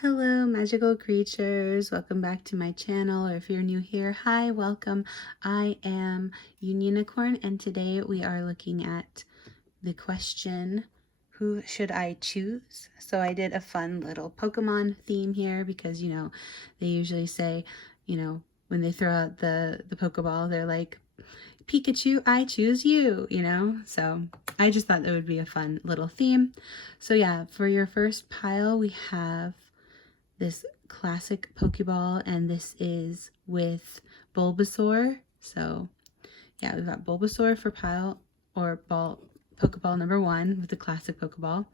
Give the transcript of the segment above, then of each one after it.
Hello, magical creatures. Welcome back to my channel, or if you're new here, hi, welcome. I am Unionicorn, and today we are looking at the question, who should I choose? So I did a fun little Pokemon theme here because, they usually say, when they throw out the Pokeball, they're like, Pikachu, I choose you, So I just thought that would be a fun little theme. So yeah, for your first pile, we have this classic Pokeball, and this is with Bulbasaur. So yeah, we've got Bulbasaur for pile or ball Pokeball number 1 with the classic Pokeball.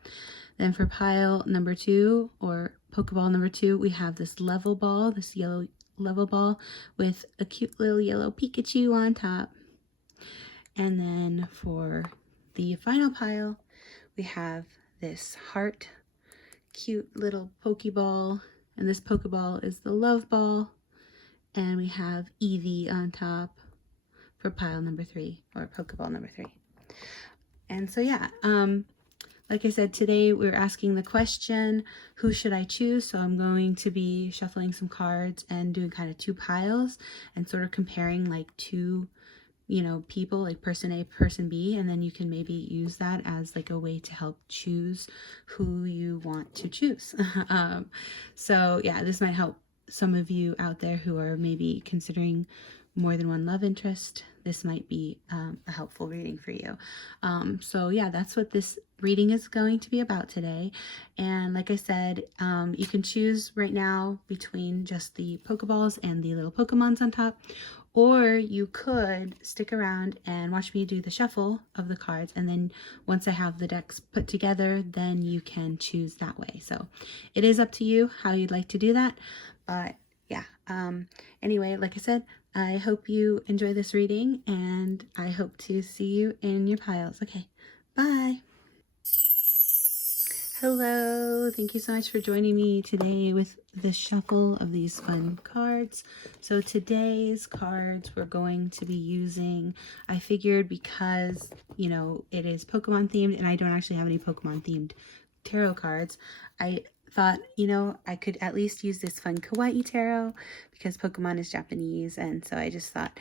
Then for pile number 2 or Pokeball number 2, we have this level ball, this yellow level ball with a cute little yellow Pikachu on top. And then for the final pile, we have this heart, cute little Pokeball, and this Pokeball is the love ball, and we have Eevee on top for pile number 3 or Pokeball number 3. And so yeah, like I said, today we're asking the question, who should I choose? So I'm going to be shuffling some cards and doing kind of 2 piles and sort of comparing like 2 people, like person A, person B, and then you can maybe use that as like a way to help choose who you want to choose. So yeah, this might help some of you out there who are maybe considering more than one love interest. This might be a helpful reading for you. So yeah, that's what this reading is going to be about today. And like I said, you can choose right now between just the Pokeballs and the little Pokemons on top, or you could stick around and watch me do the shuffle of the cards, and then once I have the decks put together, then you can choose that way. So it is up to you how you'd like to do that. But yeah, anyway, like I said, I hope you enjoy this reading, and I hope to see you in your piles. Okay, bye. Hello, thank you so much for joining me today with the shuffle of these fun cards. So today's cards we're going to be using, I figured because, it is Pokemon themed and I don't actually have any Pokemon themed tarot cards, I thought, I could at least use this fun Kawaii Tarot because Pokemon is Japanese, and so I just thought,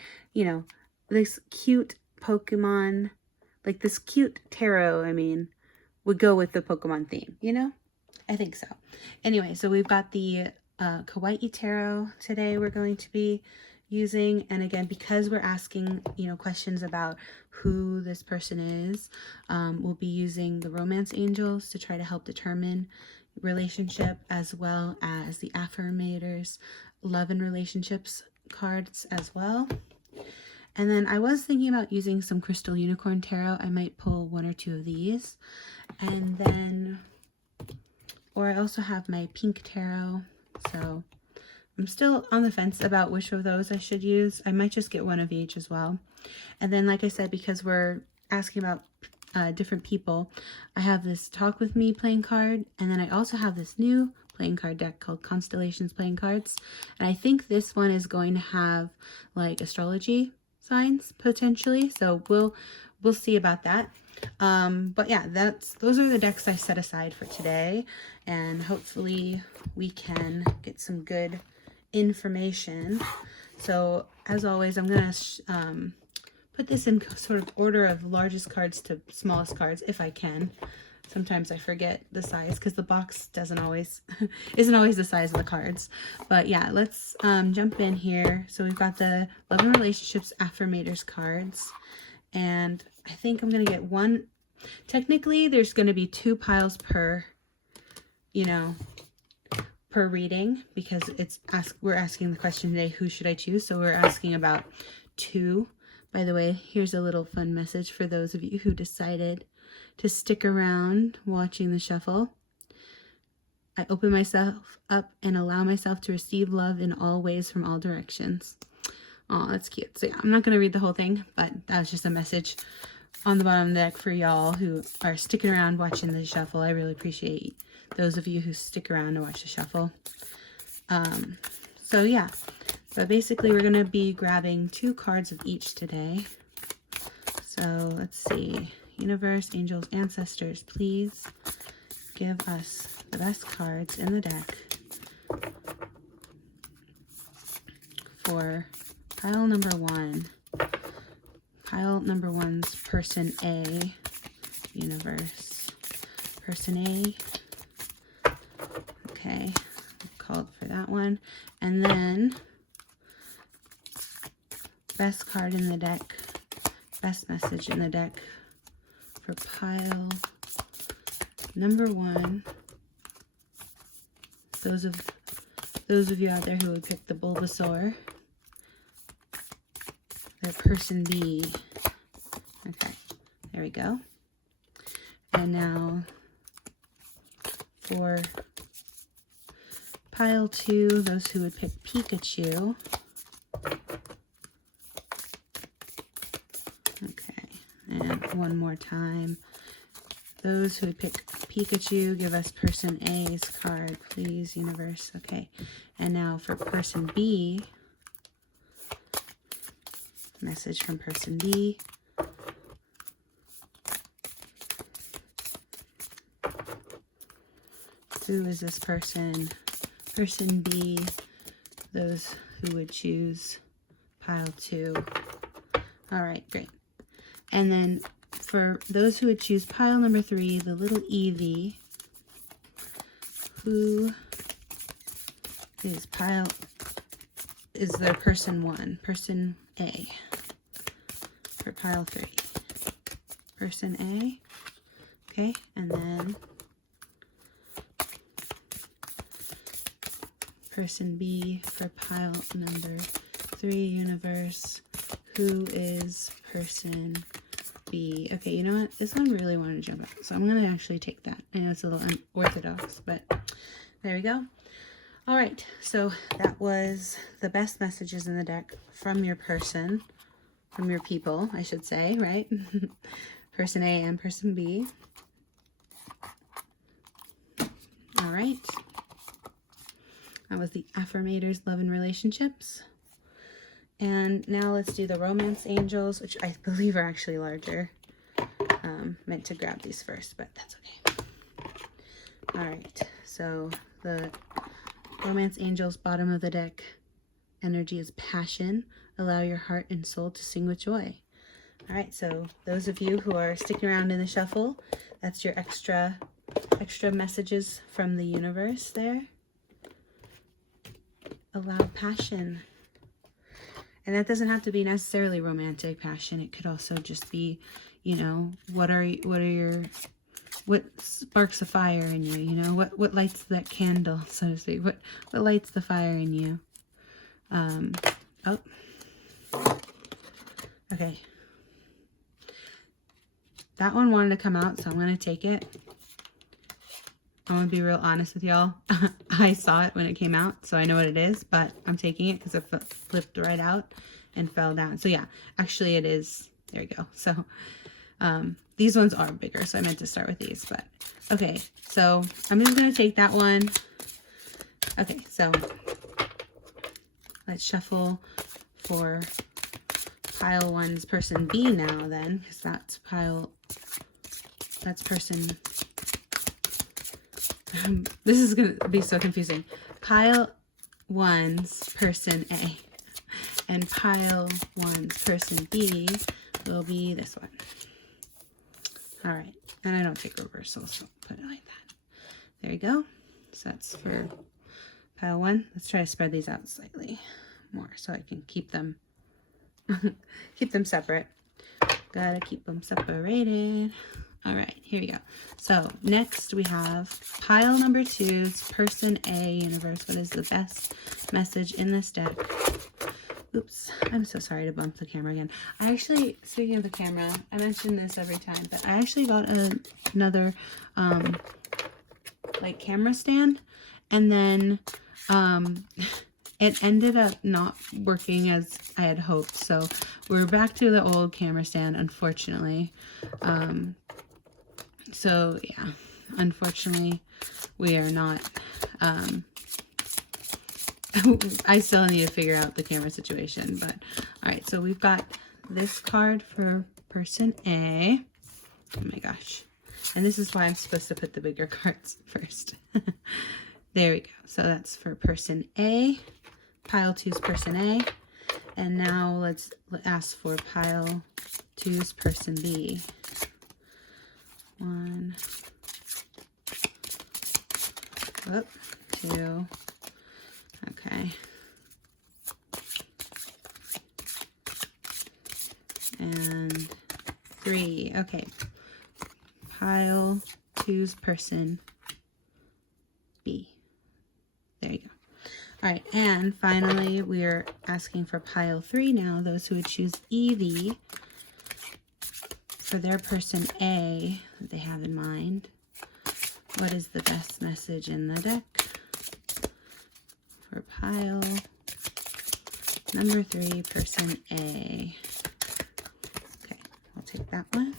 this cute Pokemon, like this cute tarot, would go with the Pokemon theme, I think so. Anyway, so we've got the Kawaii Tarot today we're going to be using, and again, because we're asking, questions about who this person is, we'll be using the Romance Angels to try to help determine relationship, as well as the Affirmators love and relationships cards as well. And then I was thinking about using some Crystal Unicorn Tarot. I might pull 1 or 2 of these. And then, or I also have my Pink Tarot. So I'm still on the fence about which of those I should use. I might just get 1 of each as well. And then, like I said, because we're asking about different people, I have this Talk With Me playing card. And then I also have this new playing card deck called Constellations playing cards. And I think this one is going to have like astrology signs potentially, so we'll see about that. But yeah, those are the decks I set aside for today, and hopefully we can get some good information. So as always, I'm gonna put this in sort of order of largest cards to smallest cards if I can. Sometimes I forget the size because the box isn't always the size of the cards. But yeah, let's jump in here. So we've got the Love and Relationships Affirmators cards. And I think I'm going to get 1. Technically, there's going to be 2 piles per, per reading, because we're asking the question today, who should I choose? So we're asking about 2. By the way, here's a little fun message for those of you who decided to stick around watching the shuffle. I open myself up and allow myself to receive love in all ways from all directions. Oh, that's cute. So yeah, I'm not going to read the whole thing, but that was just a message on the bottom of the deck for y'all who are sticking around watching the shuffle. I really appreciate those of you who stick around to watch the shuffle. So yeah, so basically we're going to be grabbing 2 cards of each today. So let's see. Universe, angels, ancestors, please give us the best cards in the deck for pile number 1. Pile number 1's person A, universe. Person A. Okay, called for that one. And then best card in the deck, best message in the deck for pile number 1. Those of you out there who would pick the Bulbasaur, their person B. Okay, there we go. And now for pile 2, those who would pick Pikachu. Okay, and one more time. Those who would pick Pikachu, give us person A's card, please, universe. Okay, and now for person B, message from person B. Who is this person? Person B, those who would choose pile 2. All right, great. And then for those who would choose pile number 3, the little Eevee, who is their person 1, person A, for pile 3. Person A, okay, and then person B for pile number 3, universe, who is person B. Okay, you know what? This one really wanted to jump out, so I'm going to actually take that. I know it's a little unorthodox, but there we go. All right, so that was the best messages in the deck from your person, from your people, I should say, right? Person A and person B. All right. That was the Affirmators, love and relationships. And now let's do the romance angels, which I believe are actually larger. Meant to grab these first, but that's okay. All right, so the romance angels, bottom of the deck, energy is passion. Allow your heart and soul to sing with joy. All right, so those of you who are sticking around in the shuffle, that's your extra messages from the universe there. Allow passion. And that doesn't have to be necessarily romantic passion. It could also just be, you know, what sparks a fire in you, you know, what lights that candle, so to speak, what lights the fire in you. Oh, okay. That one wanted to come out, so I'm going to take it. I'm going to be real honest with y'all. I saw it when it came out, so I know what it is, but I'm taking it because it flipped right out and fell down. So yeah, actually it is. There we go. So these ones are bigger, so I meant to start with these, but okay. So I'm just going to take that one. Okay, so let's shuffle for pile 1's person B now then, because that's person... this is going to be so confusing. Pile 1's person A and pile 1's person B will be this one. All right. And I don't take reversals, so put it like that. There you go. So that's for pile 1. Let's try to spread these out slightly more so I can keep them separate. Gotta keep them separated. All right, here we go. So next we have pile number 2's person A, universe. What is the best message in this deck? Oops, I'm so sorry to bump the camera again. I actually, speaking of the camera, I mention this every time, but I actually got another like camera stand, and then it ended up not working as I had hoped. So we're back to the old camera stand, unfortunately. So yeah, unfortunately we are not, I still need to figure out the camera situation, but all right. So we've got this card for person A. Oh my gosh. And this is why I'm supposed to put the bigger cards first. There we go. So that's for person A. Pile 2's person A. And now let's ask for pile 2's person B. 1, 2. Okay. And 3. Okay. Pile 2's person B. There you go. All right, and finally, we are asking for pile 3 now, those who would choose Evie for their person A that they have in mind. What is the best message in the deck for pile number 3, person A? Okay, I'll take that one.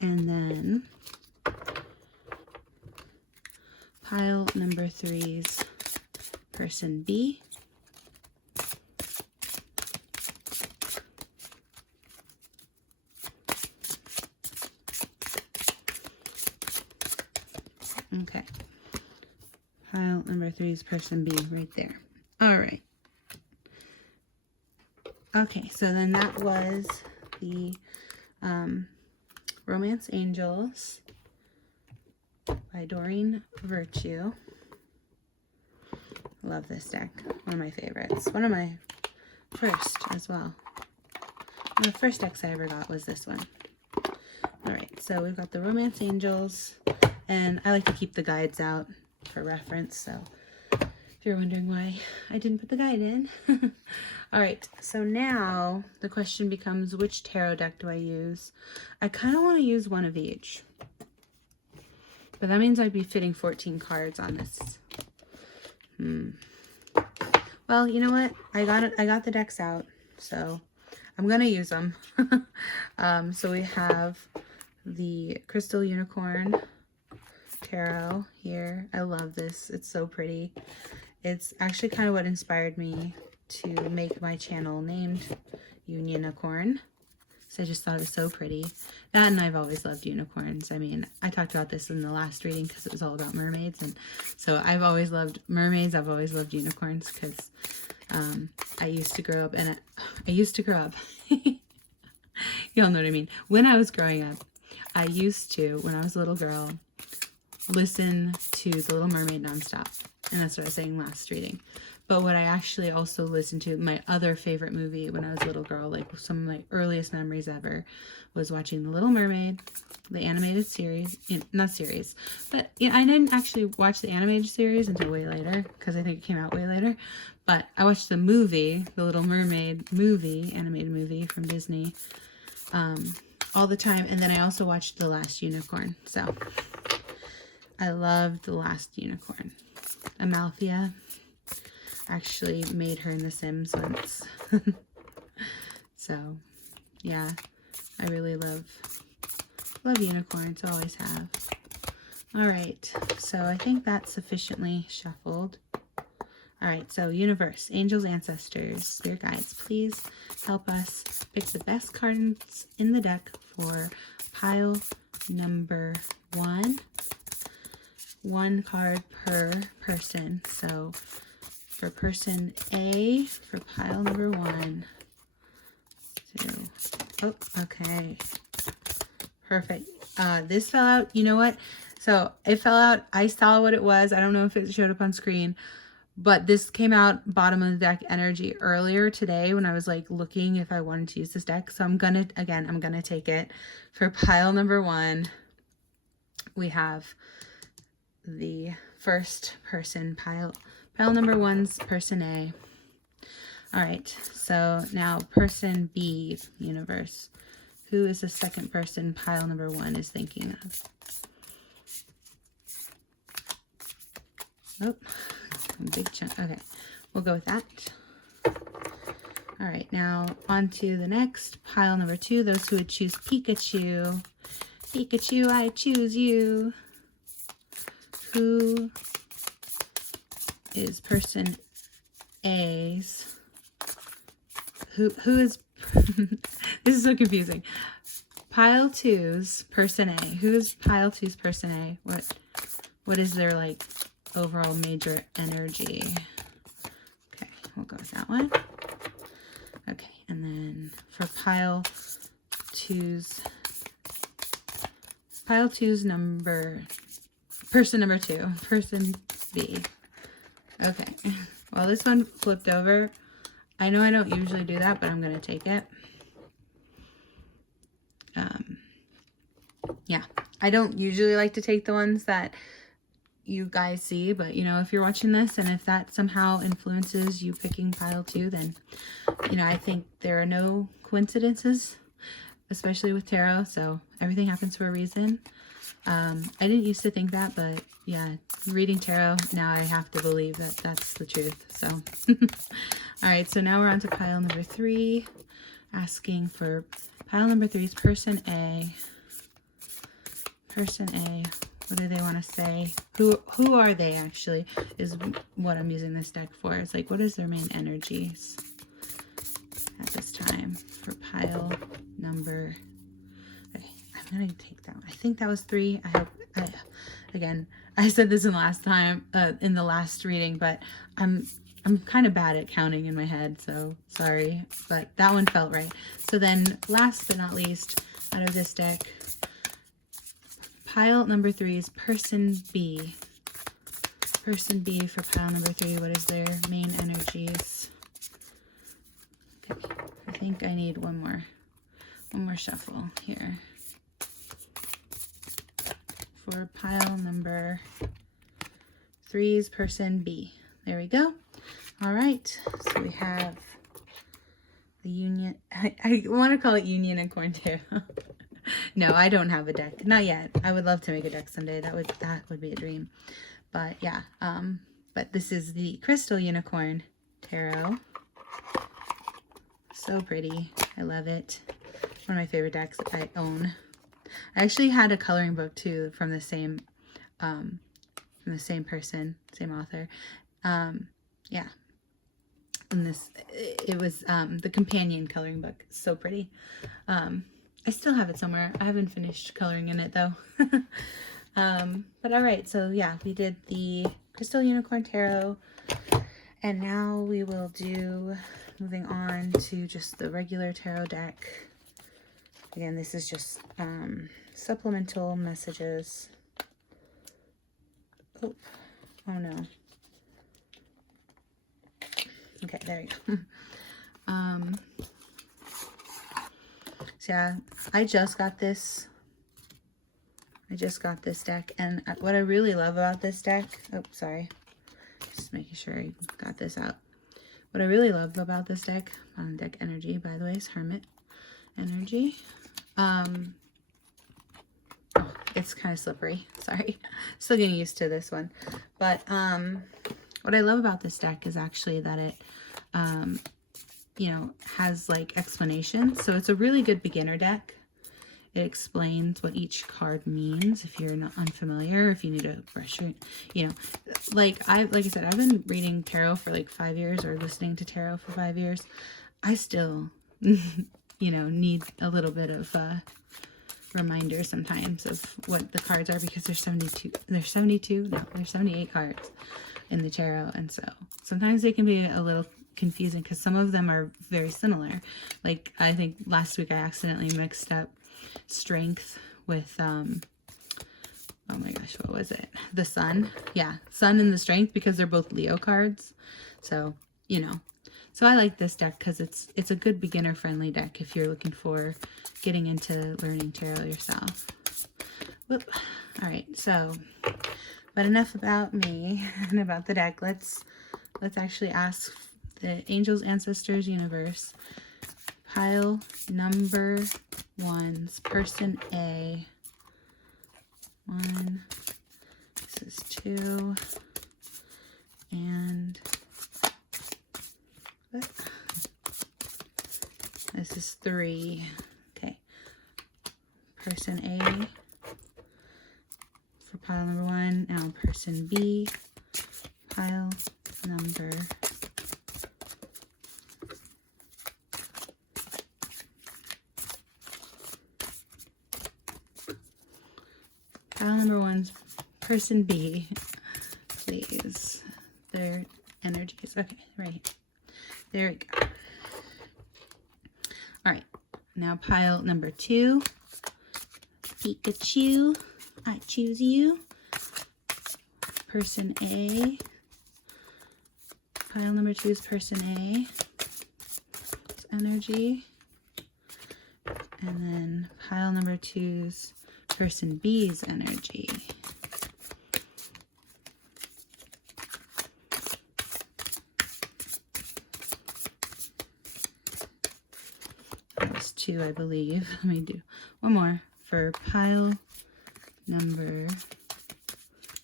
And then pile number 3's person B. Okay. Pile number 3's person B right there. All right. Okay, so then that was the Romance Angels by Doreen Virtue. Love this deck. One of my favorites. One of my first as well. One of the first decks I ever got was this one. Alright, so we've got the Romance Angels, and I like to keep the guides out for reference, so if you're wondering why I didn't put the guide in. Alright, so now the question becomes, which tarot deck do I use? I kind of want to use one of each. But that means I'd be fitting 14 cards on this. Well, you know what? I got the decks out, so I'm gonna use them. So we have the Crystal Unicorn Tarot here. I love this. It's so pretty. It's actually kind of what inspired me to make my channel named Unionicorn. So I just thought it was so pretty. That, and I've always loved unicorns. I mean, I talked about this in the last reading because it was all about mermaids. And so I've always loved mermaids. I've always loved unicorns because I used to grow up. And I used to grow up. Y'all know what I mean. When I was growing up, I used to, when I was a little girl, listen to The Little Mermaid nonstop. And that's what I was saying last reading. But what I actually also listened to, my other favorite movie when I was a little girl, like some of my earliest memories ever, was watching The Little Mermaid, the animated series, not series, but yeah, I didn't actually watch the animated series until way later, because I think it came out way later, but I watched the movie, The Little Mermaid movie, animated movie from Disney, all the time, and then I also watched The Last Unicorn, so I loved The Last Unicorn. Amalthea actually made her in The Sims once. So yeah, I really love unicorns, always have. All right, so I think that's sufficiently shuffled. All right, so universe, angels, ancestors, spirit guides, please help us pick the best cards in the deck for pile number 1. 1 card per person. So for person A, for pile number 1, 2. Oh, okay. Perfect. This fell out. You know what? So it fell out. I saw what it was. I don't know if it showed up on screen, but this came out bottom of the deck energy earlier today when I was like looking if I wanted to use this deck. So I'm gonna take it. For pile number 1, we have the first person, pile number 1's person A. All right, so now person B, universe. Who is the second person pile number 1 is thinking of? Oh, a big chunk. Okay, we'll go with that. All right, now on to the next pile number 2, those who would choose Pikachu. Pikachu, I choose you. Who is person A's? Who is this is so confusing. pile 2's person A. Who's pile 2's person A? What is their like overall major energy? Okay, we'll go with that one. Okay, and then for pile 2's person number 2, person B. Okay, well, this one flipped over. I know I don't usually do that, but I'm going to take it. Yeah, I don't usually like to take the ones that you guys see, but you know, if you're watching this and if that somehow influences you picking pile 2, then, you know, I think there are no coincidences, especially with tarot, so everything happens for a reason. I didn't used to think that, but yeah, reading tarot, now I have to believe that that's the truth, so. All right, so now we're on to pile number 3, asking for pile number 3's person A. Person A, what do they want to say? Who are they actually is what I'm using this deck for. It's like, what is their main energies at this time for pile number, okay, I'm going to take that one. I think that was 3. I hope, again, I said this in the last reading, but I'm kind of bad at counting in my head, so sorry, but that one felt right. So then last but not least, out of this deck, pile number 3's person B. Person B for pile number 3, what is their main energies? Okay, I think I need one more shuffle here. For pile number 3's person B. There we go. All right, so we have the Union, I want to call it Unionicorn too. No, I don't have a deck. Not yet. I would love to make a deck someday. That would be a dream. But yeah, but this is the Crystal Unicorn Tarot. So pretty. I love it. One of my favorite decks I own. I actually had a coloring book too from the same person, same author. Yeah. And it was the companion coloring book. So pretty. I still have it somewhere. I haven't finished coloring in it though. But all right, so yeah, we did the Crystal Unicorn Tarot, and now we will do, moving on to just the regular tarot deck. Again, this is just supplemental messages. Oh no. Okay, there we go. So yeah, I just got this deck, and what I really love about this deck, oh, sorry, just making sure I got this out. What I really love about this deck, on deck energy, by the way, is Hermit energy. Oh, it's kind of slippery, sorry. Still getting used to this one. But what I love about this deck is actually that it, you know, has like explanations. So it's a really good beginner deck. It explains what each card means if you're not unfamiliar, if you need to brush your, you know, like I said, I've been reading tarot for like 5 years, or listening to tarot for 5 years. I still, you know, need a little bit of reminder sometimes of what the cards are, because there's 78 cards in the tarot, and so sometimes they can be a little confusing because some of them are very similar. Like I think last week I accidentally mixed up strength with oh my gosh, what was it, the sun. Yeah, sun and the strength, because they're both Leo cards. So you know, so I like this deck because it's a good beginner friendly deck if you're looking for getting into learning tarot yourself. Whoop. All right, so but enough about me and about the deck. Let's actually ask the angels, ancestors, universe, pile number 1's person A. 1, this is 2, and this is 3. Okay, person A for pile number 1. Now person B, pile number Pile number one's person B, please. Their energies. Okay, right. There we go. All right, now pile number two. Pikachu, I choose you. Person A. Pile number two is person A. It's energy. And then pile number two's person B's energy. That was two, I believe. Let me do one more for pile number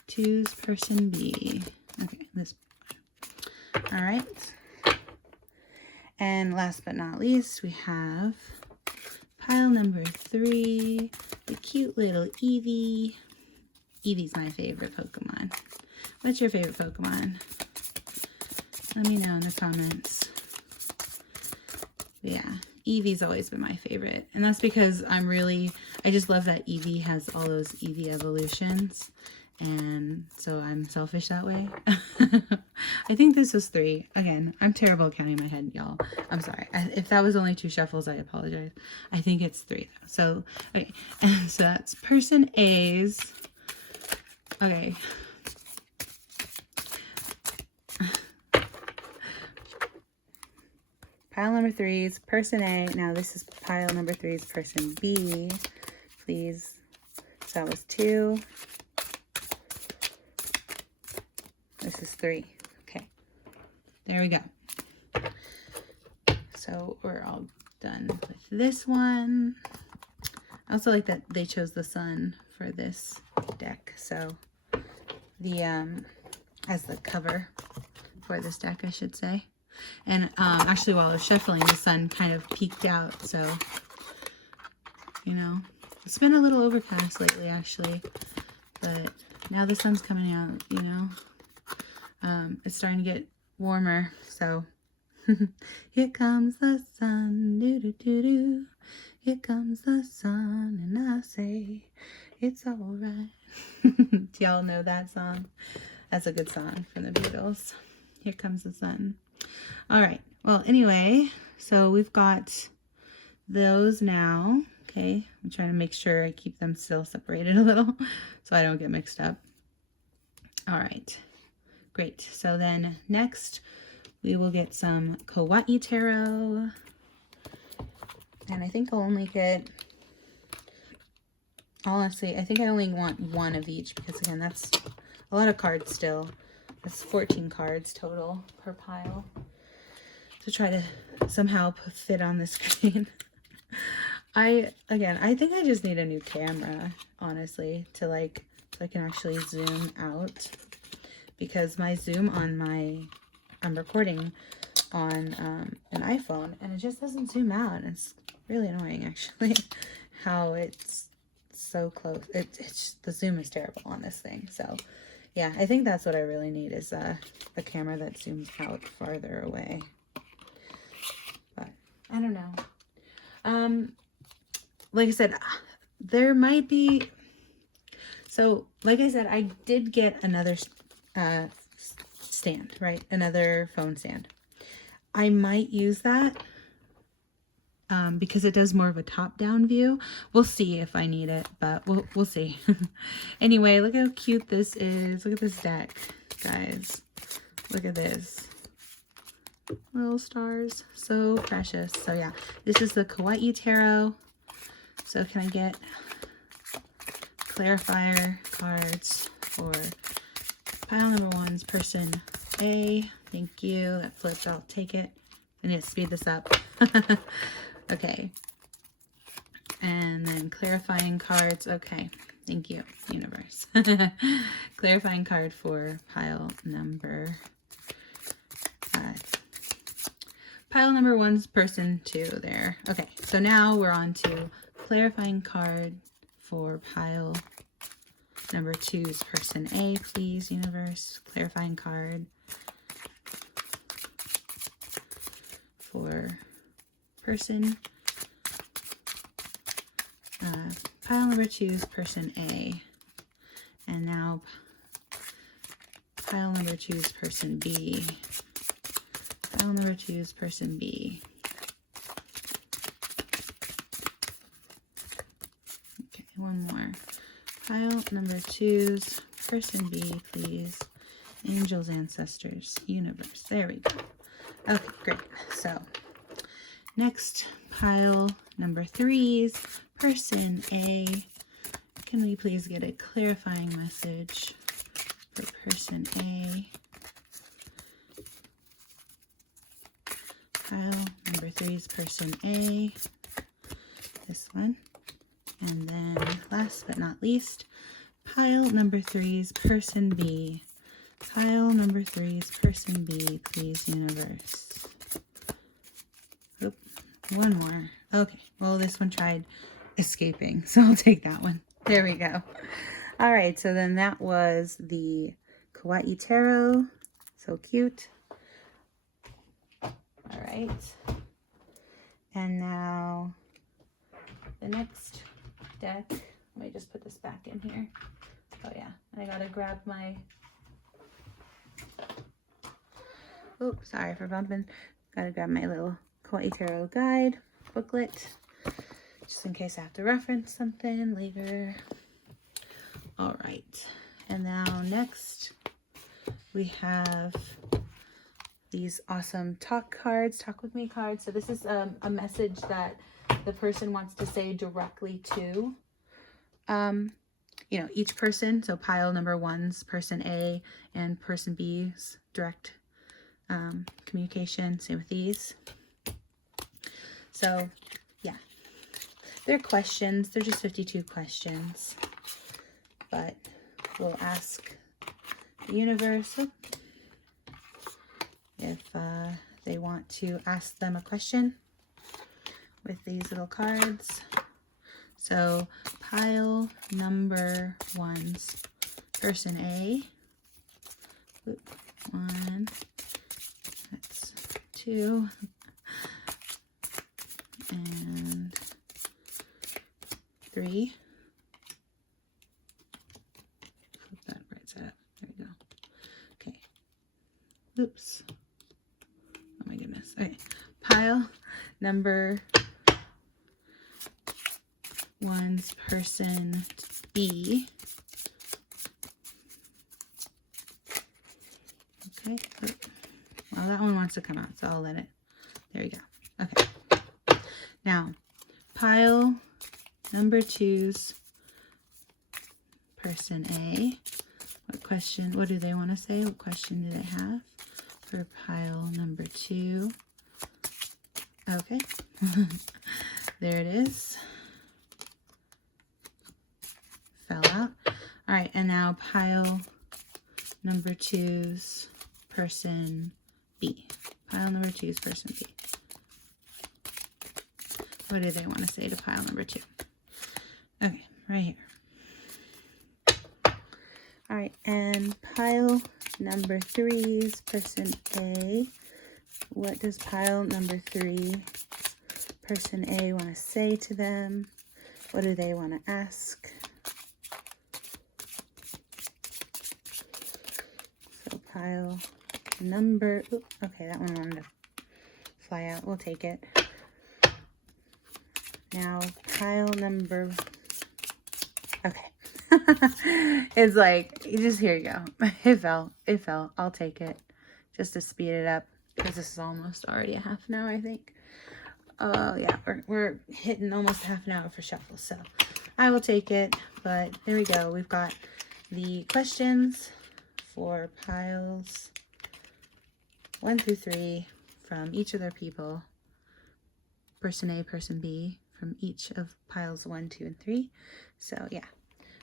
two's person B. Okay, this. All right. And last but not least, we have pile number three, the cute little Eevee. Eevee's my favorite Pokemon. What's your favorite Pokemon? Let me know in the comments. Yeah, Eevee's always been my favorite. And that's because I just love that Eevee has all those Eevee evolutions. And so I'm selfish that way. I think this was three. Again, I'm terrible at counting my head, y'all. I'm sorry. If that was only two shuffles, I apologize. I think it's three, though. So, okay. And so that's person A's. Okay. Pile number three is person A. Now this is pile number three is person B. Please. So that was two. This is three. Okay. There we go. So we're all done with this one. I also like that they chose the sun for this deck. So the as the cover for this deck, I should say. And actually while I was shuffling, the sun kind of peeked out. So, you know, it's been a little overcast lately actually, but now the sun's coming out, you know. It's starting to get warmer, so here comes the sun, do do do do. Here comes the sun, and I say it's all right. Do y'all know that song? That's a good song from the Beatles. Here comes the sun. All right. Well, anyway, so we've got those now. Okay, I'm trying to make sure I keep them still separated a little so I don't get mixed up. All right. Great. So then next we will get some Kawaii Tarot. And I think I'll only get, honestly, I think I only want one of each because again, that's a lot of cards still. That's 14 cards total per pile to try to somehow fit on the screen. I think I just need a new camera, honestly, to like, so I can actually zoom out. Because my zoom on I'm recording on an iPhone and it just doesn't zoom out. It's really annoying actually how it's so close. It's just, the zoom is terrible on this thing. So yeah, I think that's what I really need is a camera that zooms out farther away. But I don't know. Like I said, there might be, so like I said, I did get another stand, right? Another phone stand. I might use that because it does more of a top-down view. We'll see if I need it, but we'll see. Anyway, look how cute this is. Look at this deck, guys. Look at this. Little stars. So precious. So yeah, this is the Kawaii Tarot. So can I get clarifier cards for pile number one's person A? Thank you. That flipped. I'll take it. I need to speed this up. Okay. And then clarifying cards. Okay. Thank you, universe. Clarifying card for pile number one's person 2 there. Okay. So now we're on to clarifying card for pile number 2's person A, please, universe. Clarifying card for person pile number 2's person A. And now pile number 2 is person B. Pile number 2 is person B. Okay, one more. Pile number 2's person B, please. Angels, ancestors, universe. There we go. Okay, great. So next, pile number 3's person A. Can we please get a clarifying message for person A? Pile number 3's person A. This one. And then last but not least, pile number 3's person B. Pile number 3's person B, please, universe. Oop, one more. Okay, well, this one tried escaping, so I'll take that one. There we go. All right, so then that was the Kawaii Tarot. So cute. All right. And now the next deck. Let me just put this back in here. Oh yeah, I gotta grab my... Oops, sorry for bumping. Gotta grab my little Kawaii Tarot guide booklet, just in case I have to reference something later. All right, and now next we have these awesome talk cards, talk with me cards. So this is a message that the person wants to say directly to, you know, each person. So pile number 1's person A and person B's direct communication. Same with these. So yeah, they're questions. They're just 52 questions, but we'll ask the universe if they want to ask them a question with these little cards. So pile number 1's person A. Oop, 1, that's 2, and 3. Flip that right side up. There we go. Okay. Oops. Oh my goodness. Okay. Pile number 1's person B. Okay. Well, that one wants to come out, so I'll let it. There we go. Okay. Now, pile number 2's person A. What do they want to say? What question do they have for pile number 2? Okay. There it is. Fell out. All right, and now pile number 2's person B. Pile number 2's person B. What do they want to say to pile number 2? Okay, right here. All right, and pile number 3's person A. What does pile number 3 person A want to say to them? What do they want to ask? So pile number, oops, okay, that one wanted to fly out. We'll take it. Now pile number, okay. It's like, just here you go. It fell. I'll take it just to speed it up because this is almost already a half an hour, I think. Yeah, we're hitting almost half an hour for shuffle, so I will take it. But there we go. We've got the questions for piles 1 through 3 from each of their people, person A, person B, from each of piles 1, 2, and 3. So yeah,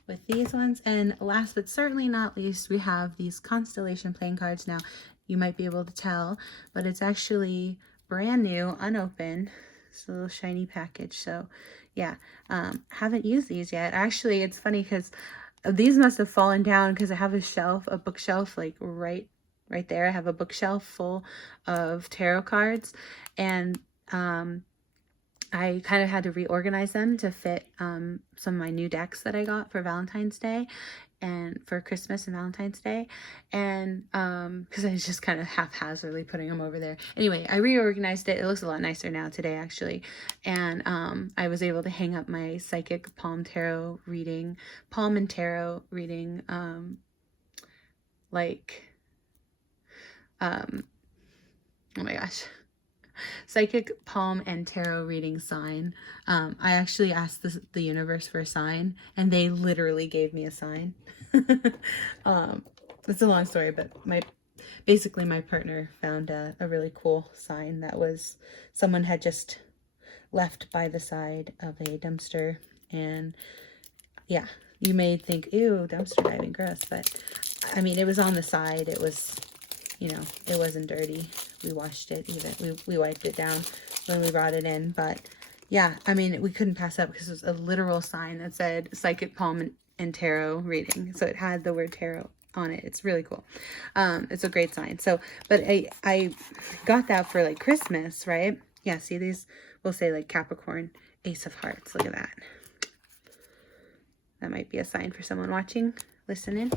with these ones, and last but certainly not least, we have these Constellation playing cards. Now you might be able to tell, but it's actually brand new, unopened. It's a little shiny package. So yeah, haven't used these yet. Actually, it's funny because these must have fallen down because I have a bookshelf like right there. I have a bookshelf full of tarot cards, and I kind of had to reorganize them to fit some of my new decks that I got for Valentine's Day and for Christmas and Valentine's Day, and because I was just kind of haphazardly putting them over there. Anyway, I reorganized it. It looks a lot nicer now today, actually, and I was able to hang up my Psychic Palm and Tarot reading, like, oh my gosh, Psychic Palm and Tarot reading sign. I actually asked the universe for a sign, and they literally gave me a sign. It's a long story, but basically my partner found a really cool sign that was someone had just left by the side of a dumpster. And yeah, you may think, ew, dumpster diving, gross, but I mean, it was on the side. It was, you know, it wasn't dirty. We washed it, even we wiped it down when we brought it in. But yeah, I mean, we couldn't pass up because it was a literal sign that said Psychic Palm and Tarot reading. So it had the word tarot on it. It's really cool. It's a great sign. So, but I got that for like Christmas, right? Yeah, see, these will say like Capricorn, Ace of Hearts. Look at that. That might be a sign for someone watching, listening.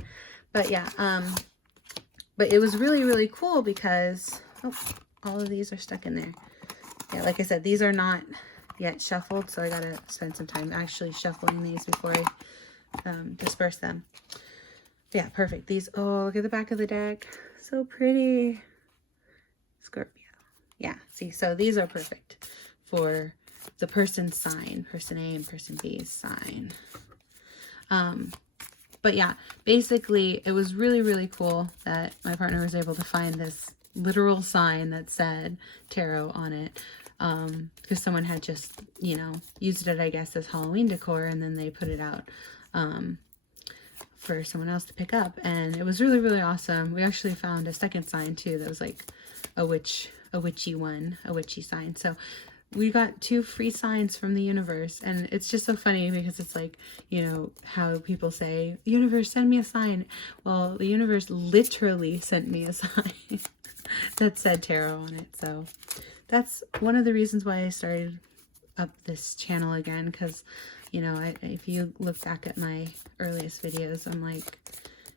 But yeah, but it was really, really cool because, oh, all of these are stuck in there. Yeah, like I said, these are not yet shuffled, so I gotta spend some time actually shuffling these before I disperse them. Yeah, perfect. These, oh, look at the back of the deck. So pretty. Scorpio. Yeah, see, so these are perfect for the person's sign, person A and person B's sign. But yeah, basically it was really, really cool that my partner was able to find this literal sign that said tarot on it. Because someone had just, you know, used it, I guess, as Halloween decor, and then they put it out for someone else to pick up. And it was really, really awesome. We actually found a second sign too that was like a witchy sign. So we got 2 free signs from the universe, and it's just so funny because it's like, you know, how people say, universe, send me a sign. Well, the universe literally sent me a sign that said tarot on it. So that's one of the reasons why I started up this channel again, because, you know, if you look back at my earliest videos, I'm like,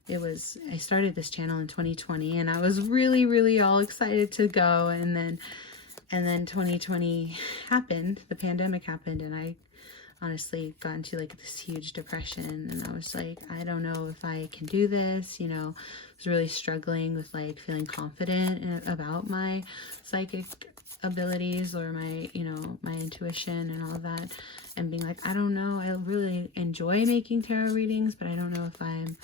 I started this channel in 2020, and I was really, really all excited to go, and then 2020 happened, the pandemic happened, and I honestly got into like this huge depression, and I was like, I don't know if I can do this, you know. I was really struggling with like feeling confident about my psychic abilities or my, you know, my intuition and all of that, and being like, I don't know, I really enjoy making tarot readings, but I don't know if I'm,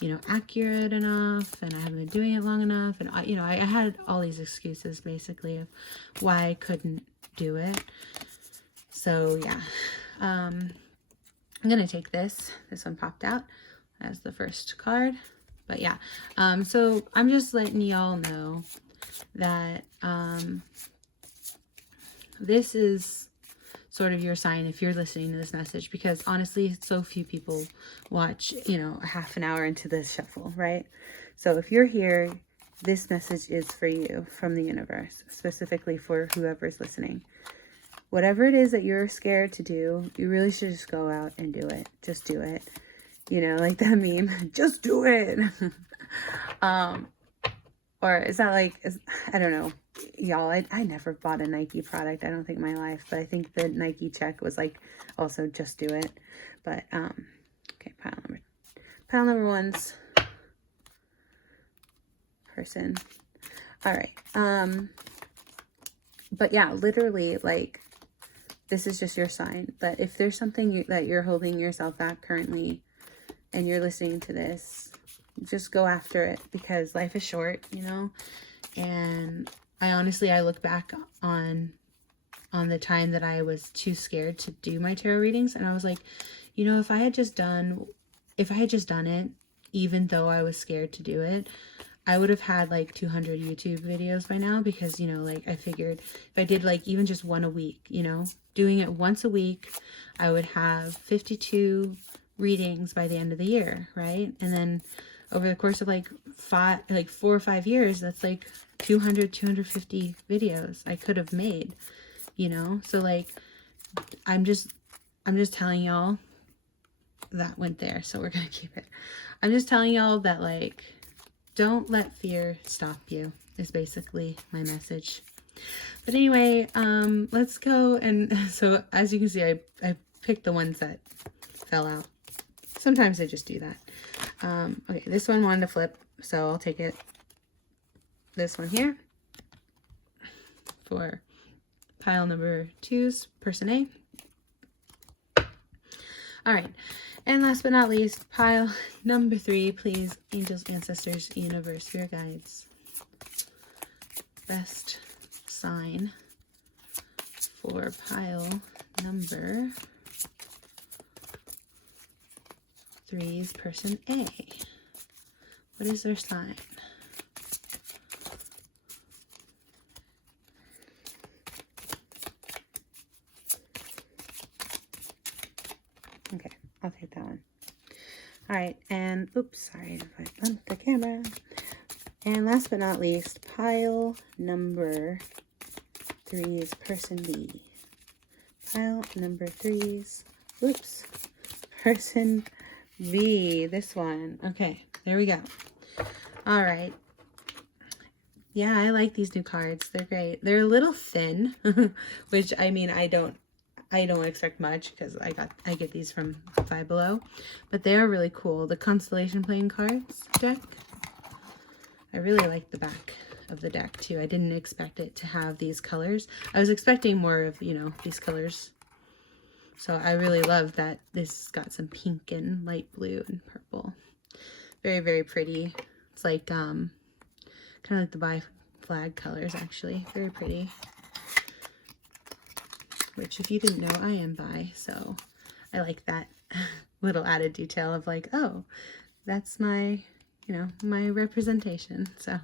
you know, accurate enough, and I haven't been doing it long enough, and I, you know, I had all these excuses basically of why I couldn't do it. So yeah, I'm gonna take this one popped out as the first card. But yeah, so I'm just letting y'all know that this is sort of your sign if you're listening to this message, because honestly, so few people watch, you know, a half an hour into this shuffle, right? So if you're here, this message is for you from the universe, specifically for whoever's listening. Whatever it is that you're scared to do, you really should just go out and do it. Just do it. You know, like that meme, just do it. Or is that like, I don't know. Y'all, I never bought a Nike product, I don't think, in my life, but I think the Nike check was like also just do it. But okay, pile number one's person. All right. But yeah, literally, like, this is just your sign. But if there's something that you're holding yourself back currently and you're listening to this, just go after it, because life is short, you know. And I look back on the time that I was too scared to do my tarot readings, and I was like, you know, if I had just done it, even though I was scared to do it, I would have had like 200 YouTube videos by now, because, you know, like, I figured if I did like even just one a week, you know, doing it once a week, I would have 52 readings by the end of the year, right? And then over the course of like 4 or 5 years, that's like 250 videos I could have made, you know. So like, I'm just telling y'all that went there, so we're gonna keep it. I'm just telling y'all that, like, don't let fear stop you is basically my message. But anyway, let's go. And so as you can see, I picked the ones that fell out. Sometimes I just do that. Okay, this one wanted to flip, so I'll take it. This one here for pile number 2's person A. All right, and last but not least, pile number 3, please, angels, ancestors, universe, spirit guides. Best sign for pile number 3's person A. What is their sign? Okay, I'll take that one. All right, and oops, sorry if I bumped the camera. And last but not least, pile number 3's person B. Pile number 3's, oops, person B, this one. Okay, there we go. All right. Yeah, I like these new cards. They're great. They're a little thin, which, I mean, I don't expect much because I get these from Five Below, but they are really cool. The Constellation playing cards deck. I really like the back of the deck too. I didn't expect it to have these colors. I was expecting more of, you know, these colors. So I really love that this got some pink and light blue and purple. Very, very pretty. It's like kind of like the bi flag colors, actually. Very pretty. Which, if you didn't know, I am bi, so I like that little added detail of like, oh, that's my, you know, my representation. So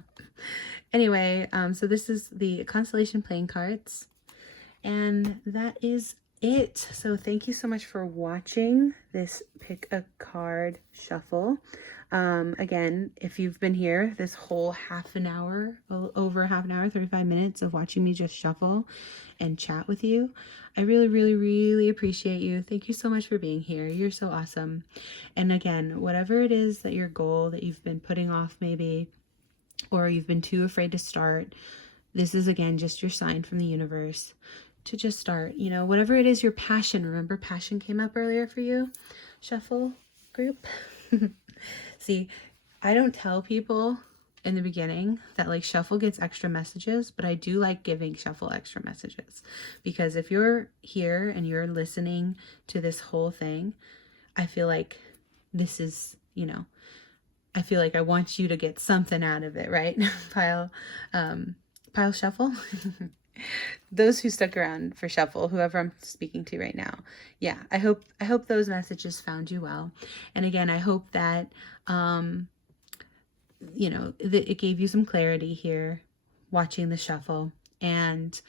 anyway, so this is the Constellation playing cards, and that is it. So thank you so much for watching this pick a card shuffle. Again, if you've been here this whole half an hour, over half an hour, 35 minutes of watching me just shuffle and chat with you, I really, really, really appreciate you. Thank you so much for being here. You're so awesome. And again, whatever it is that your goal that you've been putting off maybe, or you've been too afraid to start, this is again just your sign from the universe to just start. You know, whatever it is your passion. Remember, passion came up earlier for you, shuffle group. See, I don't tell people in the beginning that like shuffle gets extra messages, but I do like giving shuffle extra messages, because if you're here and you're listening to this whole thing, I feel like this is, you know, I feel like I want you to get something out of it, right? Pile shuffle. Those who stuck around for shuffle, whoever I'm speaking to right now, yeah, I hope those messages found you well. And again, I hope that you know, that it gave you some clarity here watching the shuffle. And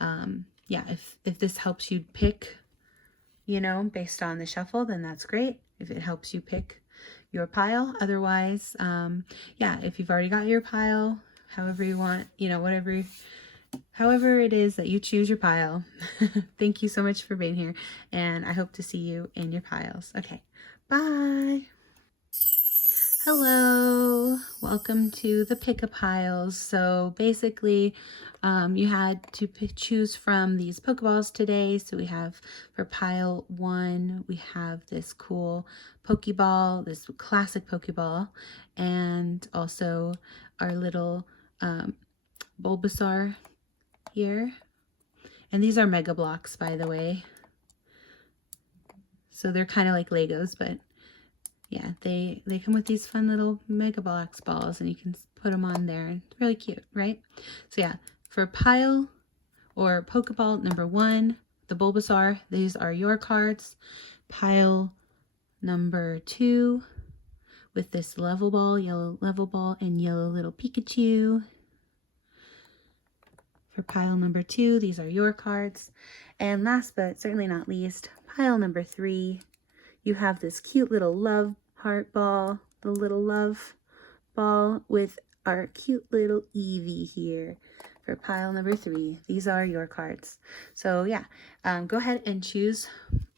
yeah, if this helps you pick, you know, based on the shuffle, then that's great. If it helps you pick your pile, otherwise, yeah, if you've already got your pile, however you want, you know, whatever, however it is that you choose your pile. Thank you so much for being here, and I hope to see you in your piles. Okay, bye. Hello, welcome to the Pick-A-Piles. So basically, you had to choose from these Pokeballs today. So we have for pile 1, we have this cool Pokeball, this classic Pokeball, and also our little Bulbasaur here. And these are Mega Blocks, by the way. So they're kind of like Legos, but yeah, they come with these fun little Mega Blocks balls, and you can put them on there. It's really cute, right? So yeah, for pile or Pokeball number 1, the Bulbasaur, these are your cards. Pile number 2 with this level ball, yellow level ball, and yellow little Pikachu. For pile number 2, these are your cards. And last but certainly not least, pile number 3, you have this cute little love heart ball, the little love ball with our cute little Eevee here. for pile number 3. These are your cards. So yeah, go ahead and choose.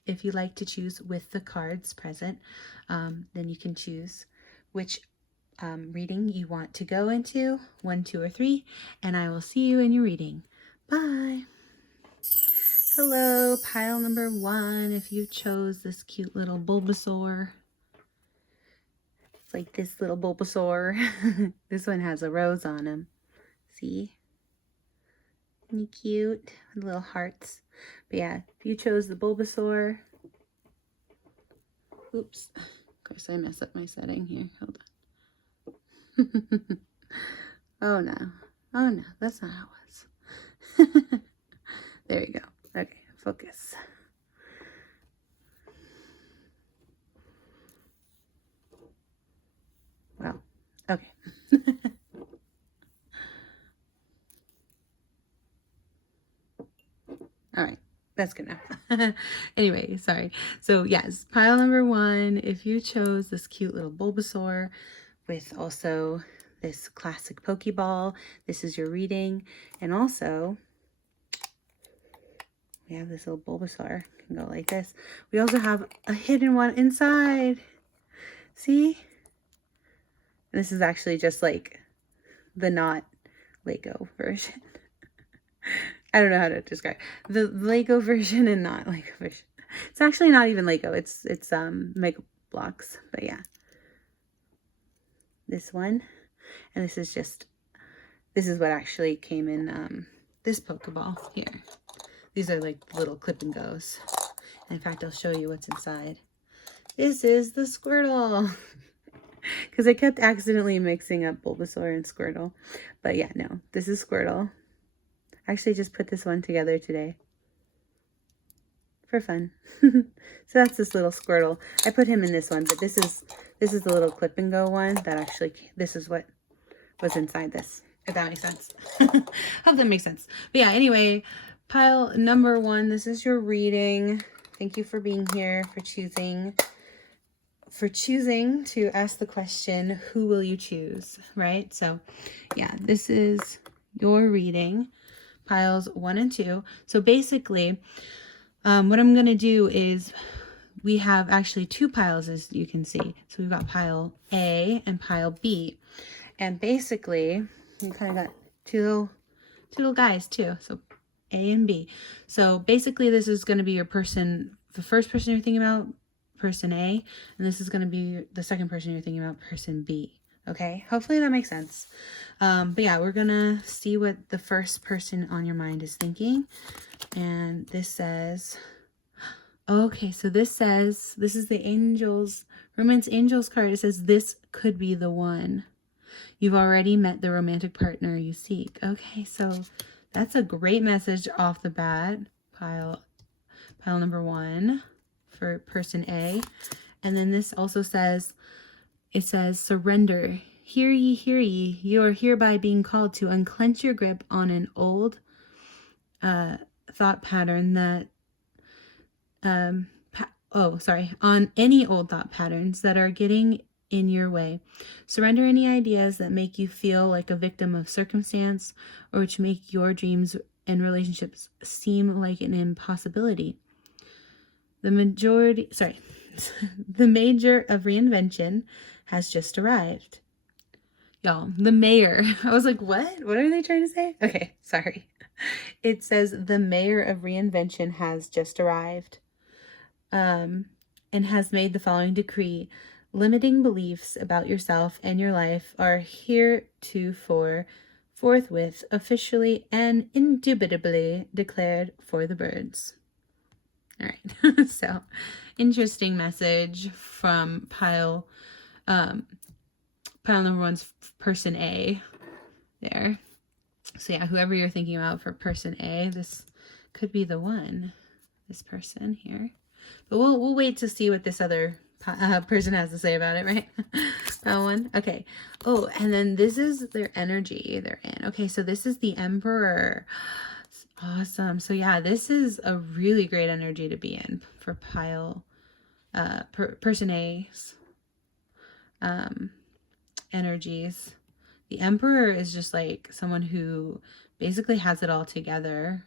If you like to choose with the cards present, then you can choose which reading you want to go into, 1, 2, or 3, and I will see you in your reading. Bye. Hello, pile number 1. If you chose this cute little Bulbasaur, it's like this little Bulbasaur. This one has a rose on him. See? Isn't he cute? With little hearts. But yeah, if you chose the Bulbasaur, oops, of course I messed up my setting here. Hold on. Oh no, that's not how it was. There we go. Okay, focus. Well, okay. All right, that's good enough. Anyway, sorry. So yes, pile number 1, if you chose this cute little Bulbasaur with also this classic Pokeball, this is your reading. And also, we have this little Bulbasaur. Can go like this. We also have a hidden one inside. See? This is actually just like the not Lego version. I don't know how to describe the Lego version and not Lego version. It's actually not even Lego. It's Mega Blocks. But yeah, this one, and this is what actually came in this Pokeball here. These are like little clip and goes. And in fact, I'll show you what's inside. This is the Squirtle. Because I kept accidentally mixing up Bulbasaur and Squirtle. But yeah, no, this is Squirtle. I actually just put this one together today for fun. So that's this little Squirtle. I put him in this one, but this is the little clip and go one that actually, this is what was inside this, if that makes sense. Hope that makes sense. But yeah, anyway, pile number 1, this is your reading. Thank you for being here, for choosing to ask the question, who will you choose, right? So yeah, this is your reading, piles 1 and 2. So basically, what I'm going to do is we have actually 2 piles, as you can see. So we've got pile A and pile B. And basically, you kind of got two little guys too. So A and B. So basically, this is going to be your person, the first person you're thinking about, person A. And this is going to be the second person you're thinking about, person B. Okay, hopefully that makes sense. But yeah, we're gonna see what the first person on your mind is thinking. And this says, okay, so this says, this is the angels, romance angels card. It says, this could be the one. You've already met the romantic partner you seek. Okay, so that's a great message off the bat. Pile number 1 for person A. And then this also says, it says, surrender. Hear ye, you are hereby being called to unclench your grip on an old thought pattern that, on any old thought patterns that are getting in your way. Surrender any ideas that make you feel like a victim of circumstance or which make your dreams and relationships seem like an impossibility. The major of reinvention has just arrived. Y'all, the mayor. I was like, what? What are they trying to say? Okay, sorry. It says the mayor of reinvention has just arrived and has made the following decree. Limiting beliefs about yourself and your life are heretofore, forthwith, officially, and indubitably declared for the birds. All right, so interesting message from pile number 1's person A there. So yeah, whoever you're thinking about for person A, this could be the one, this person here. But we'll wait to see what this other person has to say about it, right? That one. Okay. Oh, and then this is their energy they're in. Okay, so this is the Emperor. Awesome. So yeah, this is a really great energy to be in for pile person A's energies. The Emperor is just like someone who basically has it all together.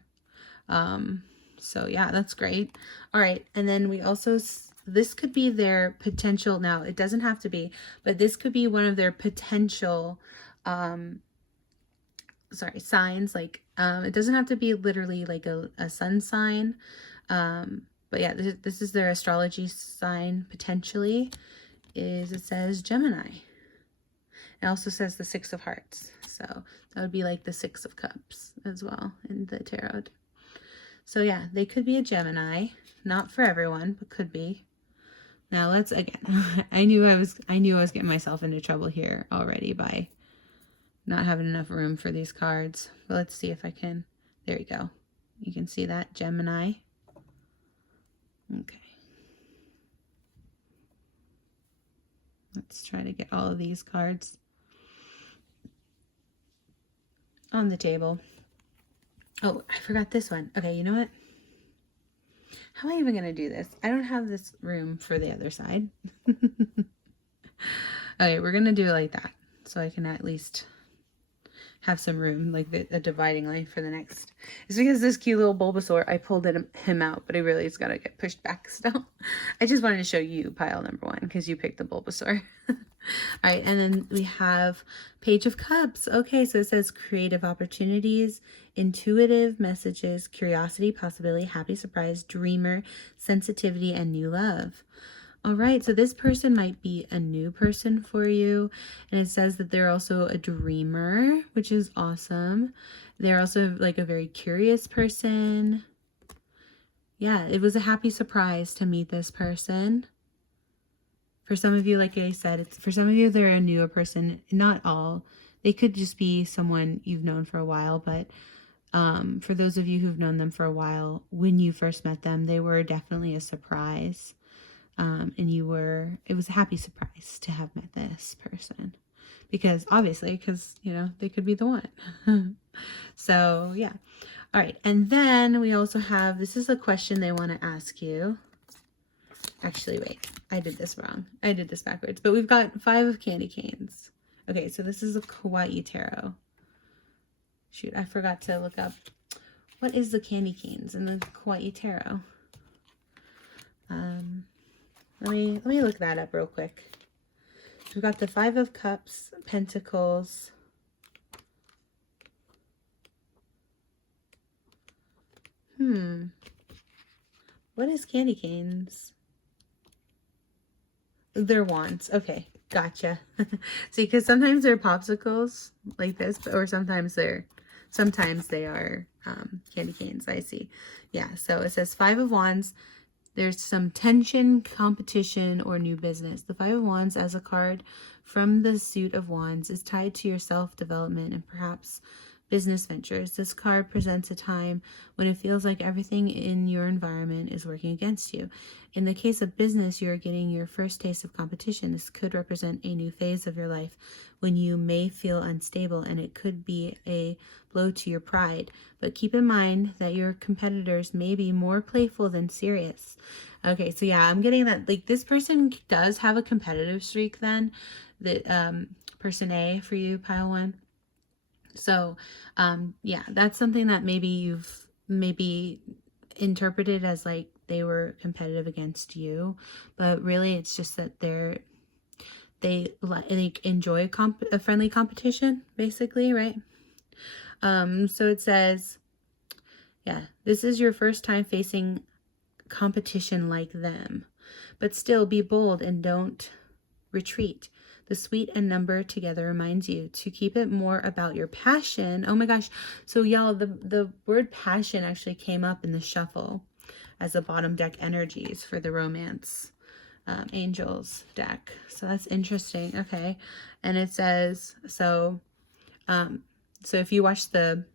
So yeah, that's great. All right. And then we also, this could be their potential. Now it doesn't have to be, but this could be one of their potential, signs. Like, it doesn't have to be literally like a sun sign. But yeah, this is their astrology sign potentially. It says Gemini. It also says the Six of Hearts. So that would be like the Six of Cups as well in the tarot. So yeah, they could be a Gemini. Not for everyone, but could be. Now let's, again, I knew I was getting myself into trouble here already by not having enough room for these cards. But let's see if I can. There you go. You can see that, Gemini. Okay. Let's try to get all of these cards on the table. Oh, I forgot this one. Okay, you know what? How am I even going to do this? I don't have this room for the other side. Okay, we're going to do it like that, so I can at least have some room, like a dividing line for the next. It's because this cute little Bulbasaur, I pulled him out, but he really has got to get pushed back still. I just wanted to show you pile number one because you picked the Bulbasaur. All right, and then we have Page of Cups. Okay, so it says creative opportunities, intuitive messages, curiosity, possibility, happy surprise, dreamer, sensitivity, and new love. All right, so this person might be a new person for you. And it says that they're also a dreamer, which is awesome. They're also like a very curious person. Yeah, it was a happy surprise to meet this person. For some of you, like I said, for some of you, they're a newer person. Not all. They could just be someone you've known for a while. But for those of you who've known them for a while, when you first met them, they were definitely a surprise. And it was a happy surprise to have met this person because you know, they could be the one. So yeah. All right. And then we also have, this is a question they want to ask you. Actually, wait, I did this wrong. I did this backwards, but we've got 5 of candy canes. Okay. So this is a Kawaii Tarot. Shoot. I forgot to look up what is the candy canes in the Kawaii Tarot. Let me look that up real quick. We've got the 5 of Cups, Pentacles. What is candy canes? They're wands. Okay, gotcha. See, because sometimes they're popsicles like this, or sometimes they are candy canes. I see. Yeah, so it says 5 of Wands. There's some tension, competition, or new business. The 5 of Wands as a card from the suit of Wands is tied to your self-development and perhaps business ventures. This card presents a time when it feels like everything in your environment is working against you. In the case of business, you're getting your first taste of competition. This could represent a new phase of your life when you may feel unstable, and it could be a blow to your pride. But keep in mind that your competitors may be more playful than serious. Okay, so yeah, I'm getting that, like, this person does have a competitive streak then, that person A for you, pile 1. So, yeah, that's something that maybe you've interpreted as like they were competitive against you, but really it's just that they like enjoy a friendly competition, basically, right? So it says, yeah, this is your first time facing competition like them, but still be bold and don't retreat. The suite and number together reminds you to keep it more about your passion. Oh my gosh. So y'all, the word passion actually came up in the shuffle as the bottom deck energies for the romance angels deck. So that's interesting. Okay. And it says, so if you watch the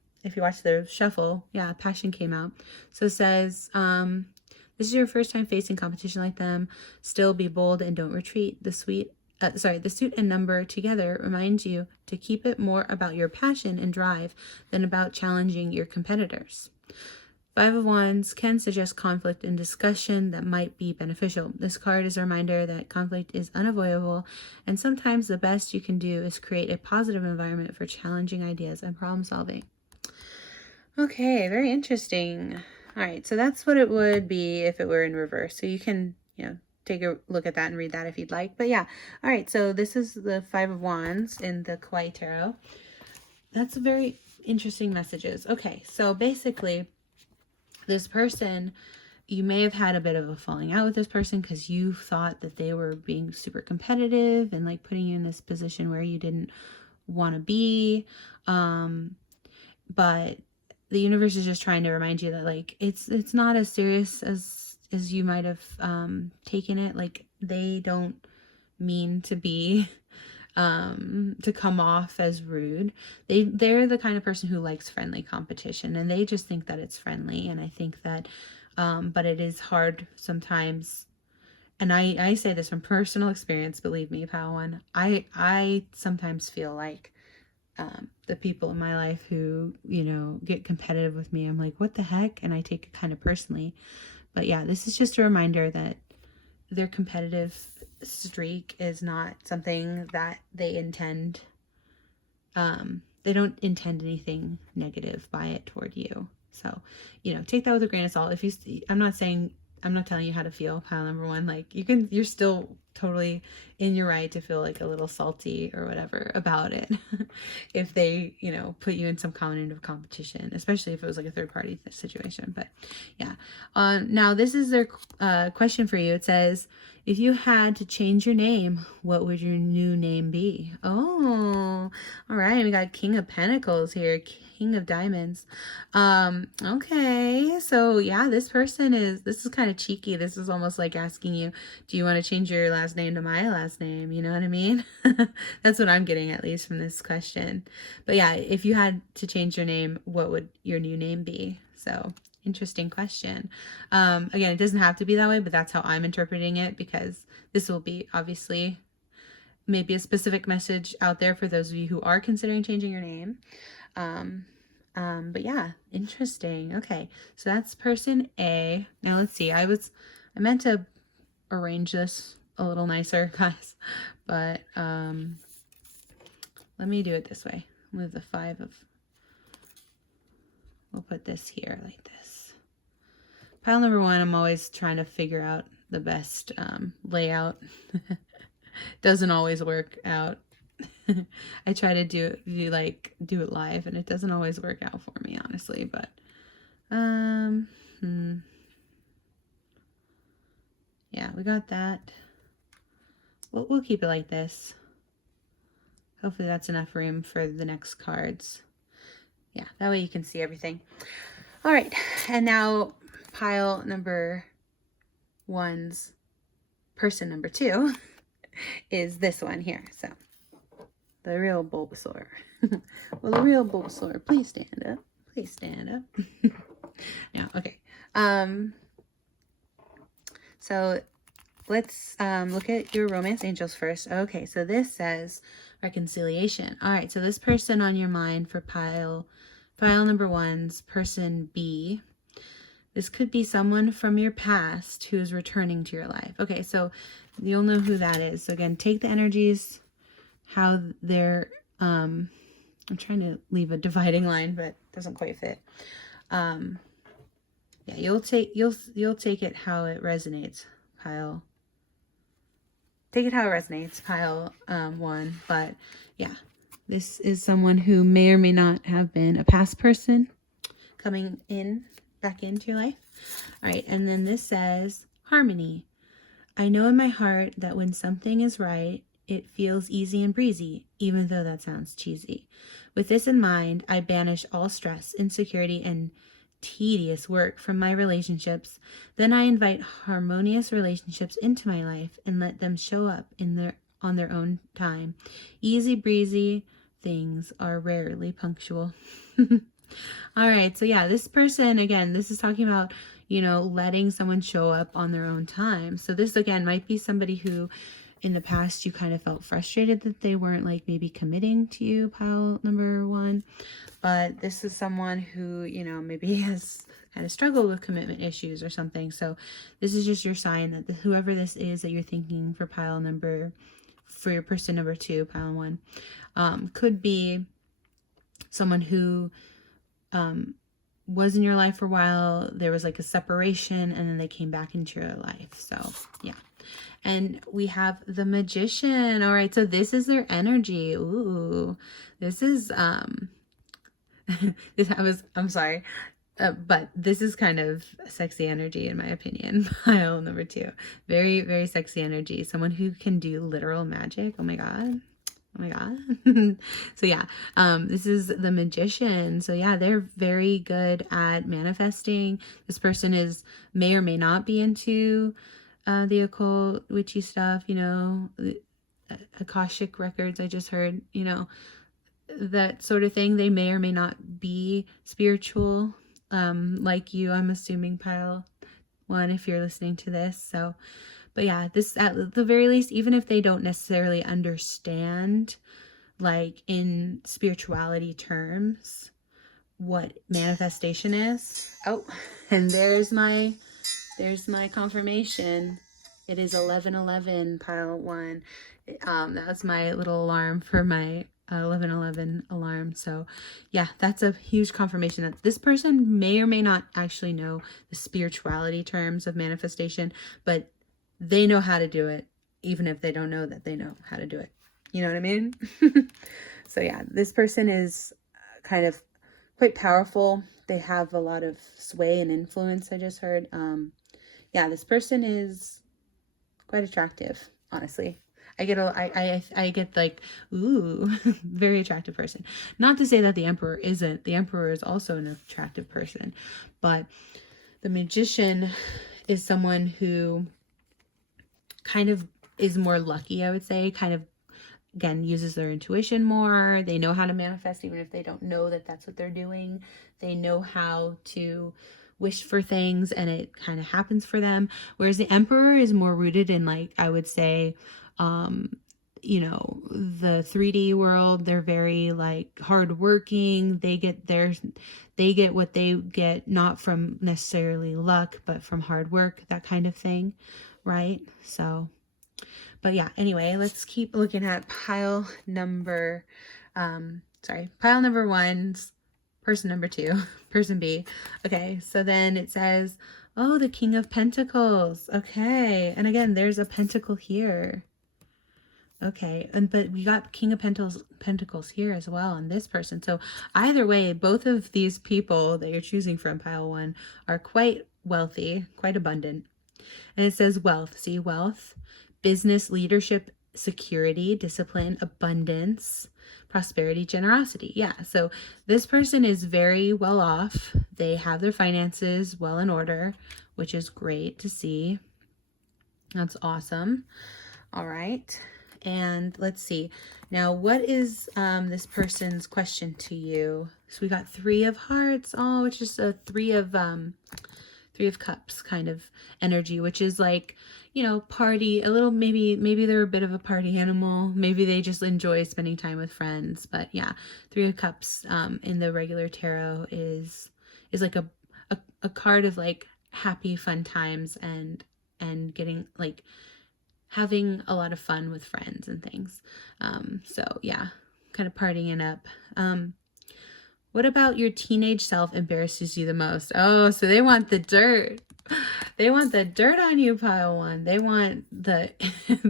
shuffle, yeah, passion came out. So it says, this is your first time facing competition like them. Still be bold and don't retreat. The suit and number together reminds you to keep it more about your passion and drive than about challenging your competitors. 5 of Wands can suggest conflict and discussion that might be beneficial. This card is a reminder that conflict is unavoidable, and sometimes the best you can do is create a positive environment for challenging ideas and problem solving. Okay, very interesting. All right, so that's what it would be if it were in reverse. So you can, take a look at that and read that if you'd like. But yeah, all right, so this is the Five of Wands in the Kawaii Tarot. That's very interesting messages. Okay, so basically, this person, you may have had a bit of a falling out with this person because you thought that they were being super competitive and like putting you in this position where you didn't want to be. But the universe is just trying to remind you that like it's not as serious as you might have taken it. Like they don't mean to be to come off as rude. They're the kind of person who likes friendly competition, and they just think that it's friendly. And I think that but it is hard sometimes, and I say this from personal experience, believe me, Padawan. I sometimes feel like the people in my life who, get competitive with me, I'm like, what the heck? And I take it kind of personally. But yeah, this is just a reminder that their competitive streak is not something that they intend. They don't intend anything negative by it toward you. So, take that with a grain of salt. If you, I'm not telling you how to feel, pile number one. Like you're still totally in your right to feel like a little salty or whatever about it. If they, put you in some kind of competition, especially if it was like a third party situation. But yeah. Now this is their question for you. It says, if you had to change your name, what would your new name be? Oh, all right. We got King of Pentacles here. King of Diamonds. Okay. So yeah, this is kind of cheeky. This is almost like asking you, do you want to change your last name to my last name? You know what I mean? That's what I'm getting, at least, from this question. But yeah, if you had to change your name, what would your new name be? So interesting question. Again, it doesn't have to be that way, but that's how I'm interpreting it, because this will be obviously maybe a specific message out there for those of you who are considering changing your name. But yeah, interesting. Okay, so that's person A. Now let's see. I meant to arrange this a little nicer, guys, but let me do it this way. Move the we'll put this here like this. Pile number one, I'm always trying to figure out the best layout. Doesn't always work out. I try to do it live, and it doesn't always work out for me, honestly, but yeah, we got that. We'll keep it like this. Hopefully that's enough room for the next cards. Yeah, that way you can see everything. All right, and now pile number one's person number two is this one here. So the real Bulbasaur. Well, the real Bulbasaur, please stand up. Please stand up. Yeah, okay. So let's look at your romance angels first. Okay, so this says reconciliation. All right, so this person on your mind for pile number one's person B. This could be someone from your past who is returning to your life. Okay, so you'll know who that is. So again, take the energies, how they're, I'm trying to leave a dividing line, but it doesn't quite fit. Yeah, you'll take it how it resonates, pile. Take it how it resonates, pile one. But yeah, this is someone who may or may not have been a past person coming back into your life. All right, and then this says harmony. I know in my heart that when something is right, it feels easy and breezy, even though that sounds cheesy. With this in mind, I banish all stress, insecurity, and tedious work from my relationships. Then I invite harmonious relationships into my life and let them show up on their own time. Easy breezy things are rarely punctual. All right, so yeah, this person, again, this is talking about, letting someone show up on their own time. So this, again, might be somebody who in the past you kind of felt frustrated that they weren't maybe committing to you, pile number one. But this is someone who, maybe has kind of struggled with commitment issues or something. So this is just your sign that whoever this is that you're thinking for your person number two, pile one, could be someone who was in your life for a while. There was like a separation, and then they came back into your life. So yeah. And we have the Magician. All right, so this is their energy. Ooh, this is I'm sorry, but this is kind of sexy energy in my opinion. Pile number 2, very, very sexy energy. Someone who can do literal magic. Oh my god. Oh my god. So yeah, this is the Magician. So yeah, they're very good at manifesting. This person may or may not be into the occult, witchy stuff, you know, Akashic records, I just heard, you know, that sort of thing. They may or may not be spiritual, like you, I'm assuming, pile 1, if you're listening to this. So, but yeah, this, at the very least, even if they don't necessarily understand, like in spirituality terms, what manifestation is. Oh, and there's my confirmation. It is 11:11, pile 1. That was my little alarm for my 11:11 alarm. So yeah, that's a huge confirmation that this person may or may not actually know the spirituality terms of manifestation, but they know how to do it, even if they don't know that they know how to do it. You know what I mean? So yeah, this person is kind of quite powerful. They have a lot of sway and influence, I just heard. Yeah, this person is quite attractive, honestly. I get like, ooh, very attractive person. Not to say that the Emperor isn't. The Emperor is also an attractive person, but the Magician is someone who kind of is more lucky, I would say, kind of, again, uses their intuition more. They know how to manifest, even if they don't know that that's what they're doing. They know how to wish for things, and it kind of happens for them. Whereas the Emperor is more rooted in, like, I would say, you know, the 3D world. They're very like hardworking. They get what they get, not from necessarily luck, but from hard work, that kind of thing, right? So, but yeah, anyway, let's keep looking at pile number 1's person number 2, person B. Okay, so then it says, oh, the King of Pentacles. Okay, and again, there's a pentacle here. Okay, but we got King of Pentacles here as well in this person. So either way, both of these people that you're choosing from, pile 1, are quite wealthy, quite abundant. And it says wealth. See, wealth, business, leadership, security, discipline, abundance, prosperity, generosity. Yeah, so this person is very well off. They have their finances well in order, which is great to see. That's awesome. All right. And let's see. Now, what is this person's question to you? So we got 3 of hearts. Oh, it's just a 3 of cups kind of energy, which is like, you know, party, a little, maybe they're a bit of a party animal. Maybe they just enjoy spending time with friends. But yeah, 3 of cups in the regular tarot is like a card of like happy, fun times and getting like having a lot of fun with friends and things. So yeah, kind of partying up. What about your teenage self embarrasses you the most? Oh, so they want the dirt. They want the dirt on you, pile 1. They want the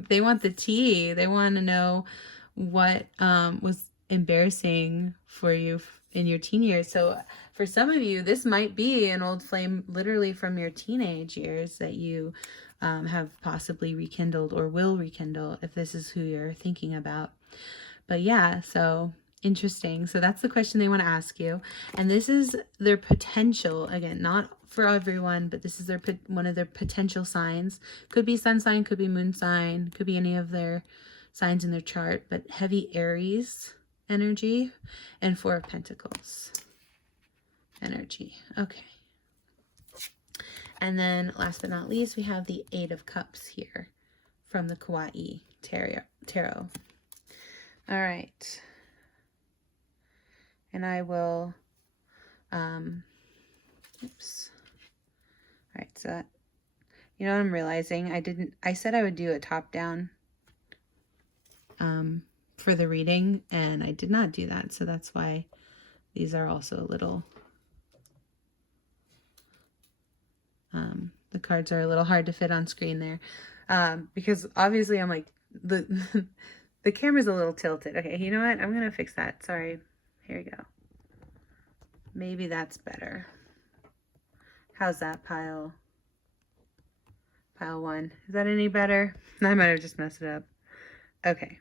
they want the tea. They want to know what was embarrassing for you in your teen years. So for some of you, this might be an old flame literally from your teenage years that you have possibly rekindled or will rekindle, if this is who you're thinking about. But yeah, so interesting. So that's the question they want to ask you. And this is their potential, again, not for everyone, but this is their one of their potential signs. Could be sun sign, could be moon sign, could be any of their signs in their chart, but heavy Aries energy and 4 of Pentacles energy. Okay. And then last but not least, we have the 8 of Cups here from the Kawaii Tarot. All right. And I will, oops. All right, so that, you know what I'm realizing? I said I would do a top down for the reading, and I did not do that. So that's why these are also a little The cards are a little hard to fit on screen there. Because obviously I'm like, the camera's a little tilted. Okay, you know what? I'm going to fix that. Sorry. Here we go. Maybe that's better. How's that, pile? Pile 1. Is that any better? I might have just messed it up. Okay.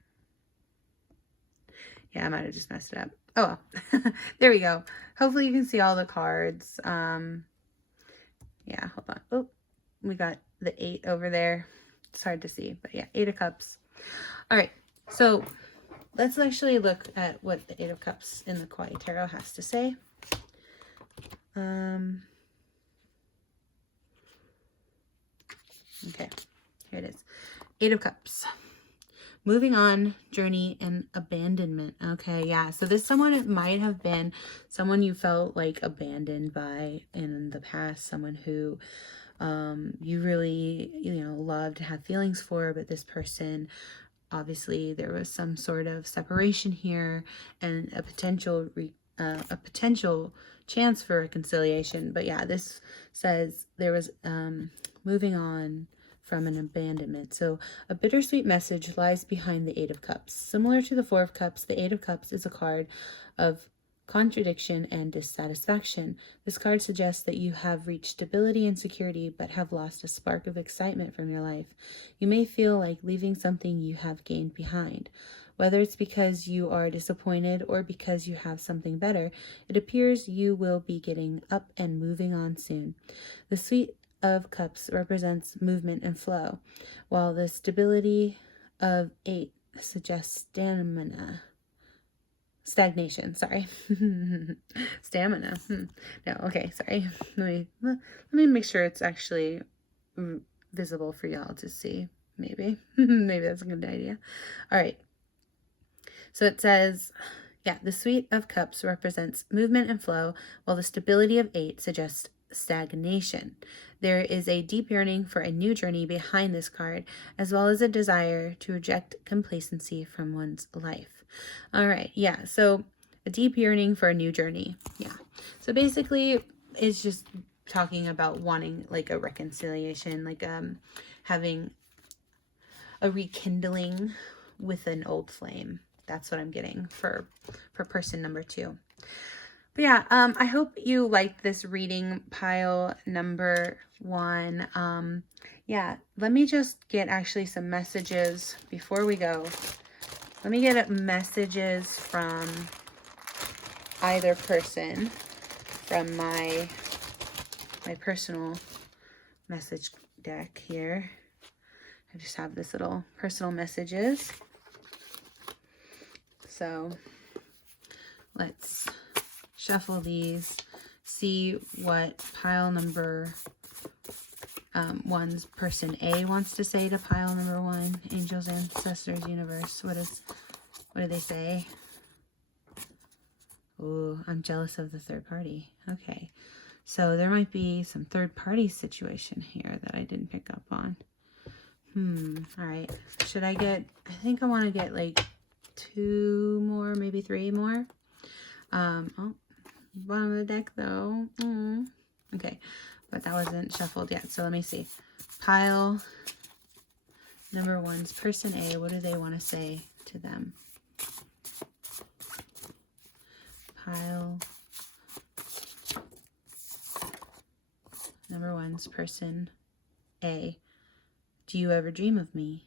Yeah, I might have just messed it up. Oh well. There we go. Hopefully you can see all the cards. Yeah, hold on. Oh, we got the 8 over there. It's hard to see, but yeah, 8 of Cups. All right, so let's actually look at what the 8 of Cups in the Kawaii Tarot has to say. Okay, here it is. 8 of Cups. Moving on, journey, and abandonment. Okay, yeah. So this someone might have been someone you felt like abandoned by in the past. Someone who you really, loved, had feelings for, but this person, obviously, there was some sort of separation here and a potential chance for reconciliation. But yeah, this says there was moving on from an abandonment. So a bittersweet message lies behind the 8 of Cups. Similar to the 4 of Cups, the 8 of Cups is a card of contradiction and dissatisfaction. This card suggests that you have reached stability and security, but have lost a spark of excitement from your life. You may feel like leaving something you have gained behind. Whether it's because you are disappointed or because you have something better, it appears you will be getting up and moving on soon. The Suite of Cups represents movement and flow, while the stability of 8 suggests stagnation. Sorry. Stamina. No, okay, sorry. Let me make sure it's actually visible for y'all to see. Maybe. Maybe that's a good idea. All right. So it says, yeah, the Suite of Cups represents movement and flow, while the stability of 8 suggests stagnation. There is a deep yearning for a new journey behind this card, as well as a desire to reject complacency from one's life. All right, yeah, so a deep yearning for a new journey. Yeah, so basically it's just talking about wanting like a reconciliation, like having a rekindling with an old flame. That's what I'm getting for person number 2. But yeah, I hope you liked this reading, pile number 1. Yeah, let me just get actually some messages before we go. Let me get messages from either person from my personal message deck here. I just have this little personal messages. So let's shuffle these, see what pile number 1's person A wants to say to pile number 1. Angels, ancestors, universe. What do they say? Oh, I'm jealous of the third party. Okay, so there might be some third party situation here that I didn't pick up on. All right. Should I get? I think I want to get like 2 more, maybe 3 more. Oh. Bottom of the deck though. Okay, but that wasn't shuffled yet, so let me see. Pile number 1's person A, what do they want to say to them? Pile number 1's person A, do you ever dream of me?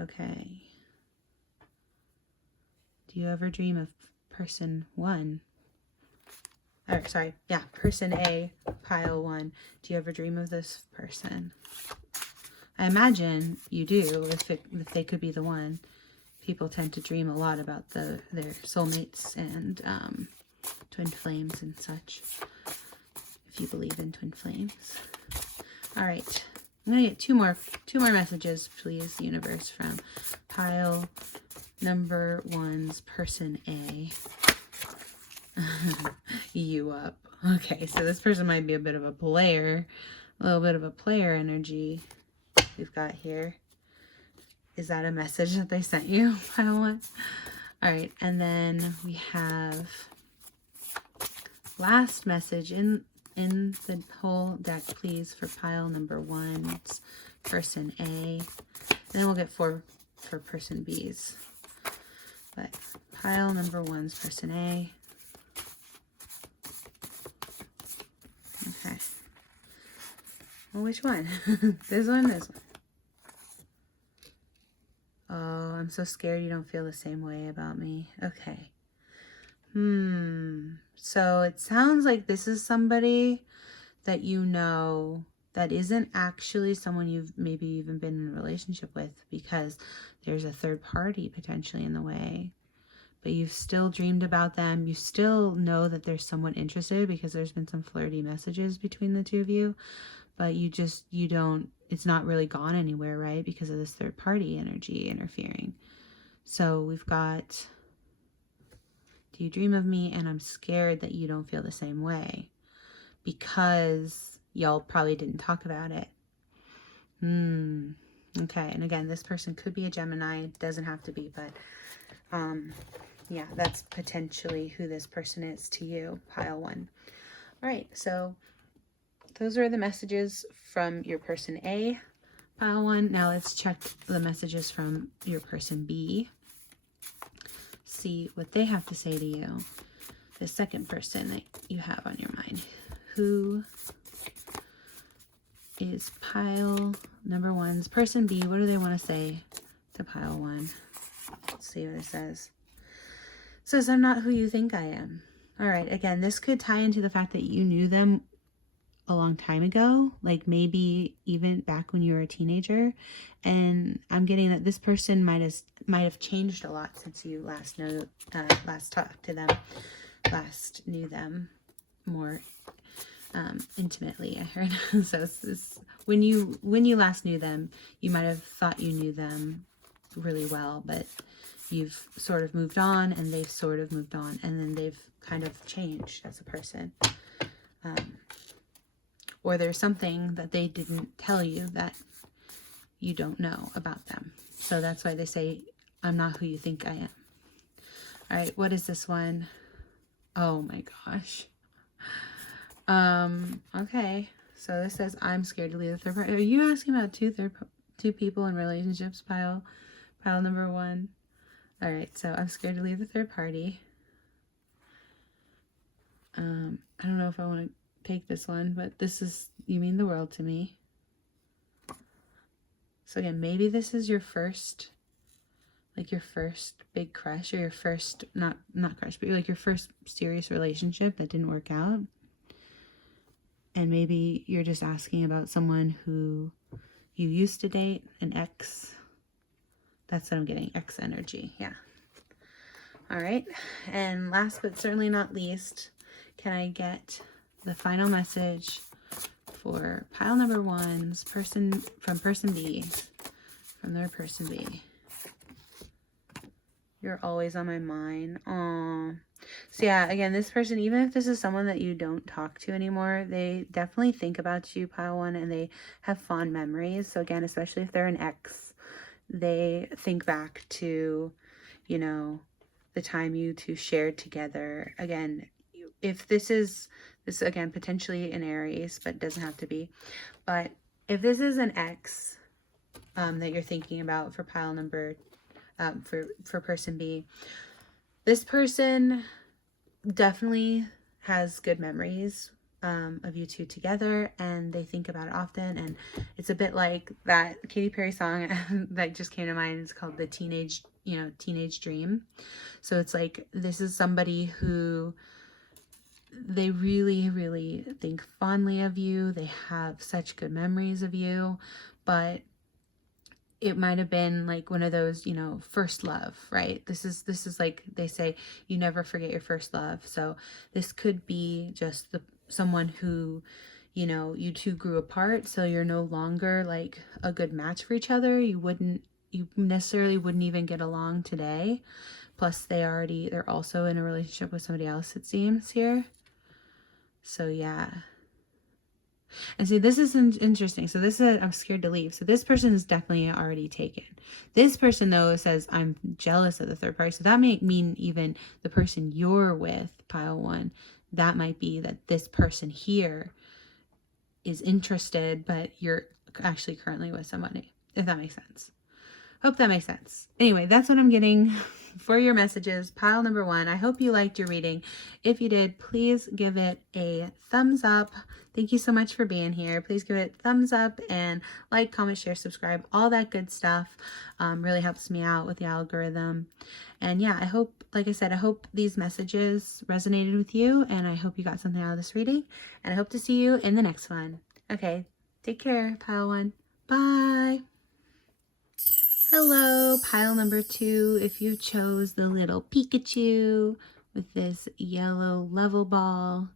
Okay, do you ever dream of person 1? Or sorry, yeah, person A, pile 1. Do you ever dream of this person? I imagine you do, if they could be the one. People tend to dream a lot about their soulmates and twin flames and such, if you believe in twin flames. All right, I'm gonna get two more messages, please, universe, from pile number 1's person A. You up. Okay, so this person might be a bit of a player. A little bit of a player energy we've got here. Is that a message that they sent you? Pile 1. All right, and then we have last message in in the whole deck, please, for pile number 1's person A. Then we'll get 4 for person B's. But pile number 1's person A. Okay. Well, which one? This one, this one. Oh, I'm so scared you don't feel the same way about me. Okay. So it sounds like this is somebody that you know that isn't actually someone you've maybe even been in a relationship with, because there's a third party potentially in the way. But you've still dreamed about them. You still know that there's someone interested because there's been some flirty messages between the two of you. But you don't, it's not really gone anywhere, right? Because of this third party energy interfering. So we've got, do you dream of me? And I'm scared that you don't feel the same way because y'all probably didn't talk about it. Okay. And again, this person could be a Gemini. It doesn't have to be, but yeah, that's potentially who this person is to you, pile 1. All right. So those are the messages from your person A, pile 1. Now let's check the messages from your person B. See what they have to say to you. The second person that you have on your mind. Who is pile number 1's person B? What do they want to say to pile 1? Let's see what it says. It says, I'm not who you think I am. All right. Again, this could tie into the fact that you knew them a long time ago, like maybe even back when you were a teenager. And I'm getting that this person might have changed a lot since you last talked to them, last knew them more intimately, I heard. So when you last knew them, you might have thought you knew them really well, but you've sort of moved on and they've sort of moved on, and then they've kind of changed as a person. Or there's something that they didn't tell you that you don't know about them. So that's why they say, I'm not who you think I am. All right, what is this one? Oh my gosh. Okay. So this says, I'm scared to leave the third party. Are you asking about two people in relationships, pile number 1? All right, so I'm scared to leave the third party. I don't know if I want to take this one, but you mean the world to me. So again, maybe this is your first, like your first big crush, or your first, not crush, but like your first serious relationship that didn't work out. And maybe you're just asking about someone who you used to date, an ex. That's what I'm getting, ex energy. Yeah. All right. And last but certainly not least, can I get the final message for pile number 1's person, from person B, from their person B? You're always on my mind. Aww. So yeah, again, this person, even if this is someone that you don't talk to anymore, they definitely think about you, pile 1, and they have fond memories. So again, especially if they're an ex, they think back to, you know, the time you two shared together. Again, if this again, potentially an Aries, but it doesn't have to be. But if this is an ex that you're thinking about for pile number, for person B, this person definitely has good memories of you two together, and they think about it often. And it's a bit like that Katy Perry song that just came to mind. It's called the Teenage Dream. So it's like, this is somebody who they really, really think fondly of you. They have such good memories of you, but it might have been like one of those, you know, first love, right? This is like, they say, you never forget your first love. So this could be just someone who, you know, you two grew apart, so you're no longer like a good match for each other. You necessarily wouldn't even get along today. Plus they're also in a relationship with somebody else, it seems here. So yeah. And see, this is interesting. So this is, I'm scared to leave. So this person is definitely already taken. This person, though, says, I'm jealous of the third party. So that may mean even the person you're with, pile 1, that might be that this person here is interested, but you're actually currently with somebody, if that makes sense. Hope that makes sense. Anyway, that's what I'm getting for your messages. Pile number 1. I hope you liked your reading. If you did, please give it a thumbs up. Thank you so much for being here. Please give it thumbs up and like, comment, share, subscribe, all that good stuff. Really helps me out with the algorithm. And yeah, I hope, like I said, I hope these messages resonated with you, and I hope you got something out of this reading, and I hope to see you in the next one. Okay, take care, pile 1. Bye. Hello, pile number 2. If you chose the little Pikachu with this yellow level ball,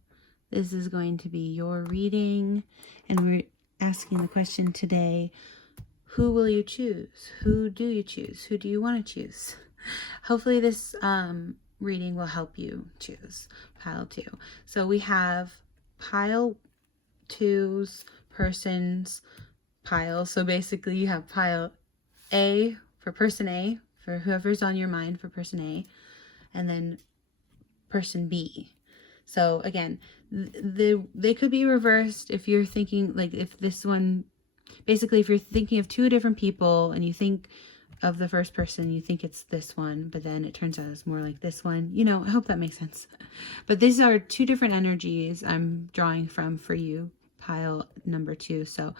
this is going to be your reading. And we're asking the question today, who will you choose? Who do you choose? Who do you want to choose? Hopefully this reading will help you choose pile 2. So we have pile 2's person's pile. So basically you have pile A for person A, for whoever's on your mind for person A, and then person B. So again, they could be reversed if you're thinking, like, if this one, basically if you're thinking of 2 different people and you think of the first person, you think it's this one, but then it turns out it's more like this one. You know, I hope that makes sense. But these are 2 different energies I'm drawing from for you, pile number 2. So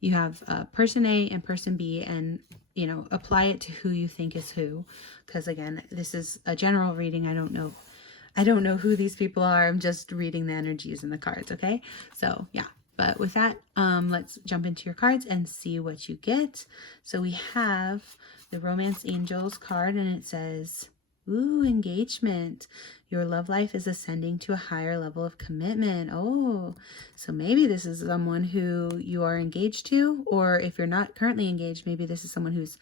you have person A and person B, and you know, apply it to who you think is who, because again, this is a general reading. I don't know who these people are. I'm just reading the energies in the cards. Okay, so yeah, but with that, let's jump into your cards and see what you get. So we have the Romance Angels card, and it says, ooh, engagement. Your love life is ascending to a higher level of commitment. Oh, so maybe this is someone who you are engaged to, or if you're not currently engaged, maybe this is someone who's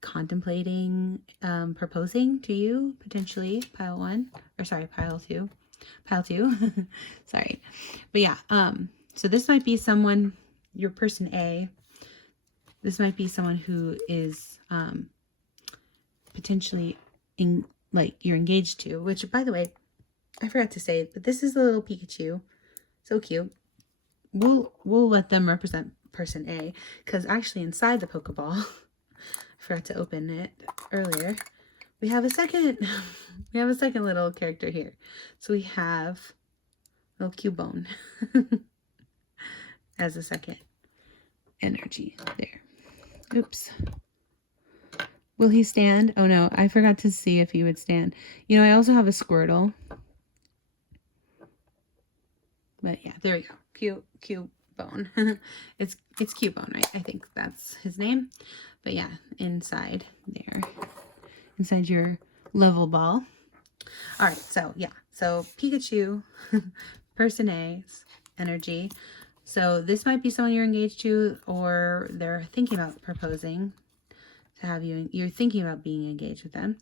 contemplating proposing to you, potentially, pile 1, or sorry, pile 2. Sorry. But yeah, so this might be someone, your person A. This might be someone who is potentially like you're engaged to, which, by the way, I forgot to say, but this is the little Pikachu. So cute. We'll let them represent person A, because actually inside the Pokeball, I forgot to open it earlier, we have a second little character here. So we have little Cubone as a second energy there. Oops. Will he stand? Oh no, I forgot to see if he would stand. You know, I also have a Squirtle. But yeah, there we go. Cubone. It's Cubone, right? I think that's his name. But yeah, inside there. Inside your level ball. Alright, so yeah. So Pikachu, person A's energy. So this might be someone you're engaged to, or they're thinking about proposing to have you. You're thinking about being engaged with them.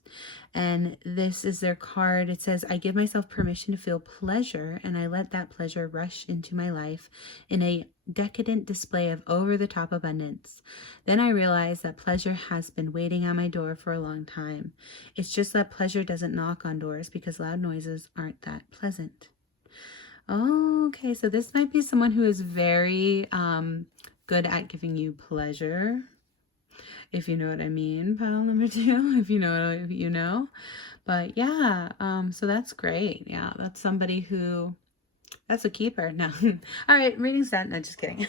And this is their card. It says, I give myself permission to feel pleasure, and I let that pleasure rush into my life in a decadent display of over-the-top abundance. Then I realize that pleasure has been waiting on my door for a long time. It's just that pleasure doesn't knock on doors because loud noises aren't that pleasant. Oh, okay, so this might be someone who is very good at giving you pleasure, if you know what I mean, pile number 2, if you know. But yeah, so that's great. Yeah, that's somebody who, that's a keeper. No. All right, reading's done. No, just kidding.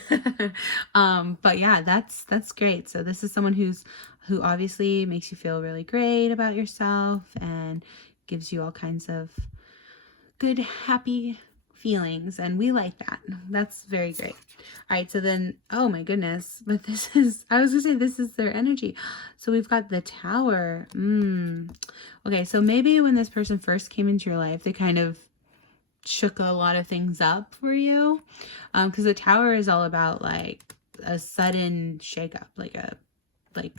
But yeah, that's great. So this is someone who obviously makes you feel really great about yourself and gives you all kinds of good, happy feelings, and we like that. That's very great. All right, so then, oh my goodness, but this is, I was gonna say, this is their energy. So we've got the Tower. Okay, so maybe when this person first came into your life, they kind of shook a lot of things up for you, because the Tower is all about like a sudden shakeup, like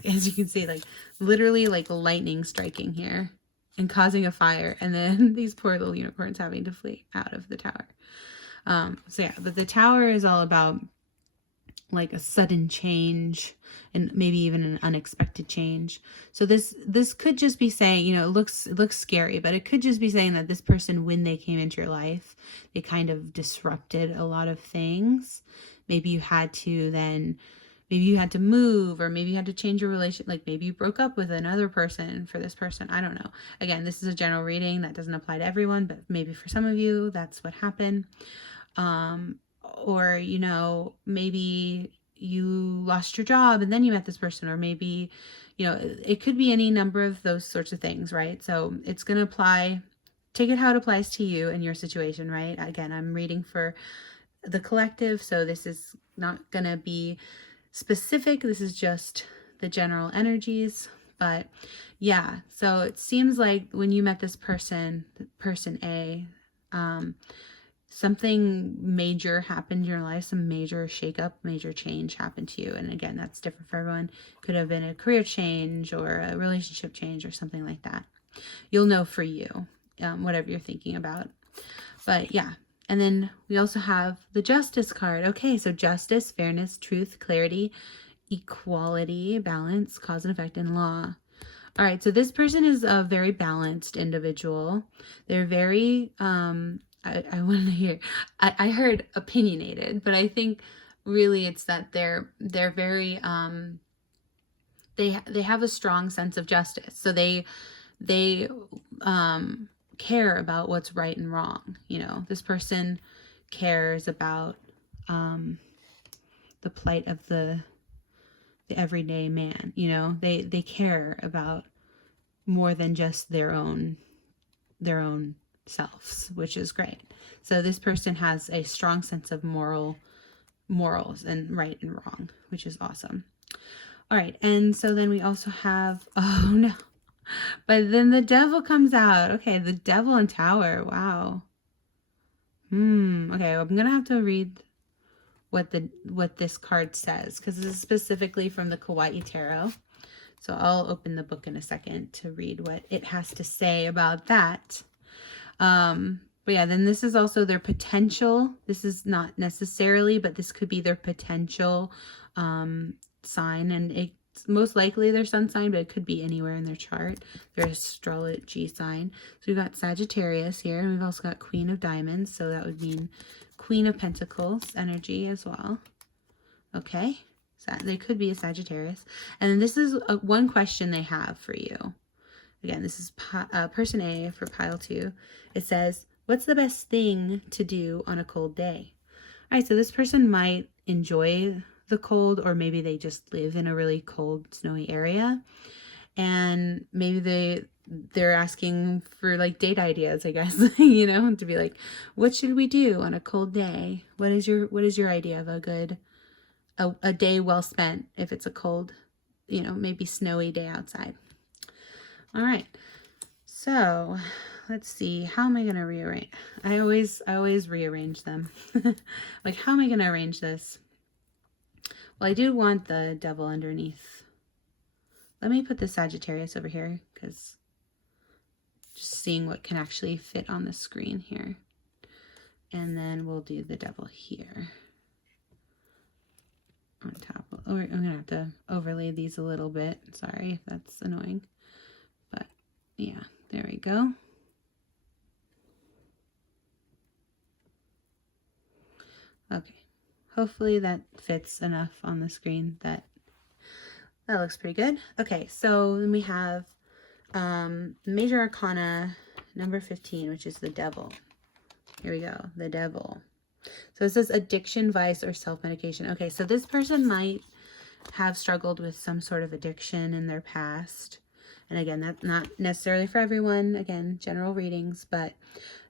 as you can see, like literally like lightning striking here and causing a fire, and then these poor little unicorns having to flee out of the tower. So yeah, but the Tower is all about like a sudden change, and maybe even an unexpected change. So this could just be saying, you know, it looks scary, but it could just be saying that this person, when they came into your life, they kind of disrupted a lot of things. Maybe you had to then, maybe you had to move, or maybe you had to change your relation. Like maybe you broke up with another person for this person. I don't know. Again, this is a general reading that doesn't apply to everyone, but maybe for some of you, that's what happened. Or, you know, maybe you lost your job and then you met this person, or maybe, you know, it could be any number of those sorts of things, right? So it's going to apply, take it how it applies to you and your situation, right? Again, I'm reading for the collective, so this is not going to be specific. This is just the general energies. But yeah, so it seems like when you met this person, person A, something major happened in your life, some major shakeup, major change happened to you. And again, that's different for everyone. Could have been a career change or a relationship change or something like that. You'll know for you, whatever you're thinking about. But yeah. And then we also have the Justice card. Okay, so justice, fairness, truth, clarity, equality, balance, cause and effect, and law. All right, so this person is a very balanced individual. They're very, I want to hear, I heard opinionated, but I think really it's that they're very, they have a strong sense of justice. So they care about what's right and wrong. You know, this person cares about the plight of the everyday man. You know, they care about more than just their own selves, which is great. So this person has a strong sense of morals and right and wrong, which is awesome. All right, and so then we also have, oh no, but then the devil comes out. Okay, the devil and tower. Wow. Okay, I'm gonna have to read what this card says, because this is specifically from the Kawaii Tarot. So I'll open the book in a second to read what it has to say about that. But yeah, then this is also their potential. This is not necessarily, but this could be their potential sign, and it's most likely their sun sign, but it could be anywhere in their chart, their astrology sign. So we've got Sagittarius here, and we've also got Queen of Diamonds, so that would mean Queen of Pentacles energy as well. Okay, so they could be a Sagittarius. And then this is one question they have for you. Again, this is person A for pile 2. It says, what's the best thing to do on a cold day? All right, so this person might enjoy the cold, or maybe they just live in a really cold, snowy area. And maybe they're asking for like date ideas, I guess, you know, to be like, what should we do on a cold day? What is your idea of a good, a day well spent if it's a cold, you know, maybe snowy day outside? All right, so let's see, how am I going to rearrange? I always rearrange them. Like, how am I going to arrange this? Well, I do want the devil underneath. Let me put the Sagittarius over here, because just seeing what can actually fit on the screen here. And then we'll do the devil here on top. Oh, I'm going to have to overlay these a little bit. Sorry if that's annoying. But yeah, there we go. Okay. Hopefully that fits enough on the screen. That looks pretty good. Okay, so then we have Major Arcana number 15, which is the devil. Here we go, the devil. So it says addiction, vice, or self-medication. Okay, so this person might have struggled with some sort of addiction in their past. And again, that's not necessarily for everyone. Again, general readings, but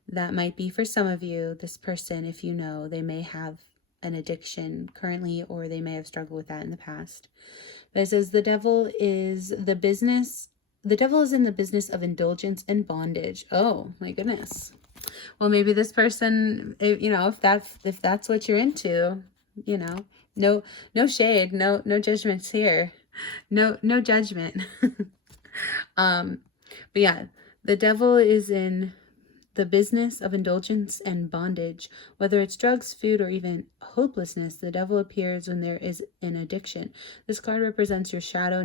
that might be for some of you. This person, if you know, they may have an addiction currently, or they may have struggled with that in the past. But it says the devil is in the business of indulgence and bondage. Oh my goodness. Well, maybe this person, you know, if that's what you're into, you know, no shade, no judgments here. No judgment. But yeah, the devil is in the business of indulgence and bondage. Whether it's drugs, food, or even hopelessness, the devil appears when there is an addiction. This card represents your shadow,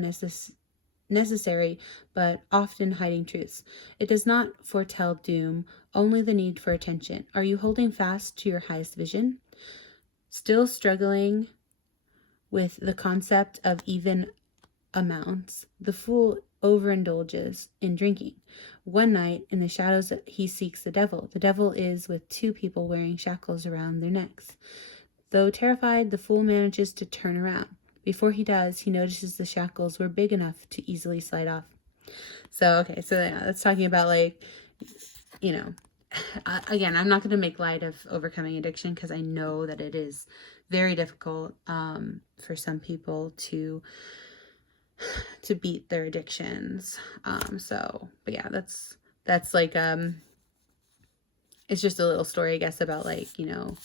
necessary but often hiding truths. It does not foretell doom, only the need for attention. Are you holding fast to your highest vision? Still struggling with the concept of even amounts, the fool overindulges in drinking. One night, in the shadows, he seeks the devil. The devil is with two people wearing shackles around their necks. Though terrified, the fool manages to turn around. Before he does, he notices the shackles were big enough to easily slide off. So, okay, so yeah, that's talking about, like, you know, again, I'm not going to make light of overcoming addiction because I know that it is very difficult for some people to beat their addictions. But yeah, that's like, it's just a little story, I guess, about, like, you know,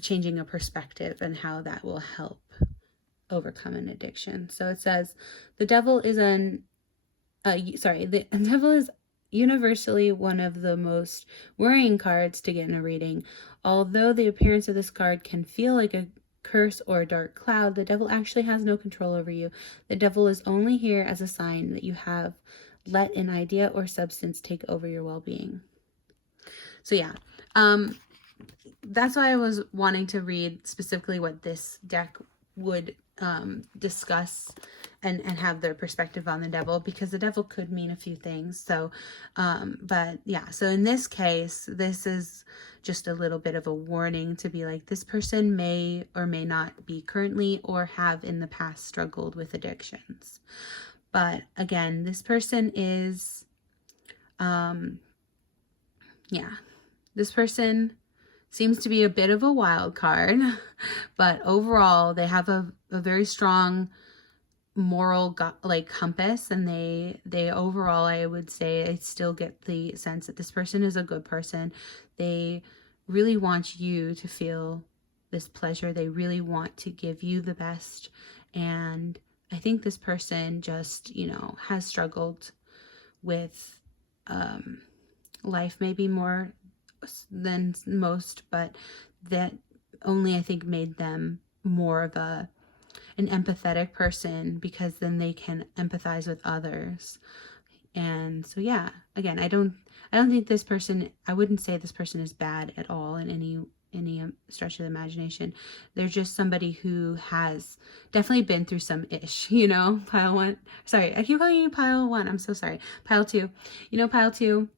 changing a perspective and how that will help overcome an addiction. So it says, the devil is the devil is universally one of the most worrying cards to get in a reading. Although the appearance of this card can feel like a curse or a dark cloud, the devil actually has no control over you. The devil is only here as a sign that you have let an idea or substance take over your well-being. So yeah, that's why I was wanting to read specifically what this deck would discuss and have their perspective on the devil, because the devil could mean a few things. So but yeah, so in this case, this is just a little bit of a warning to be like, this person may or may not be currently or have in the past struggled with addictions. But again, this person is this person seems to be a bit of a wild card, but overall they have a very strong moral compass, and they overall, I would say, I still get the sense that this person is a good person. They really want you to feel this pleasure. They really want to give you the best, and I think this person just, you know, has struggled with life maybe more than most, but that only, I think, made them more of an empathetic person, because then they can empathize with others. And so yeah, again, I don't think this person, I wouldn't say this person is bad at all in any stretch of the imagination. They're just somebody who has definitely been through some ish, you know. Pile one, sorry, I keep calling you pile one, I'm so sorry. Pile two, you know, pile two,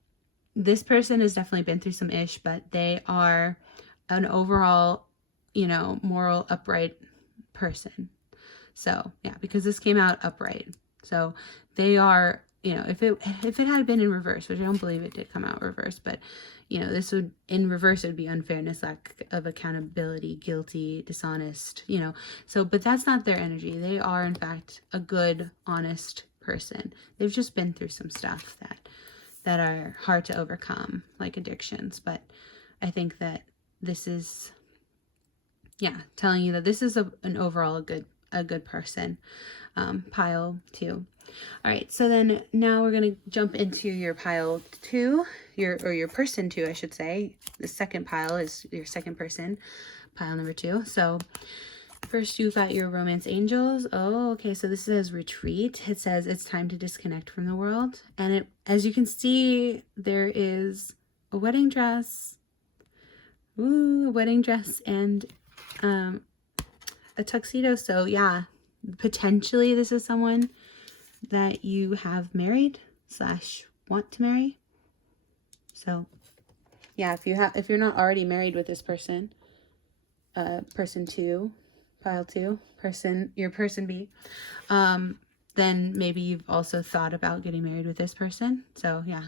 this person has definitely been through some ish, but they are an overall, you know, moral, upright person. So yeah, because this came out upright, so they are, you know, if it had been in reverse, which I don't believe it did come out reverse, but you know, this would, in reverse, it would be unfairness, lack of accountability, guilty, dishonest, you know. So, but that's not their energy. They are, in fact, a good, honest person. They've just been through some stuff that are hard to overcome, like addictions. But I think that this is, yeah, telling you that this is an overall a good person. Pile two. All right, so then now we're going to jump into your pile two, your person two, I should say. The second pile is your second person, pile number two. So first, you've got your romance angels. Oh, okay, so this says retreat. It says it's time to disconnect from the world. And it, as you can see, there is a wedding dress. Ooh, a wedding dress and a tuxedo. So yeah, potentially this is someone that you have married / want to marry. So yeah, if you're not already married with this person, person two, pile two, your person B, then maybe you've also thought about getting married with this person. So yeah.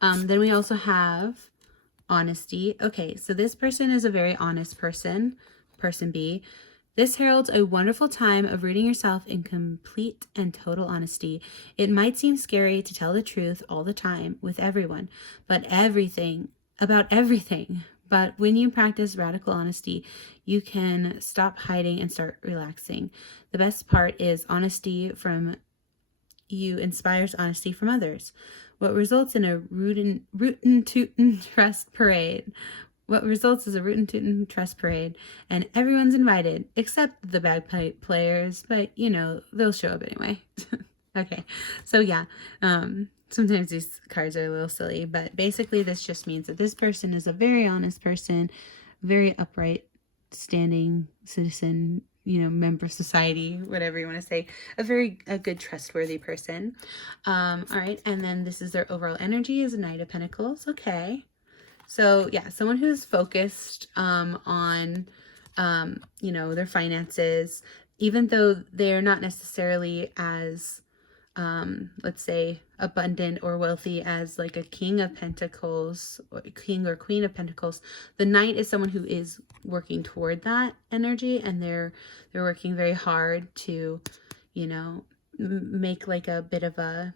Then we also have honesty. Okay, so this person is a very honest person, person B. This heralds a wonderful time of rooting yourself in complete and total honesty. It might seem scary to tell the truth all the time with everyone, about everything. But when you practice radical honesty, you can stop hiding and start relaxing. The best part is honesty from you inspires honesty from others. What results in a rootin' tootin' trust parade. What results is a rootin' tootin' trust parade, and everyone's invited except the bagpipe players, but you know, they'll show up anyway. Okay, so yeah, sometimes these cards are a little silly, but basically this just means that this person is a very honest person, very upright, standing citizen, you know, member of society, whatever you want to say, a good trustworthy person. All right, and then this is their overall energy is a Knight of Pentacles. Okay, so yeah, someone who's focused on you know, their finances, even though they're not necessarily as let's say abundant or wealthy as like a King of Pentacles, or King or Queen of Pentacles. The Knight is someone who is working toward that energy, and they're working very hard to, you know, make like a bit of a,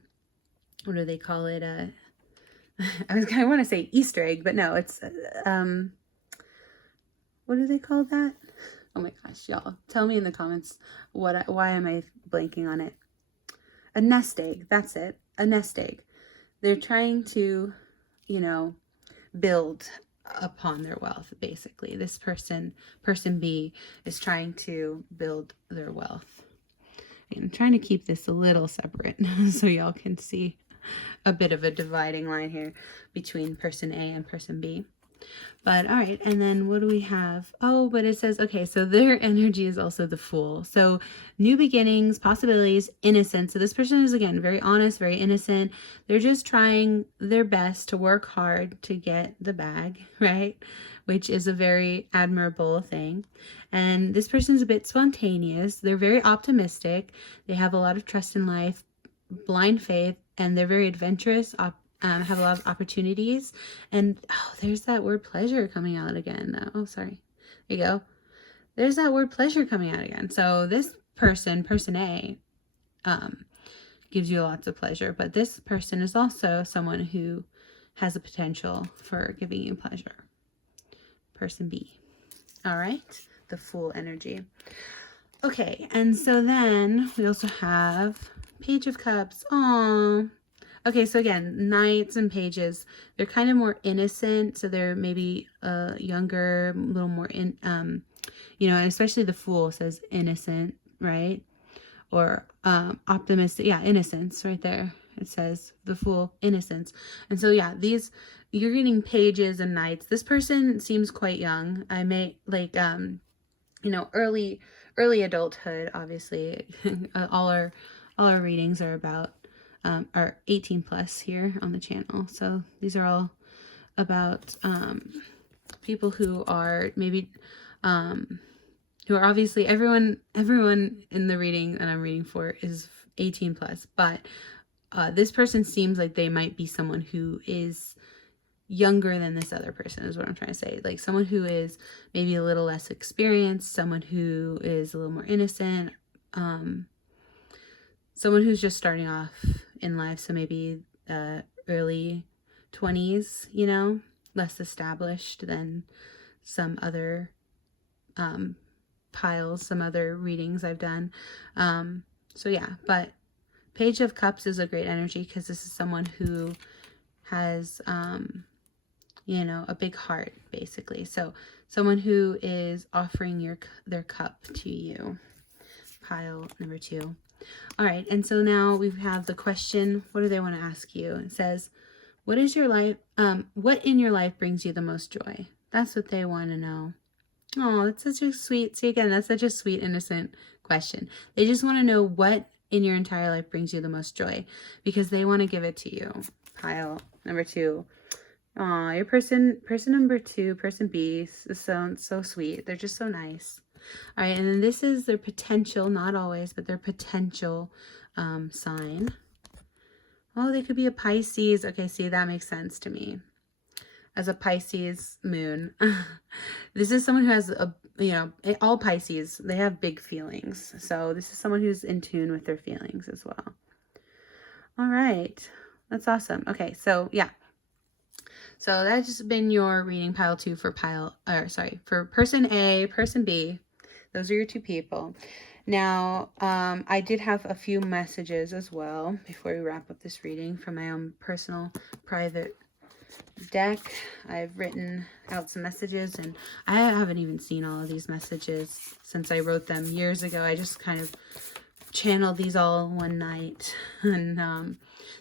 what do they call it, I want to say Easter egg, but no, it's what do they call that? Oh my gosh, y'all, tell me in the comments why am I blanking on it. A nest egg, that's it, a nest egg. They're trying to, you know, build upon their wealth, basically. This person B, is trying to build their wealth. I'm trying to keep this a little separate so y'all can see a bit of a dividing line here between person A and person B. But all right, and then what do we have? Oh, but it says, okay, so their energy is also the Fool. So new beginnings, possibilities, innocence. So this person is, again, very honest, very innocent. They're just trying their best to work hard to get the bag, right? Which is a very admirable thing. And this person's a bit spontaneous. They're very optimistic. They have a lot of trust in life, blind faith, and they're very adventurous, have a lot of opportunities. And oh, there's that word pleasure coming out again though. Oh, sorry. There you go. There's that word pleasure coming out again. So this person A, gives you lots of pleasure, but this person is also someone who has a potential for giving you pleasure. Person B. All right. The Fool energy. Okay. And so then we also have Page of Cups. Aww. Okay, so again, Knights and Pages, they're kind of more innocent, so they're maybe younger, a little more, you know, and especially the Fool says innocent, right? Or optimistic, yeah, innocence, right there. It says the Fool, innocence. And so, yeah, you're getting Pages and Knights. This person seems quite young. I may, like, you know, early adulthood, obviously. all our readings are about are 18 plus here on the channel. So these are all about people who are maybe who are obviously everyone in the reading that I'm reading for is 18 plus, but this person seems like they might be someone who is younger than this other person, is what I'm trying to say. Like someone who is maybe a little less experienced, someone who is a little more innocent, someone who's just starting off in life, so maybe early 20s, you know, less established than some other piles, some other readings I've done. So yeah, but Page of Cups is a great energy because this is someone who has, you know, a big heart, basically. So someone who is offering their cup to you. Pile number 2. All right, and so now we have the question, what do they want to ask you? It says, what is your life, what in your life brings you the most joy? That's what they want to know. Oh, that's such a sweet, see again, that's such a sweet, innocent question. They just want to know what in your entire life brings you the most joy, because they want to give it to you. Pile number 2. Aw, your person number 2, person B, sounds so sweet. They're just so nice. All right, and then this is their potential, not always, but their potential sign. Oh, they could be a Pisces. Okay, see, that makes sense to me. As a Pisces moon. This is someone who has, you know, all Pisces, they have big feelings. So this is someone who's in tune with their feelings as well. All right, that's awesome. Okay, so yeah. So that's just been your reading, pile 2 for for person A, person B. Those are your 2 people. Now, I did have a few messages as well before we wrap up this reading from my own personal private deck. I've written out some messages, and I haven't even seen all of these messages since I wrote them years ago. I just kind of channeled these all one night, and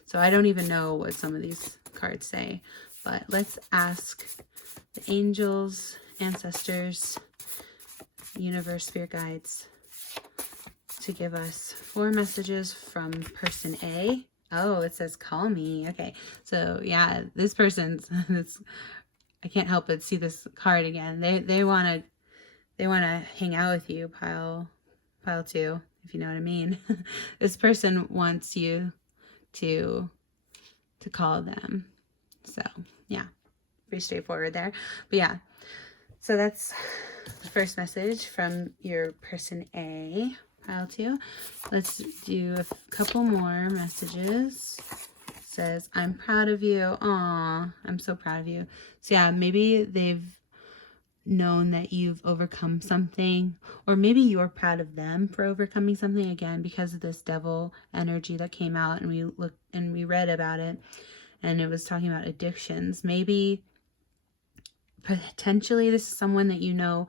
so I don't even know what some of these cards say. But let's ask the angels, ancestors, universe, spirit guides to give us 4 messages from person A. Oh, it says call me. Okay, so yeah, this person's I can't help but see this card again. They want to hang out with you, pile 2, if you know what I mean. This person wants you to call them. So yeah, pretty straightforward there. But yeah, so that's the first message from your person A, pile 2. Let's do a couple more messages. It says, I'm proud of you. Aw, I'm so proud of you. So yeah, maybe they've known that you've overcome something, or maybe you're proud of them for overcoming something, again because of this devil energy that came out, and we read about it, and it was talking about addictions. Maybe potentially this is someone that you know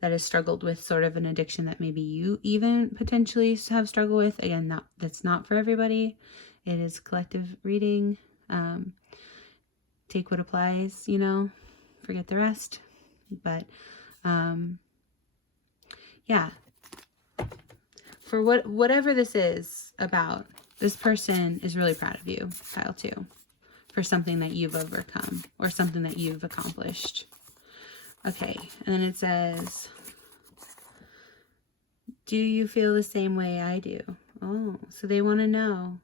that has struggled with sort of an addiction that maybe you even potentially have struggled with. Again, that's not for everybody. It is collective reading. Take what applies, forget the rest. But yeah, for whatever this is about, this person is really proud of you, pile 2, for something that you've overcome or something that you've accomplished. Okay, and then it says, do you feel the same way I do? Oh, so they want to know.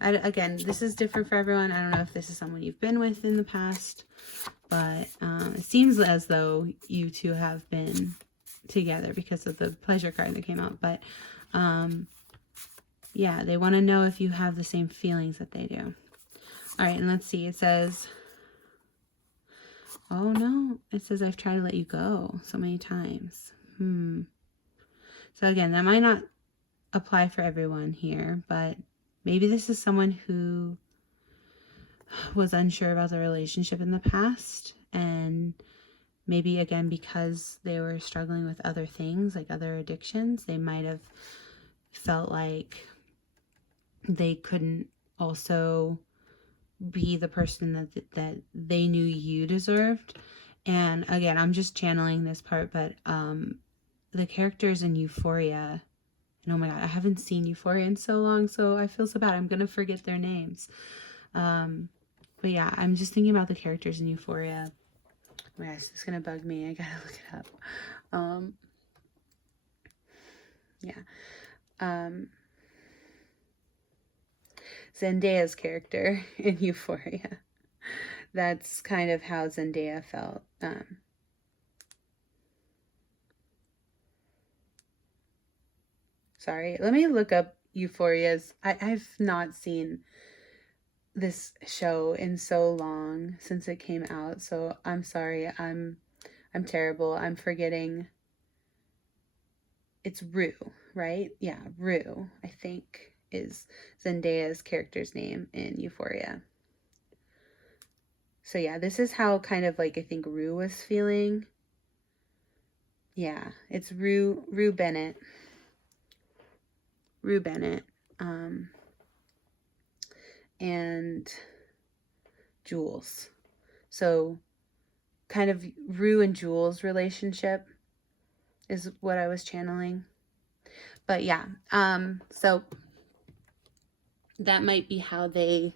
Again, this is different for everyone. I don't know if this is someone you've been with in the past, but it seems as though you two have been together because of the pleasure card that came out. But yeah, they want to know if you have the same feelings that they do. All right, and let's see. It says, oh no, it says I've tried to let you go so many times. So again, that might not apply for everyone here, but maybe this is someone who was unsure about the relationship in the past, and maybe again because they were struggling with other things, like other addictions, they might have felt like they couldn't also be the person that they knew you deserved. And again, I'm just channeling this part, but the characters in Euphoria, and oh my god, I haven't seen Euphoria in so long, so I feel so bad. I'm gonna forget their names. But yeah, I'm just thinking about the characters in Euphoria. Oh my gosh, it's gonna bug me. I gotta look it up. Zendaya's character in Euphoria. That's kind of how Zendaya felt. Sorry, let me look up Euphoria's. I've not seen this show in so long since it came out, so I'm sorry. I'm terrible. I'm forgetting. It's Rue, right? Yeah, Rue, I think, is Zendaya's character's name in Euphoria. So yeah, this is how kind of like I think Rue was feeling. Yeah, it's Rue Bennett. Rue Bennett. And Jules. So kind of Rue and Jules' relationship is what I was channeling. But yeah, so that might be how they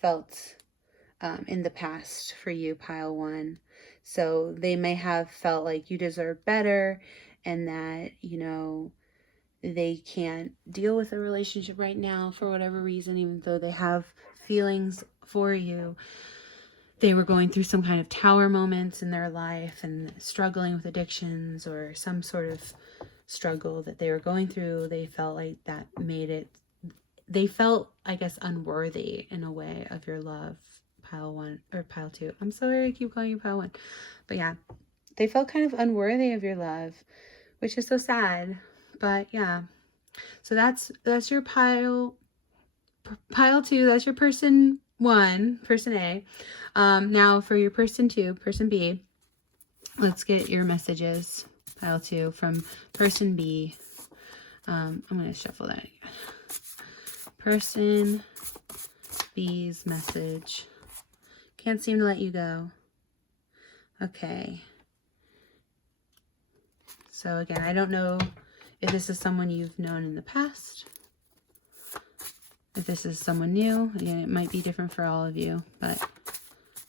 felt in the past for you, pile 1. So they may have felt like you deserve better, and that, they can't deal with a relationship right now for whatever reason, even though they have feelings for you. They were going through some kind of tower moments in their life and struggling with addictions or some sort of struggle that they were going through. They felt like that made it, they felt, I guess, unworthy in a way of your love, pile 1 or pile 2. I'm sorry I keep calling you pile 1. But yeah, they felt kind of unworthy of your love, which is so sad. But yeah, so that's your pile 2. That's your person 1, person A. Now for your person 2, person B, let's get your messages, pile 2, from person B. I'm going to shuffle that again. Person B's message. Can't seem to let you go. Okay. So again, I don't know if this is someone you've known in the past. If this is someone new, again, it might be different for all of you, but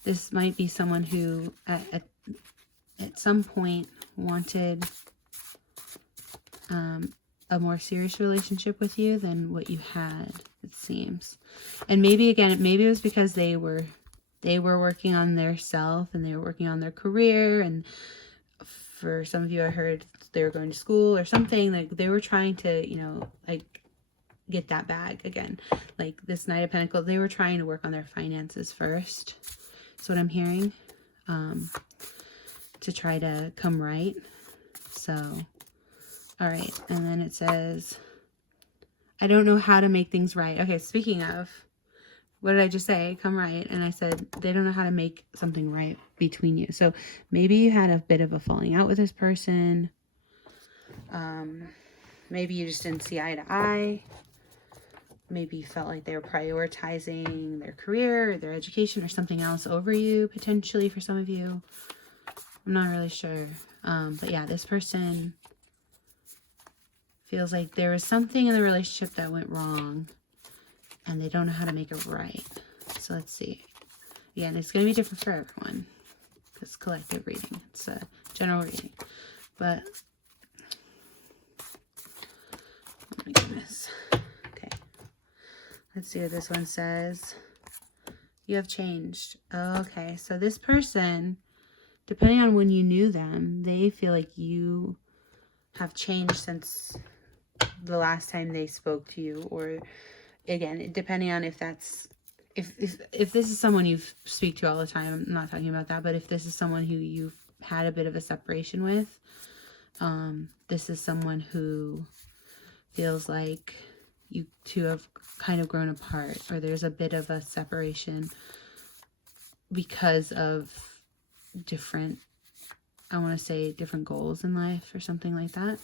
this might be someone who at some point wanted a more serious relationship with you than what you had, it seems. And maybe, again, maybe it was because they were working on their self and they were working on their career, and for some of you, I heard they were going to school or something. Like they were trying to, you know, like get that bag again. Like this Knight of Pentacles, they were trying to work on their finances first. That's what I'm hearing. To try to come right. So, all right. And then it says, I don't know how to make things right. Okay, speaking of, what did I just say? Come right. And I said, they don't know how to make something right between you. So maybe you had a bit of a falling out with this person. Maybe you just didn't see eye to eye. Maybe you felt like they were prioritizing their career or their education or something else over you, potentially for some of you. I'm not really sure. But yeah, this person feels like there was something in the relationship that went wrong and they don't know how to make it right. So let's see. Again, it's going to be different for everyone because collective reading. It's a general reading. But, oh my goodness. Okay. Let's see what this one says. You have changed. Okay, so this person, depending on when you knew them, they feel like you have changed since the last time they spoke to you, or again, depending on if that's, if this is someone you speak to all the time, I'm not talking about that, but if this is someone who you've had a bit of a separation with, this is someone who feels like you two have kind of grown apart, or there's a bit of a separation because of different, I want to say different goals in life or something like that.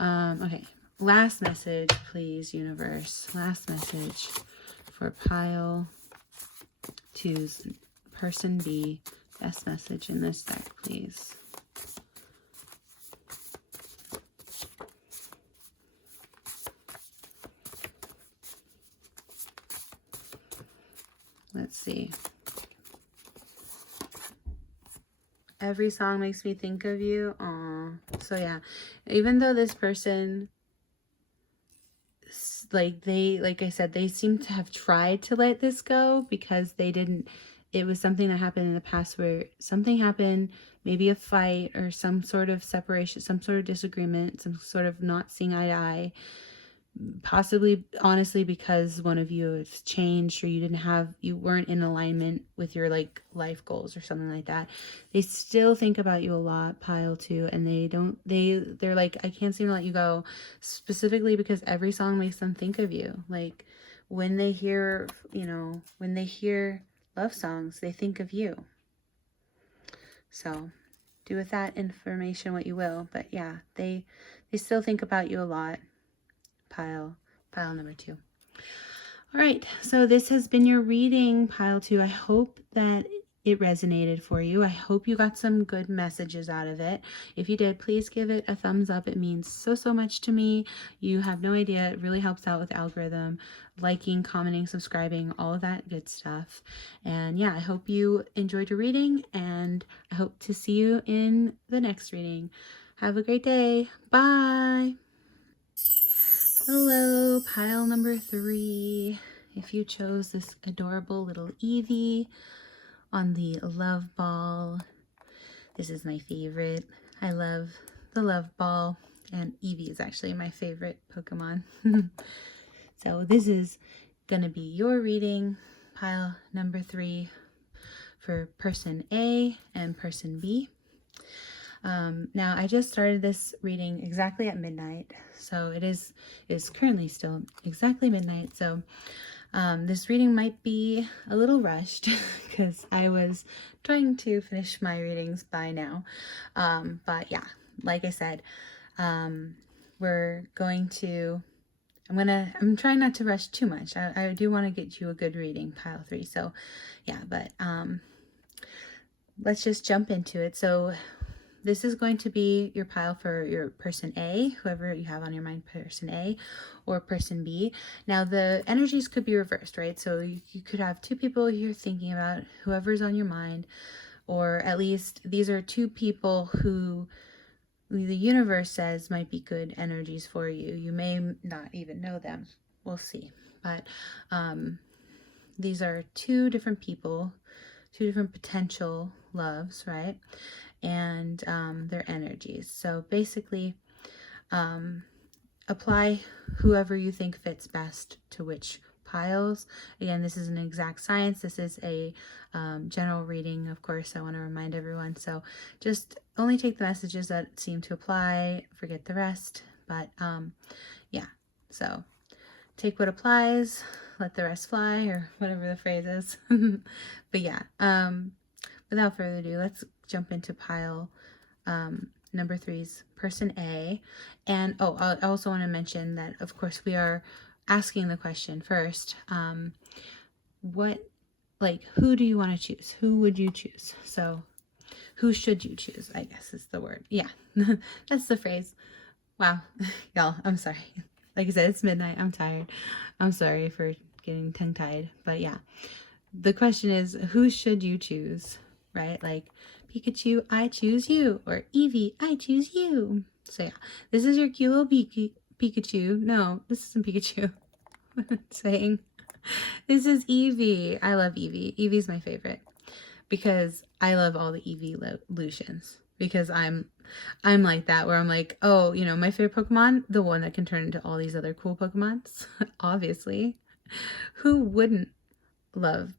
Okay, last message, please, universe. Last message for pile 2's person B. Best message in this deck, please. Let's see. Every song makes me think of you. Aw. So yeah, even though this person, like I said, they seem to have tried to let this go because they didn't, it was something that happened in the past where something happened, maybe a fight or some sort of separation, some sort of disagreement, some sort of not seeing eye to eye. Possibly, honestly, because one of you has changed, or you weren't in alignment with your like life goals or something like that. They still think about you a lot, pile 2, and they're like, I can't seem to let you go, specifically because every song makes them think of you. Like when they hear, you know, when they hear love songs, they think of you. So do with that information what you will, but yeah, they still think about you a lot. Pile number 2. All right, so this has been your reading, pile 2. I hope that it resonated for you. I hope you got some good messages out of it. If you did, please give it a thumbs up. It means so much to me. You have no idea. It really helps out with the algorithm. Liking, commenting, subscribing, all of that good stuff. And yeah, I hope you enjoyed your reading, and I hope to see you in the next reading. Have a great day. Bye. Hello, pile number 3. If you chose this adorable little Eevee on the love ball, this is my favorite. I love the love ball, and Eevee is actually my favorite Pokemon. So this is gonna be your reading, pile number 3, for person A and person B. Now, I just started this reading exactly at midnight, so it is currently still exactly midnight. So this reading might be a little rushed because I was trying to finish my readings by now. But yeah, like I said, we're going to, I'm trying not to rush too much. I do want to get you a good reading, pile 3. So yeah, but let's just jump into it. So this is going to be your pile for your person A, whoever you have on your mind, person A or person B. Now the energies could be reversed, right? So you could have 2 people you're thinking about, whoever's on your mind, or at least these are 2 people who the universe says might be good energies for you. You may not even know them. We'll see. But these are 2 different people, 2 different potential loves, right? And their energies. So basically, apply whoever you think fits best to which piles. Again, this is an exact science. This is a general reading, of course. I want to remind everyone. So just only take the messages that seem to apply. Forget the rest. But yeah, so take what applies, let the rest fly, or whatever the phrase is. But yeah, without further ado, let's jump into pile number 3's person A. And oh, I also want to mention that, of course, we are asking the question first. Who do you want to choose? Who would you choose? So who should you choose, I guess is the word. Yeah, that's the phrase. Wow, y'all, I'm sorry. Like I said, it's midnight. I'm tired. I'm sorry for getting tongue-tied. But yeah, the question is, who should you choose, right? Like, Pikachu, I choose you. Or Eevee, I choose you. So yeah, this is your cute little Pikachu. No, this isn't Pikachu. What am I saying? This is Eevee. I love Eevee. Eevee's my favorite because I love all the evolutions. Because I'm like that, where I'm like, oh, you know, my favorite Pokemon, the one that can turn into all these other cool Pokemons. Obviously, who wouldn't love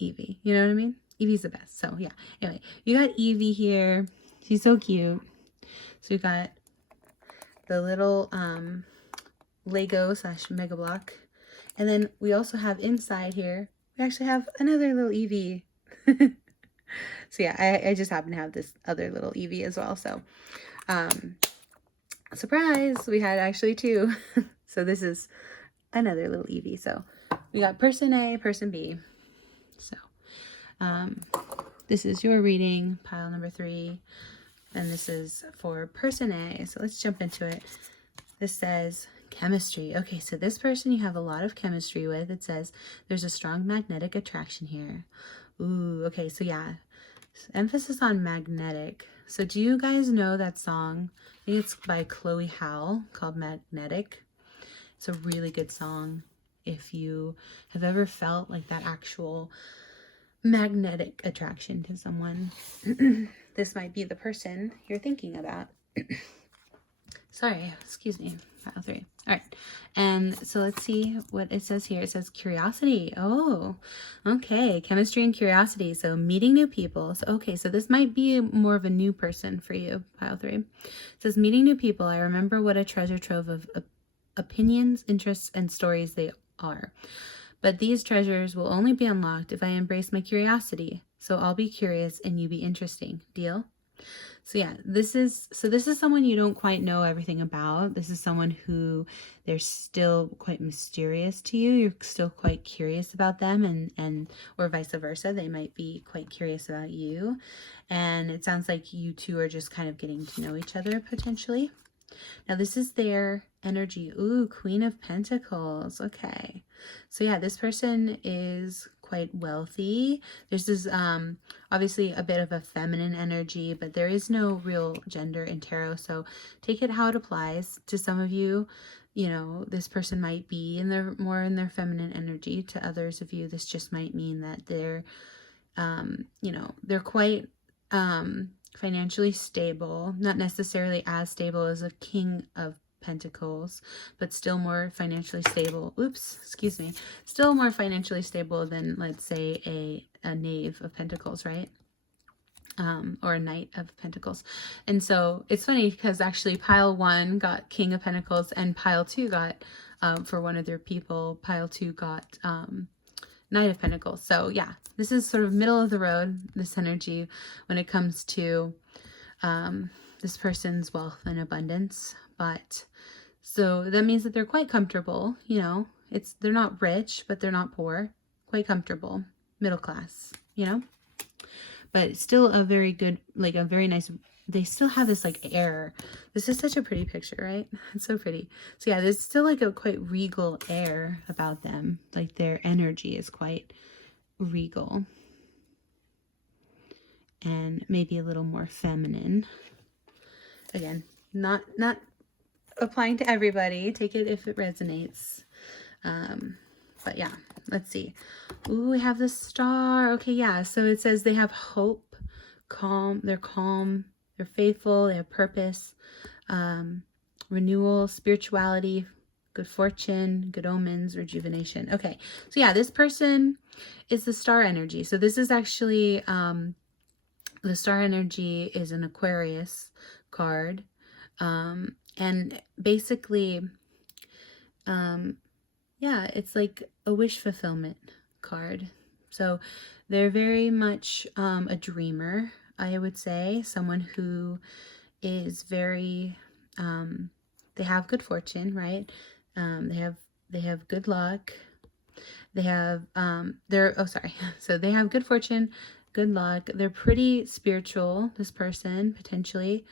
Eevee? You know what I mean? Eevee's the best. So yeah. Anyway, you got Eevee here. She's so cute. So we got the little Lego / Mega Block, and then we also have inside here. We actually have another little Eevee. So yeah, I just happen to have this other little Eevee as well. So surprise, we had actually 2. So this is another little Eevee. So we got person A, person B. So this is your reading, pile number 3, and this is for person A. So let's jump into it. This says chemistry. Okay, so this person you have a lot of chemistry with. It says there's a strong magnetic attraction here. Ooh, okay, so yeah, emphasis on magnetic. So do you guys know that song? I think it's by Chloe Howl, called Magnetic. It's a really good song if you have ever felt like that actual magnetic attraction to someone. This might be the person you're thinking about. Sorry, excuse me. Pile 3. All right, and so let's see what it says here. It says curiosity. Oh, okay, chemistry and curiosity. So meeting new people. So okay, so this might be more of a new person for you, pile 3. It says meeting new people. I remember what a treasure trove of opinions, interests, and stories they are. But these treasures will only be unlocked if I embrace my curiosity. So I'll be curious and you be interesting. Deal? So yeah, this is someone you don't quite know everything about. This is someone who they're still quite mysterious to you. You're still quite curious about them, and or vice versa. They might be quite curious about you. And it sounds like you two are just kind of getting to know each other potentially. Now this is their energy. Ooh, Queen of Pentacles. Okay. So yeah, this person is quite wealthy. This is obviously a bit of a feminine energy, but there is no real gender in tarot. So take it how it applies. To some of you, you know, this person might be more in their feminine energy. To others of you, this just might mean that they're, you know, they're quite financially stable, not necessarily as stable as a King of Pentacles, but still more financially stable. Oops, excuse me. Still more financially stable than, let's say, a Knave of Pentacles, right? or a Knight of Pentacles. And so it's funny because actually pile 1 got King of Pentacles, and pile 2 got, for one of their people, pile 2 got Knight of Pentacles. So yeah, this is sort of middle of the road, this energy, when it comes to this person's wealth and abundance. But so that means that they're quite comfortable, you know, they're not rich, but they're not poor, quite comfortable, middle class, you know, but still a very good, like a very nice, they still have this like air. This is such a pretty picture, right? It's so pretty. So yeah, there's still like a quite regal air about them. Like their energy is quite regal and maybe a little more feminine. Again, not applying to everybody. Take it if it resonates. But yeah, let's see. Ooh, we have the Star. Okay, yeah. So it says they have hope, calm. They're calm. They're faithful. They have purpose, renewal, spirituality, good fortune, good omens, rejuvenation. Okay, so yeah, this person is the Star energy. So this is actually the Star energy is an Aquarius card, and basically, yeah, it's like a wish fulfillment card. So they're very much a dreamer, I would say, someone who is very, they have good fortune, right? They have good luck. They have, so they have good fortune, good luck. They're pretty spiritual, this person, potentially.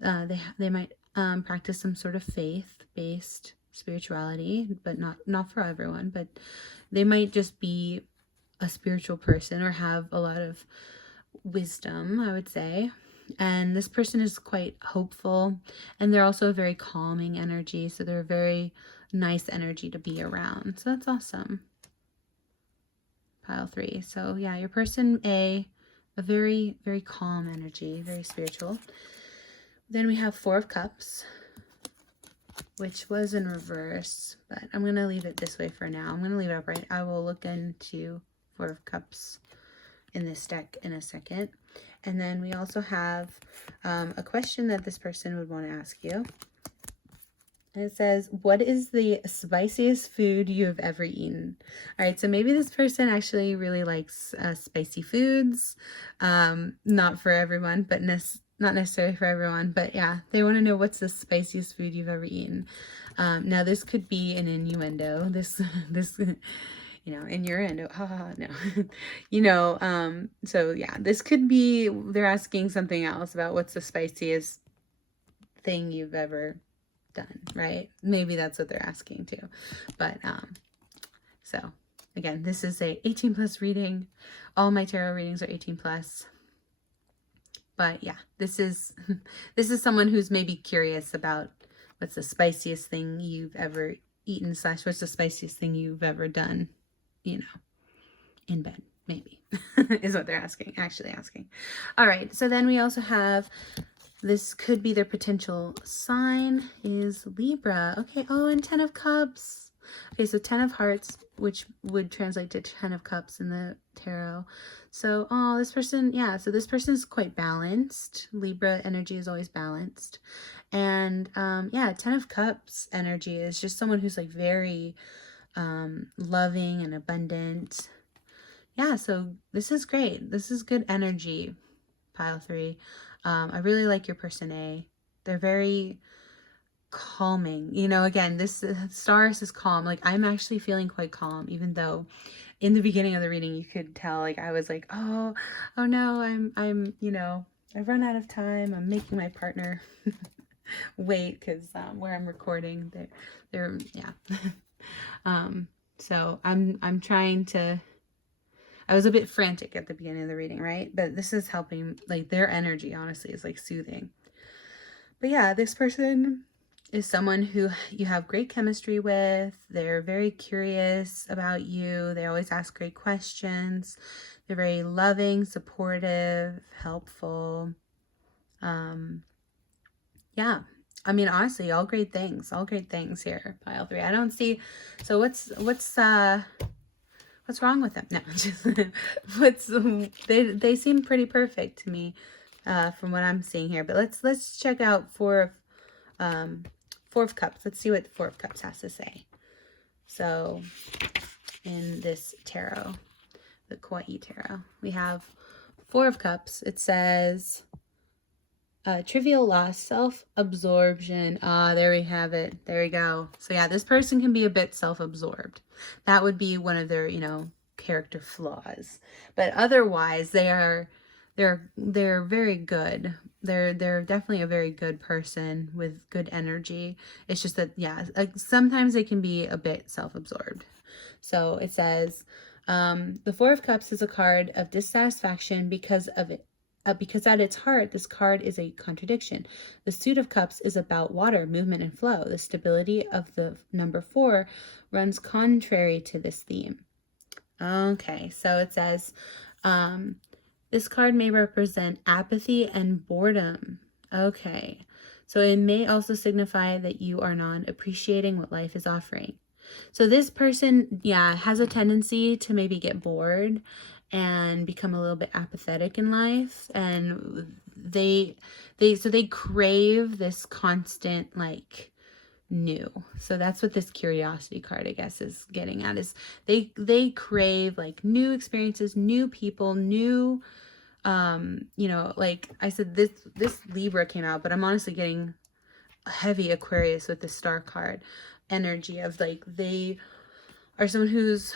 They might practice some sort of faith-based spirituality, but not for everyone. But they might just be a spiritual person or have a lot of wisdom, I would say. And this person is quite hopeful, and they're also a very calming energy, so they're a very nice energy to be around. So that's awesome. Pile 3. So yeah, your person a very, very calm energy, very spiritual. Then we have 4 of Cups, which was in reverse, but I'm going to leave it this way for now. I'm going to leave it upright. I will look into 4 of Cups in this deck in a second. And then we also have a question that this person would want to ask you. And it says, what is the spiciest food you have ever eaten? All right, so maybe this person actually really likes spicy foods. Not for everyone, but not necessarily for everyone, but yeah, they want to know what's the spiciest food you've ever eaten. Now this could be an innuendo. This you know, innuendo. No. You know, so yeah, this could be they're asking something else about what's the spiciest thing you've ever done, right? Maybe that's what they're asking too. But so again, this is a 18+ reading. All my tarot readings are 18+. But yeah, this is someone who's maybe curious about what's the spiciest thing you've ever eaten / what's the spiciest thing you've ever done, you know, in bed, maybe, is what they're actually asking. All right, so then we also have, this could be their potential sign is Libra. Okay, oh, and 10 of Cups. Okay, so 10 of Hearts, which would translate to 10 of Cups in the tarot. So, oh, this person, yeah, so this person is quite balanced. Libra energy is always balanced. And, yeah, 10 of Cups energy is just someone who's like very loving and abundant. Yeah, so this is great. This is good energy, pile 3. I really like your person A. They're very calming. You know, again, this Stars is calm. Like, I'm actually feeling quite calm, even though in the beginning of the reading you could tell, like, I was like, oh no, I'm you know, I've run out of time. I'm making my partner wait because where I'm recording, they're yeah. So I'm trying to. I was a bit frantic at the beginning of the reading, right? But this is helping, like, their energy, honestly, is like soothing. But yeah, this person is someone who you have great chemistry with. They're very curious about you. They always ask great questions. They're very loving, supportive, helpful. Yeah. I mean, honestly, all great things here, pile 3. I don't see, so what's what's wrong with them? No, just they seem pretty perfect to me, from what I'm seeing here. But let's check out Four of Cups. Let's see what the Four of Cups has to say. So in this tarot, the Kawaii Tarot, we have Four of Cups. It says trivial loss, self-absorption. There we have it. There we go. So yeah, this person can be a bit self-absorbed. That would be one of their, character flaws. But otherwise, they're very good. They're definitely a very good person with good energy. It's just that, yeah, like sometimes they can be a bit self-absorbed. So it says, the Four of Cups is a card of dissatisfaction because of it. Because at its heart, this card is a contradiction. The Suit of Cups is about water, movement, and flow. The stability of the number 4 runs contrary to this theme. Okay, so it says, this card may represent apathy and boredom. Okay, so it may also signify that you are not appreciating what life is offering. So this person, yeah, has a tendency to maybe get bored and become a little bit apathetic in life, and they crave this constant, like, new. So that's what this curiosity card, I guess, is getting at, is they crave like new experiences, new people, new like I said, this Libra came out, but I'm honestly getting a heavy Aquarius with the Star card energy of, like, they are someone who's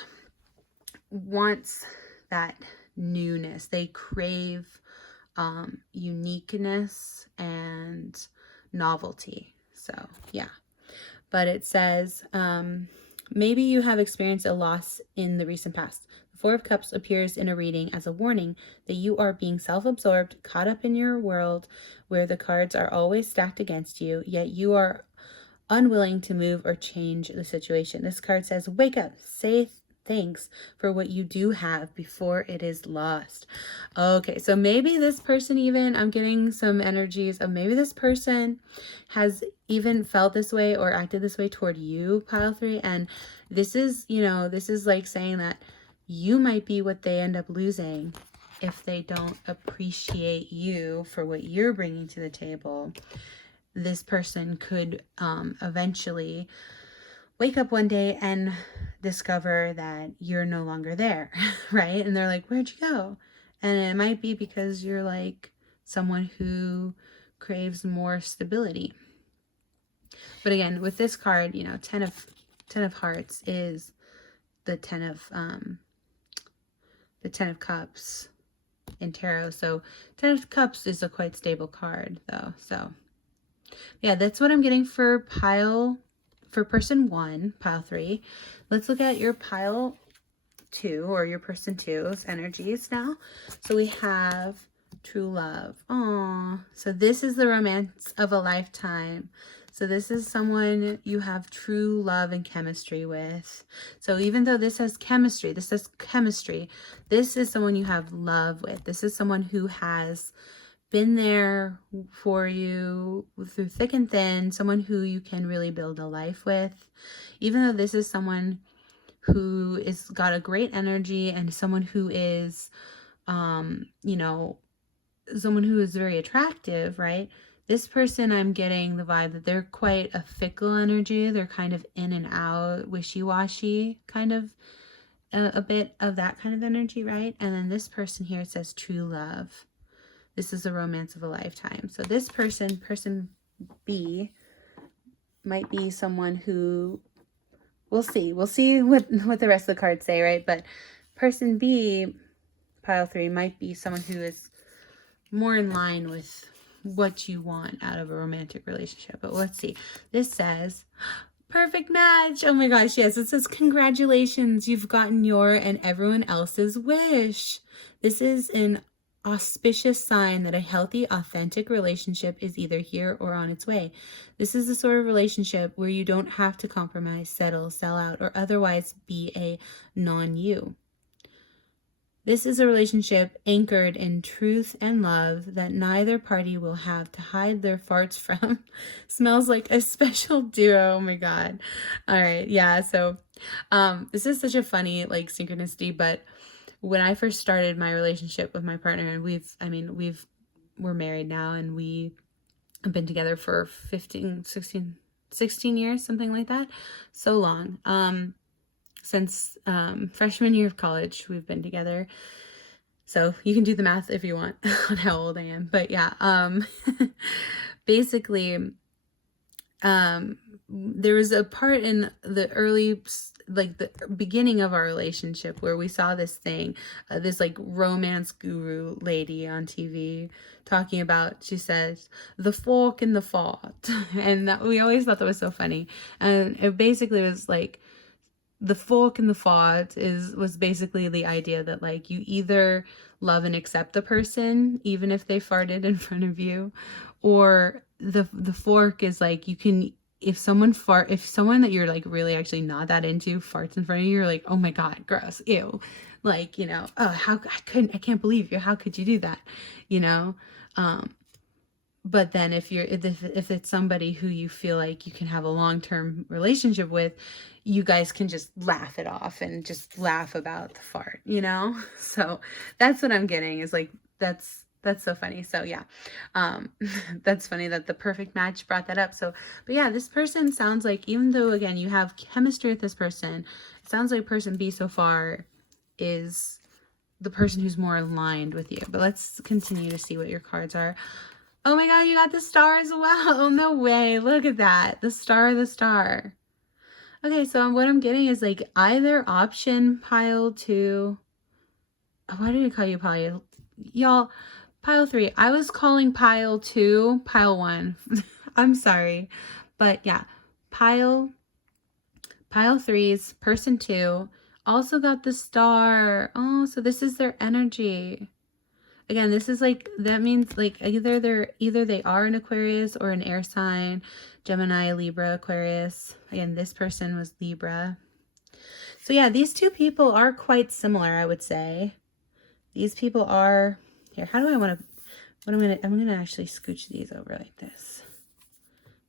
wants that newness. They crave uniqueness and novelty. So yeah, but it says maybe you have experienced a loss in the recent past. The Four of Cups appears in a reading as a warning that you are being self-absorbed, caught up in your world where the cards are always stacked against you, yet you are unwilling to move or change the situation. This card says, wake up, say thanks for what you do have before it is lost. Okay, so maybe this person, even, I'm getting some energies of maybe this person has even felt this way or acted this way toward you, pile 3, and this is, this is like saying that you might be what they end up losing if they don't appreciate you for what you're bringing to the table. This person could eventually wake up one day and discover that you're no longer there, right? And they're like, where'd you go? And it might be because you're like someone who craves more stability. But again, with this card, 10 of Hearts is the 10 of Cups in tarot. So 10 of Cups is a quite stable card though. So yeah, that's what I'm getting for person 1, pile 3. Let's look at your pile 2, or your person 2's energies now. So we have true love. Aww. So this is the romance of a lifetime. So this is someone you have true love and chemistry with. So even though this has chemistry, this is someone you have love with. This is someone who has been there for you through thick and thin, someone who you can really build a life with. Even though this is someone who is got a great energy and someone who is, someone who is very attractive, right? This person, I'm getting the vibe that they're quite a fickle energy. They're kind of in and out, wishy-washy, kind of a bit of that kind of energy, right? And then this person here, it says true love. This is the romance of a lifetime. So this person B, might be someone who, we'll see what the rest of the cards say, right? But person B, pile 3, might be someone who is more in line with what you want out of a romantic relationship. But let's see. This says, perfect match. Oh my gosh, yes. It says, congratulations. You've gotten your and everyone else's wish. This is an auspicious sign that a healthy, authentic relationship is either here or on its way. This is the sort of relationship where you don't have to compromise, settle, sell out, or otherwise be a non-you. This is a relationship anchored in truth and love that neither party will have to hide their farts from. Smells like a special duo. Oh my God. All right. Yeah. So This is such a funny like synchronicity, but when I first started my relationship with my partner, and we're married now, and we have been together for 16 years, something like that. So long. Since freshman year of college, we've been together. So you can do the math if you want on how old I am. But yeah, basically, there was a part in the early, like the beginning of our relationship where we saw this thing, this like romance guru lady on TV talking about, she says, the fork and the fart. And we always thought that was so funny. And it basically was like, the fork and the fart was basically the idea that like you either love and accept the person even if they farted in front of you, or the fork is like you can, if someone that you're like really actually not that into farts in front of you, you're like, oh my god, gross, ew, like, you know, oh, how I can't believe you, how could you do that, you know. But then if it's somebody who you feel like you can have a long-term relationship with, you guys can just laugh it off and just laugh about the fart, you know? So that's what I'm getting, is like, that's so funny. So yeah, that's funny that the perfect match brought that up. So, but yeah, this person sounds like, even though again, you have chemistry with this person, it sounds like person B so far is the person who's more aligned with you. But let's continue to see what your cards are. Oh my god, you got the star as well. Oh, no way. Look at that. The star, the star. Okay, so what I'm getting is like either option pile 2. Why did I call you pile? Y'all, pile 3. I was calling pile 2 pile 1. I'm sorry. But yeah, pile 3's person 2 also got the star. Oh, so this is their energy. Again, this is like, that means like either they are an Aquarius or an air sign, Gemini, Libra, Aquarius. Again, this person was Libra. So yeah, these two people are quite similar, I would say. These people are, here, how do I want to, I'm going to actually scooch these over like this.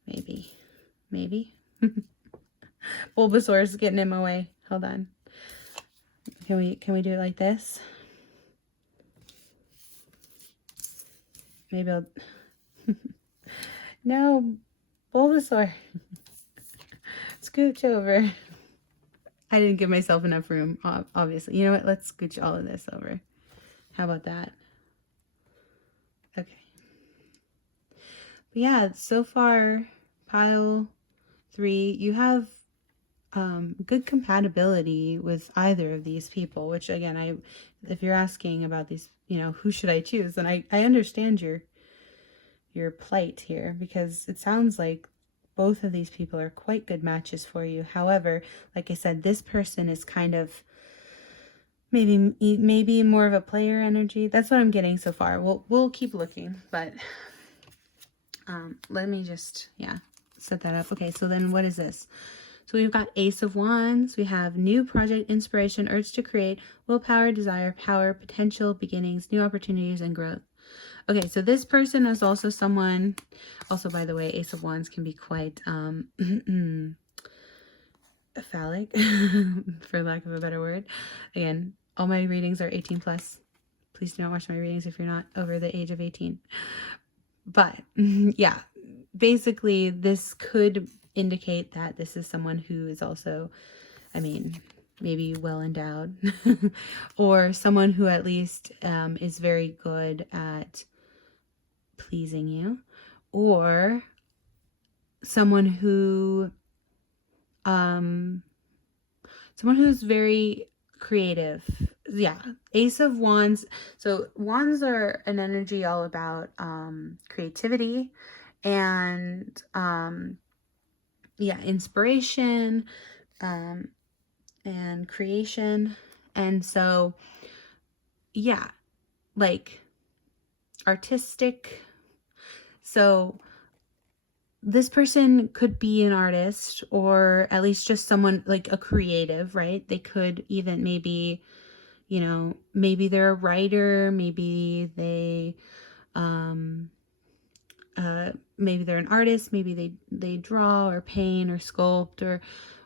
Maybe. Bulbasaur is getting in my way. Hold on. Can we do it like this? Maybe I'll... No, Bulbasaur. Scooch over. I didn't give myself enough room, obviously. You know what? Let's scooch all of this over. How about that? Okay. But yeah, so far, pile 3, you have good compatibility with either of these people, which again, if you're asking about these, you know, who should I choose, then I understand your plight here, because it sounds like both of these people are quite good matches for you. However, like I said, this person is kind of maybe more of a player energy. That's what I'm getting so far. We'll keep looking, but let me just, yeah, set that up. Okay, so then what is this? So we've got Ace of Wands. We have new project, inspiration, urge to create, willpower, desire, power, potential, beginnings, new opportunities, and growth. Okay, so this person is also someone, also, by the way, Ace of Wands can be quite phallic, for lack of a better word. Again, all my readings are 18 plus. Please do not watch my readings if you're not over the age of 18. But yeah, basically this could indicate that this is someone who is also, I mean, maybe well endowed, or someone who at least is very good at pleasing you, or someone who's very creative. Yeah, Ace of Wands. So wands are an energy all about creativity and yeah, inspiration and creation. And so yeah, like artistic. So this person could be an artist, or at least just someone like a creative, right? They could even maybe, you know, maybe they're a writer, maybe they maybe they're an artist, maybe they draw or paint or sculpt or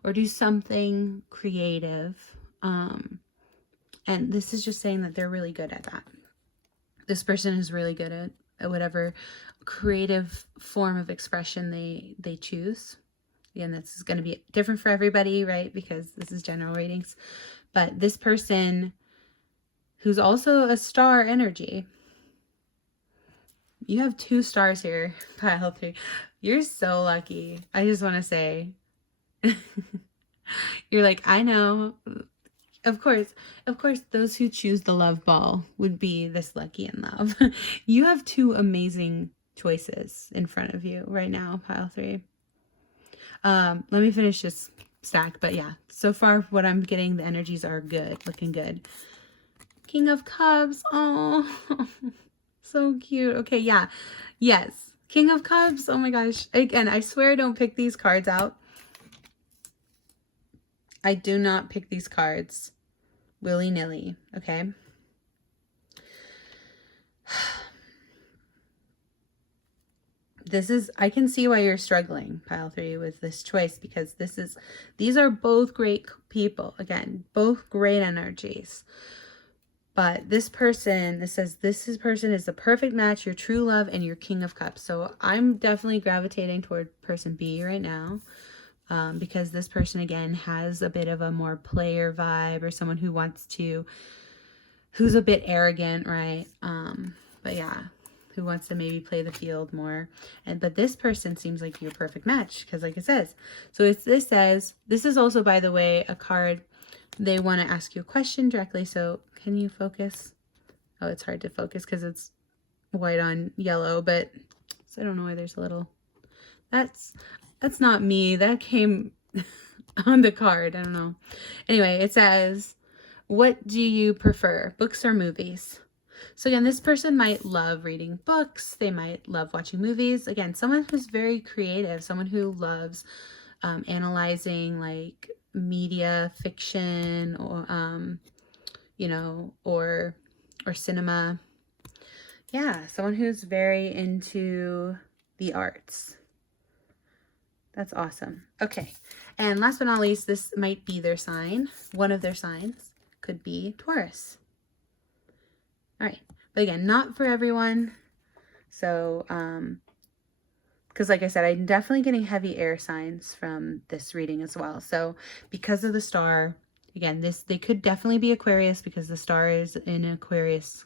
or do something creative. And this is just saying that they're really good at that. This person is really good at whatever creative form of expression they choose. Again, this is going to be different for everybody, right? Because this is general readings. But this person, who's also a star energy, you have 2 stars here, pile 3. You're so lucky. I just want to say, you're like, I know. Of course, those who choose the love ball would be this lucky in love. You have 2 amazing choices in front of you right now, pile 3. Let me finish this stack, but yeah, so far what I'm getting, the energies are good, looking good. King of Cups. Oh, so cute. Okay, yeah. Yes. King of Cups. Oh my gosh. Again, I swear I don't pick these cards out. I do not pick these cards willy-nilly, okay? This is, I can see why you're struggling, pile 3, with this choice, because these are both great people. Again, both great energies. But this person, it says this person is the perfect match, your true love, and your King of Cups. So I'm definitely gravitating toward person B right now. Because this person, again, has a bit of a more player vibe, or someone who wants to, who's a bit arrogant, right? But yeah, who wants to maybe play the field more. But this person seems like your perfect match, because like it says. So this says, this is also, by the way, a card. They want to ask you a question directly. So can you focus? Oh, it's hard to focus because it's white on yellow, but so I don't know why there's a little, that's not me. That came on the card. I don't know. Anyway, it says, what do you prefer, books or movies? So again, this person might love reading books. They might love watching movies. Again, someone who's very creative, someone who loves analyzing like media, fiction, or, you know, or cinema. Yeah, someone who's very into the arts. That's awesome. Okay. And last but not least, this might be their sign. One of their signs could be Taurus. All right. But again, not for everyone. So, because like I said, I'm definitely getting heavy air signs from this reading as well. So because of the star, again, they could definitely be Aquarius because the star is in Aquarius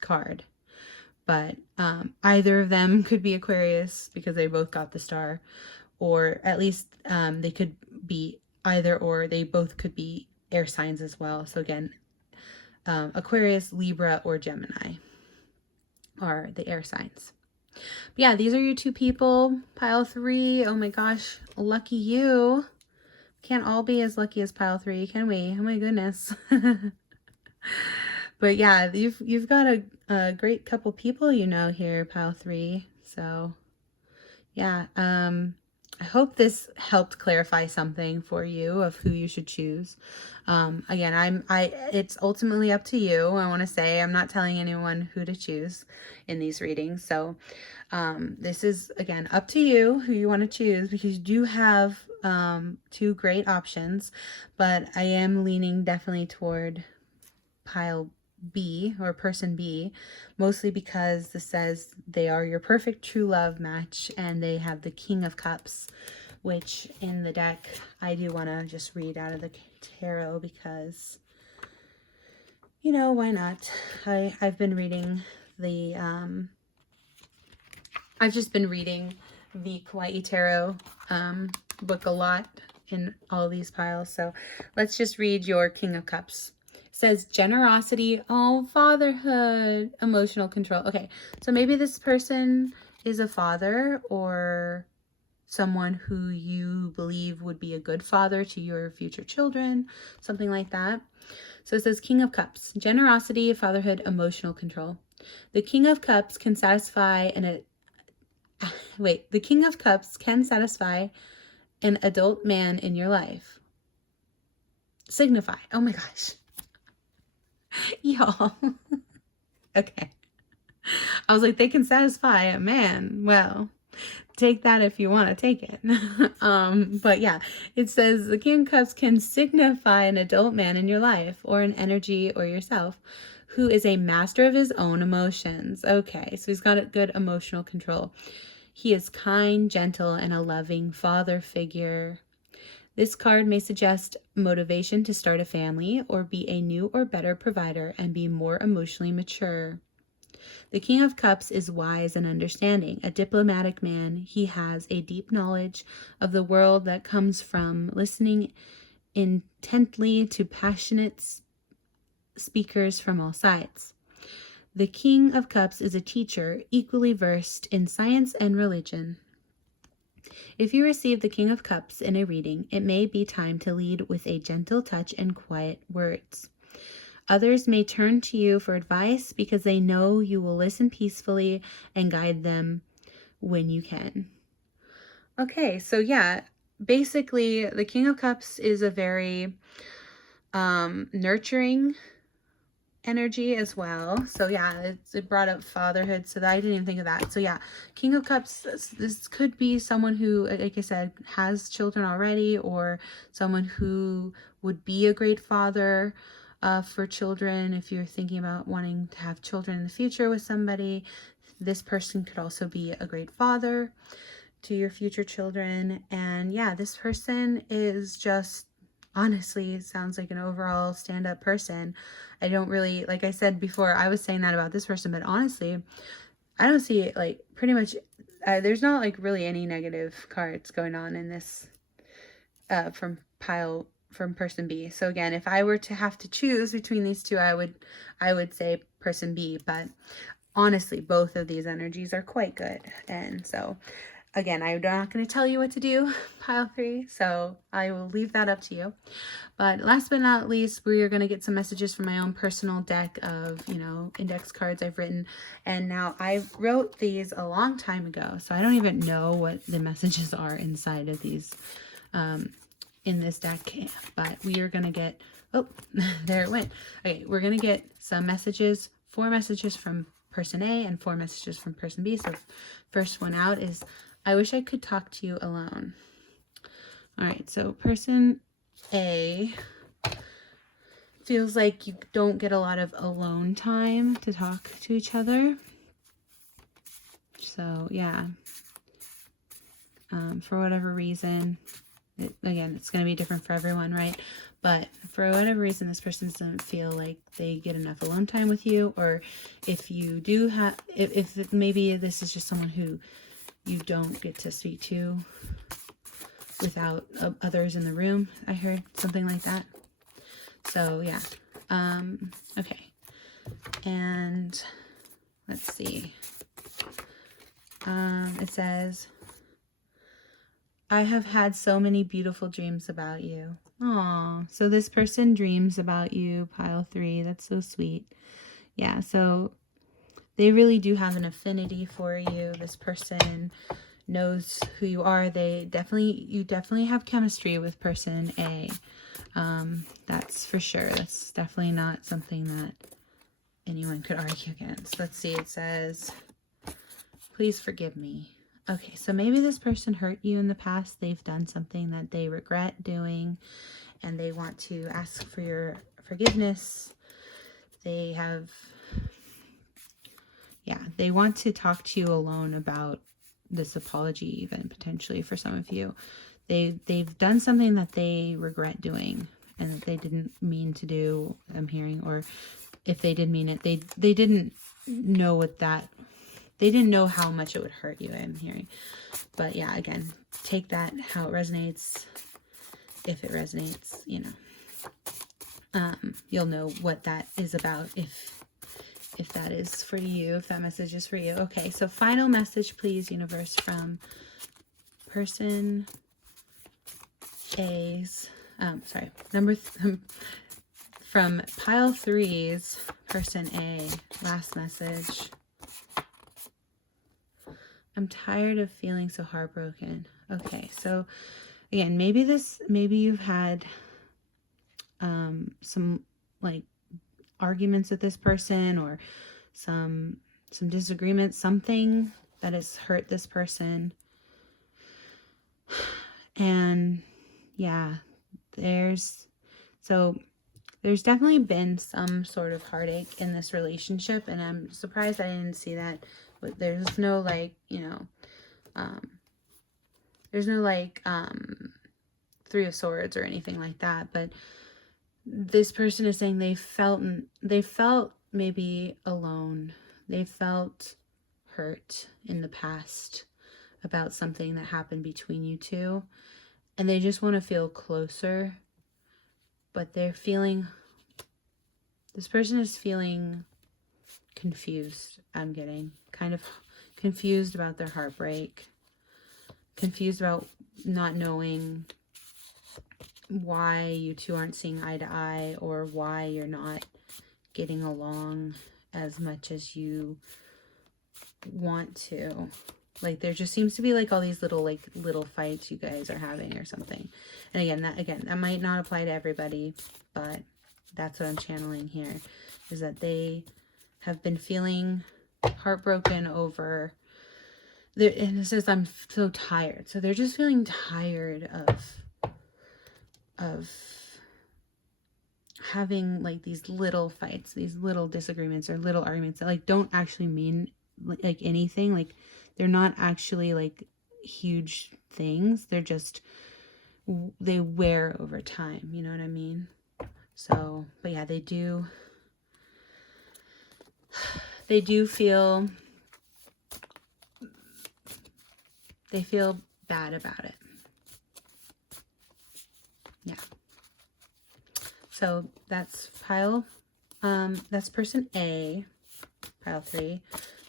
card. But either of them could be Aquarius because they both got the star, or at least they could be either or. They both could be air signs as well. So again, Aquarius, Libra, or Gemini are the air signs. But yeah, these are your 2 people. Pile 3. Oh my gosh, lucky you. Can't all be as lucky as pile 3, can we? Oh my goodness. But yeah, you've got a great couple people, you know, here, pile 3. So yeah, I hope this helped clarify something for you of who you should choose. Again, it's ultimately up to you. I want to say I'm not telling anyone who to choose in these readings. So this is, again, up to you who you want to choose, because you do have 2 great options, but I am leaning definitely toward pile B, or person B, mostly because this says they are your perfect true love match, and they have the King of Cups, which in the deck I do want to just read out of the tarot because, you know, why not? I've been reading the I've just been reading the Kawaii Tarot book a lot in all these piles. So let's just read your King of Cups. Says generosity, oh, fatherhood, emotional control. Okay, so maybe this person is a father or someone who you believe would be a good father to your future children, something like that. So it says King of Cups, generosity, fatherhood, emotional control. The King of Cups can satisfy the King of Cups can satisfy an adult man in your life. Signify. Oh my gosh. Y'all. Okay. I was like, they can satisfy a man. Well, take that if you want to take it. But yeah, it says the King of Cups can signify an adult man in your life, or an energy, or yourself, who is a master of his own emotions. Okay, so he's got a good emotional control. He is kind, gentle, and a loving father figure. This card may suggest motivation to start a family, or be a new or better provider, and be more emotionally mature. The King of Cups is wise and understanding, a diplomatic man. He has a deep knowledge of the world that comes from listening intently to passionate speakers from all sides. The King of Cups is a teacher, equally versed in science and religion. If you receive the King of Cups in a reading, it may be time to lead with a gentle touch and quiet words. Others may turn to you for advice because they know you will listen peacefully and guide them when you can. Okay, so yeah, basically the King of Cups is a very nurturing energy as well. So yeah, it brought up fatherhood, so that I didn't even think of that. So yeah, King of Cups, this could be someone who, like I said, has children already, or someone who would be a great father for children. If you're thinking about wanting to have children in the future with somebody, this person could also be a great father to your future children. And yeah, this person is just, honestly, sounds like an overall stand-up person. I don't really, like I said before, I was saying that about this person, but honestly, I don't see it, like, pretty much, there's not like really any negative cards going on in this from person B. So again, if I were to have to choose between these two, I would say person B, but honestly, both of these energies are quite good. And so again, I'm not going to tell you what to do, pile 3, so I will leave that up to you. But last but not least, we are going to get some messages from my own personal deck of, index cards I've written. And now I wrote these a long time ago, so I don't even know what the messages are inside of these in this deck. But we are going to get, oh, there it went. Okay, we're going to get some messages, 4 messages from person A and 4 messages from person B. So first one out is, I wish I could talk to you alone. All right, so person A feels like you don't get a lot of alone time to talk to each other. So yeah, for whatever reason, again, it's going to be different for everyone, right? But for whatever reason, this person doesn't feel like they get enough alone time with you. Or if you do have, if maybe this is just someone who you don't get to speak to without others in the room. I heard something like that. So yeah. Okay. And let's see. It says, I have had so many beautiful dreams about you. Aw, so this person dreams about you, pile 3. That's so sweet. Yeah, so they really do have an affinity for you. This person knows who you are. You definitely have chemistry with person A. That's for sure. That's definitely not something that anyone could argue against. Let's see, it says, please forgive me. Okay, so maybe this person hurt you in the past. They've done something that they regret doing, and they want to ask for your forgiveness. They want to talk to you alone about this apology, even potentially for some of you. They've done something that they regret doing and that they didn't mean to do, I'm hearing, or if they did mean it, they didn't know they didn't know how much it would hurt you, I'm hearing. But yeah, again, take that how it resonates. If it resonates, you'll know what that is about if that is for you, if that message is for you. Okay, so final message, please, universe, from person A's, from pile 3's person A, last message. I'm tired of feeling so heartbroken. Okay, so again, maybe you've had some like arguments with this person, or some disagreements, something that has hurt this person. And yeah, there's definitely been some sort of heartache in this relationship, and I'm surprised I didn't see that. But there's no like, there's no like Three of Swords or anything like that. But this person is saying they felt maybe alone. They felt hurt in the past about something that happened between you two, and they just want to feel closer. But they're feeling, this person is feeling confused. I'm getting kind of confused about their heartbreak, confused about not knowing why you two aren't seeing eye to eye, or why you're not getting along as much as you want to. Like, there just seems to be like all these little fights you guys are having or something. And again, that might not apply to everybody, but that's what I'm channeling here, is that they have been feeling heartbroken over and it says, I'm so tired. So they're just feeling tired of having like these little fights, these little disagreements or little arguments that like don't actually mean like anything. Like, they're not actually like huge things. They're just, they wear over time. You know what I mean? So, but yeah, they do feel, they feel bad about it. Yeah. So that's that's person A, pile 3.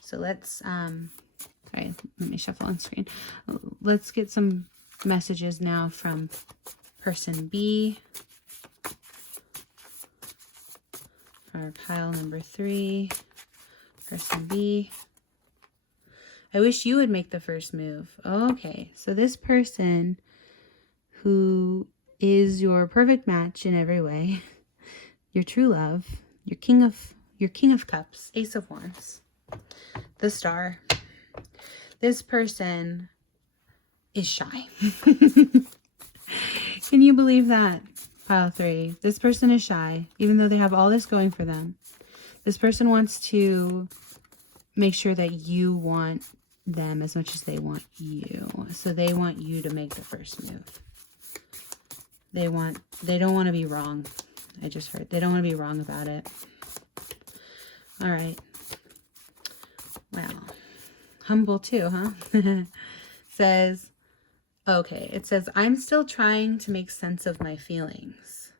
So let's, sorry, let me shuffle on screen. Let's get some messages now from person B for pile number 3. Person B. I wish you would make the first move. Okay, so this person who is your perfect match in every way, your true love, your king of cups, Ace of Wands, the Star. This person is shy. Can you believe that? Pile 3. This person is shy, even though they have all this going for them. This person wants to make sure that you want them as much as they want you. So they want you to make the first move. They don't want to be wrong. I just heard. They don't want to be wrong about it. All right. Well, humble too, huh? Says, okay, it says, I'm still trying to make sense of my feelings.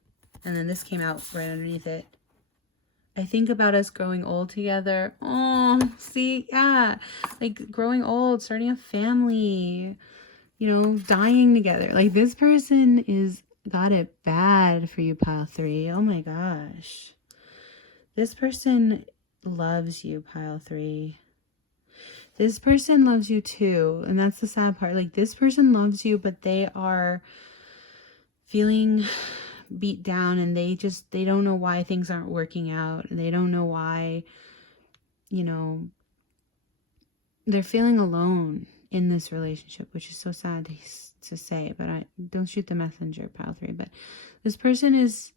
And then this came out right underneath it. I think about us growing old together. Oh, see, yeah. Like growing old, starting a family, dying together. Like, this person is got it bad for you, pile 3. Oh my gosh. This person loves you, pile 3. This person loves you too. And that's the sad part. Like, this person loves you, but they are feeling beat down, and they don't know why things aren't working out. And they don't know why, they're feeling alone in this relationship, which is so sad to say, but I don't shoot the messenger, pile 3. But this person is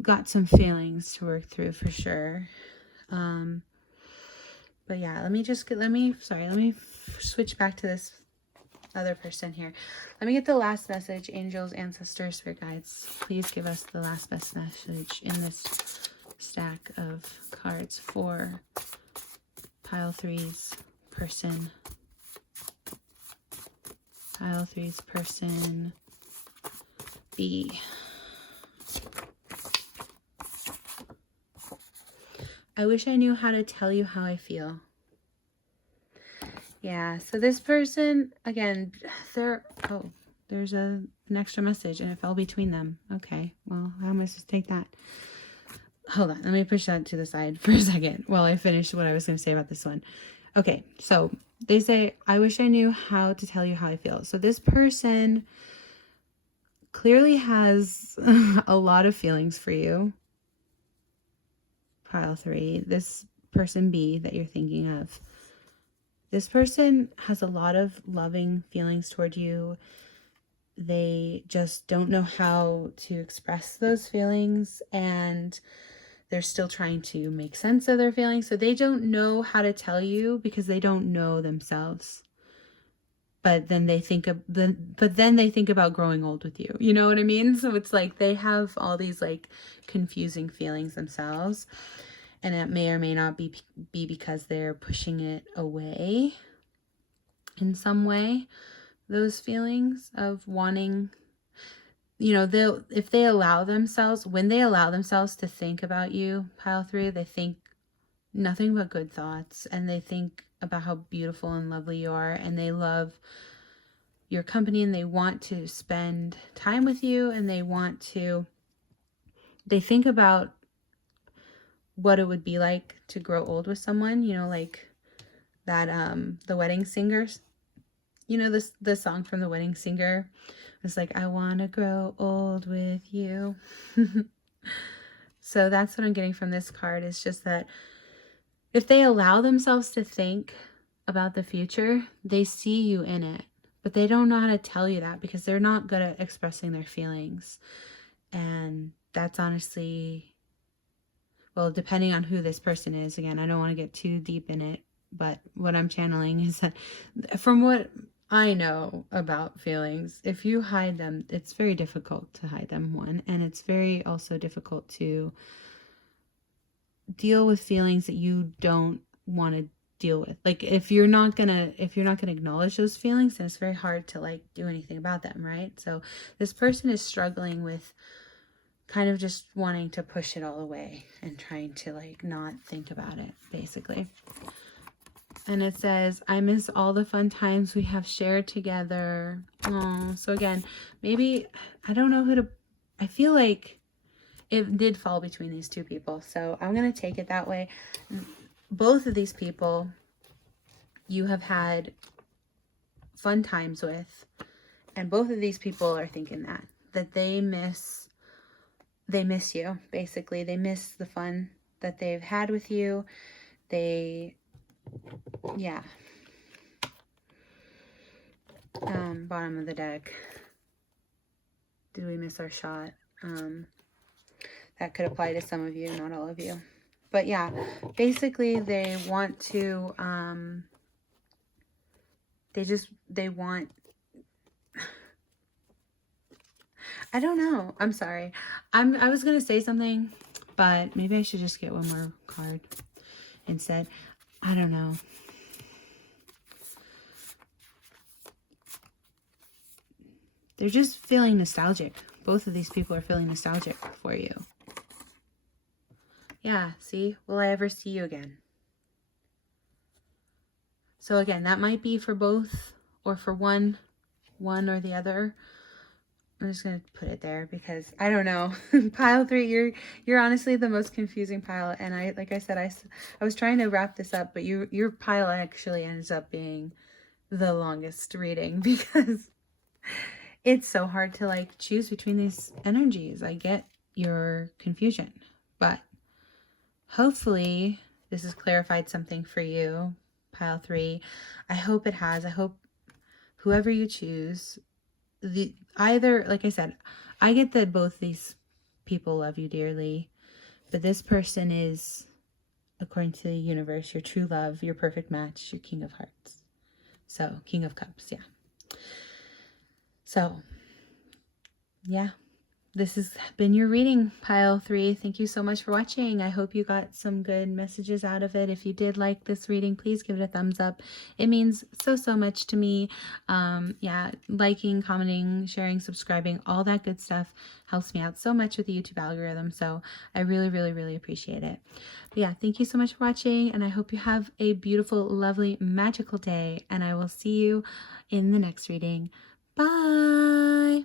got some feelings to work through for sure. But yeah, let me switch back to this other person here. Let me get the last message. Angels, ancestors, spirit guides, please give us the last best message in this stack of cards for pile 3's person. Pile 3's person B. I wish I knew how to tell you how I feel. Yeah, so this person, again, there's an extra message and it fell between them. Okay, well, how am I supposed to take that? Hold on, let me push that to the side for a second while I finish what I was going to say about this one. Okay, so they say, I wish I knew how to tell you how I feel. So this person clearly has a lot of feelings for you. Pile 3, this person B that you're thinking of This person has a lot of loving feelings toward you. They just don't know how to express those feelings, and they're still trying to make sense of their feelings. So they don't know how to tell you because they don't know themselves. But then they think about growing old with you. You know what I mean? So it's like they have all these like confusing feelings themselves. And it may or may not be because they're pushing it away in some way. Those feelings of wanting, you know, if they allow themselves, when they allow themselves to think about you, pile 3, they think nothing but good thoughts, and they think about how beautiful and lovely you are, and they love your company, and they want to spend time with you, and they think about what it would be like to grow old with someone, you know, like that, the Wedding Singers, you know, the song from The Wedding Singer. It's like, I want to grow old with you. So that's what I'm getting from this card. It's just that if they allow themselves to think about the future, they see you in it, but they don't know how to tell you that because they're not good at expressing their feelings. And that's honestly, well, depending on who this person is, again, I don't want to get too deep in it, but what I'm channeling is that from what I know about feelings, if you hide them, it's very difficult to hide them, one, and it's very also difficult to deal with feelings that you don't want to deal with. Like if you're not gonna acknowledge those feelings, then it's very hard to like do anything about them, right? So this person is struggling with kind of just wanting to push it all away and trying to like not think about it, basically. And it says, I miss all the fun times we have shared together. Oh, so again, maybe, I don't know who to, I feel like it did fall between these two people. So I'm going to take it that way. Both of these people you have had fun times with. And both of these people are thinking that they miss you, basically. They miss the fun that they've had with you. Yeah. Bottom of the deck. Did we miss our shot? That could apply to some of you, not all of you. But yeah, basically they want to, they want, I don't know. I'm sorry. I was going to say something, but maybe I should just get one more card instead. I don't know. They're just feeling nostalgic. Both of these people are feeling nostalgic for you. Yeah, see? Will I ever see you again? So again, that might be for both or for one or the other. I'm just going to put it there because I don't know. Pile 3, you're honestly the most confusing pile. And like I said, I was trying to wrap this up, but your pile actually ends up being the longest reading because it's so hard to like choose between these energies. I get your confusion, but hopefully this has clarified something for you, pile 3. I hope it has. I hope whoever you choose, either, like I said, I get that both these people love you dearly, but this person is, according to the universe, your true love, your perfect match, your King of Hearts. So, King of Cups, yeah. So, yeah, this has been your reading, pile 3. Thank you so much for watching. I hope you got some good messages out of it. If you did like this reading, please give it a thumbs up. It means so much to me. Yeah, liking, commenting, sharing, subscribing, all that good stuff helps me out so much with the YouTube algorithm. So I really appreciate it. But yeah, thank you so much for watching, and I hope you have a beautiful, lovely, magical day, and I will see you in the next reading. Bye!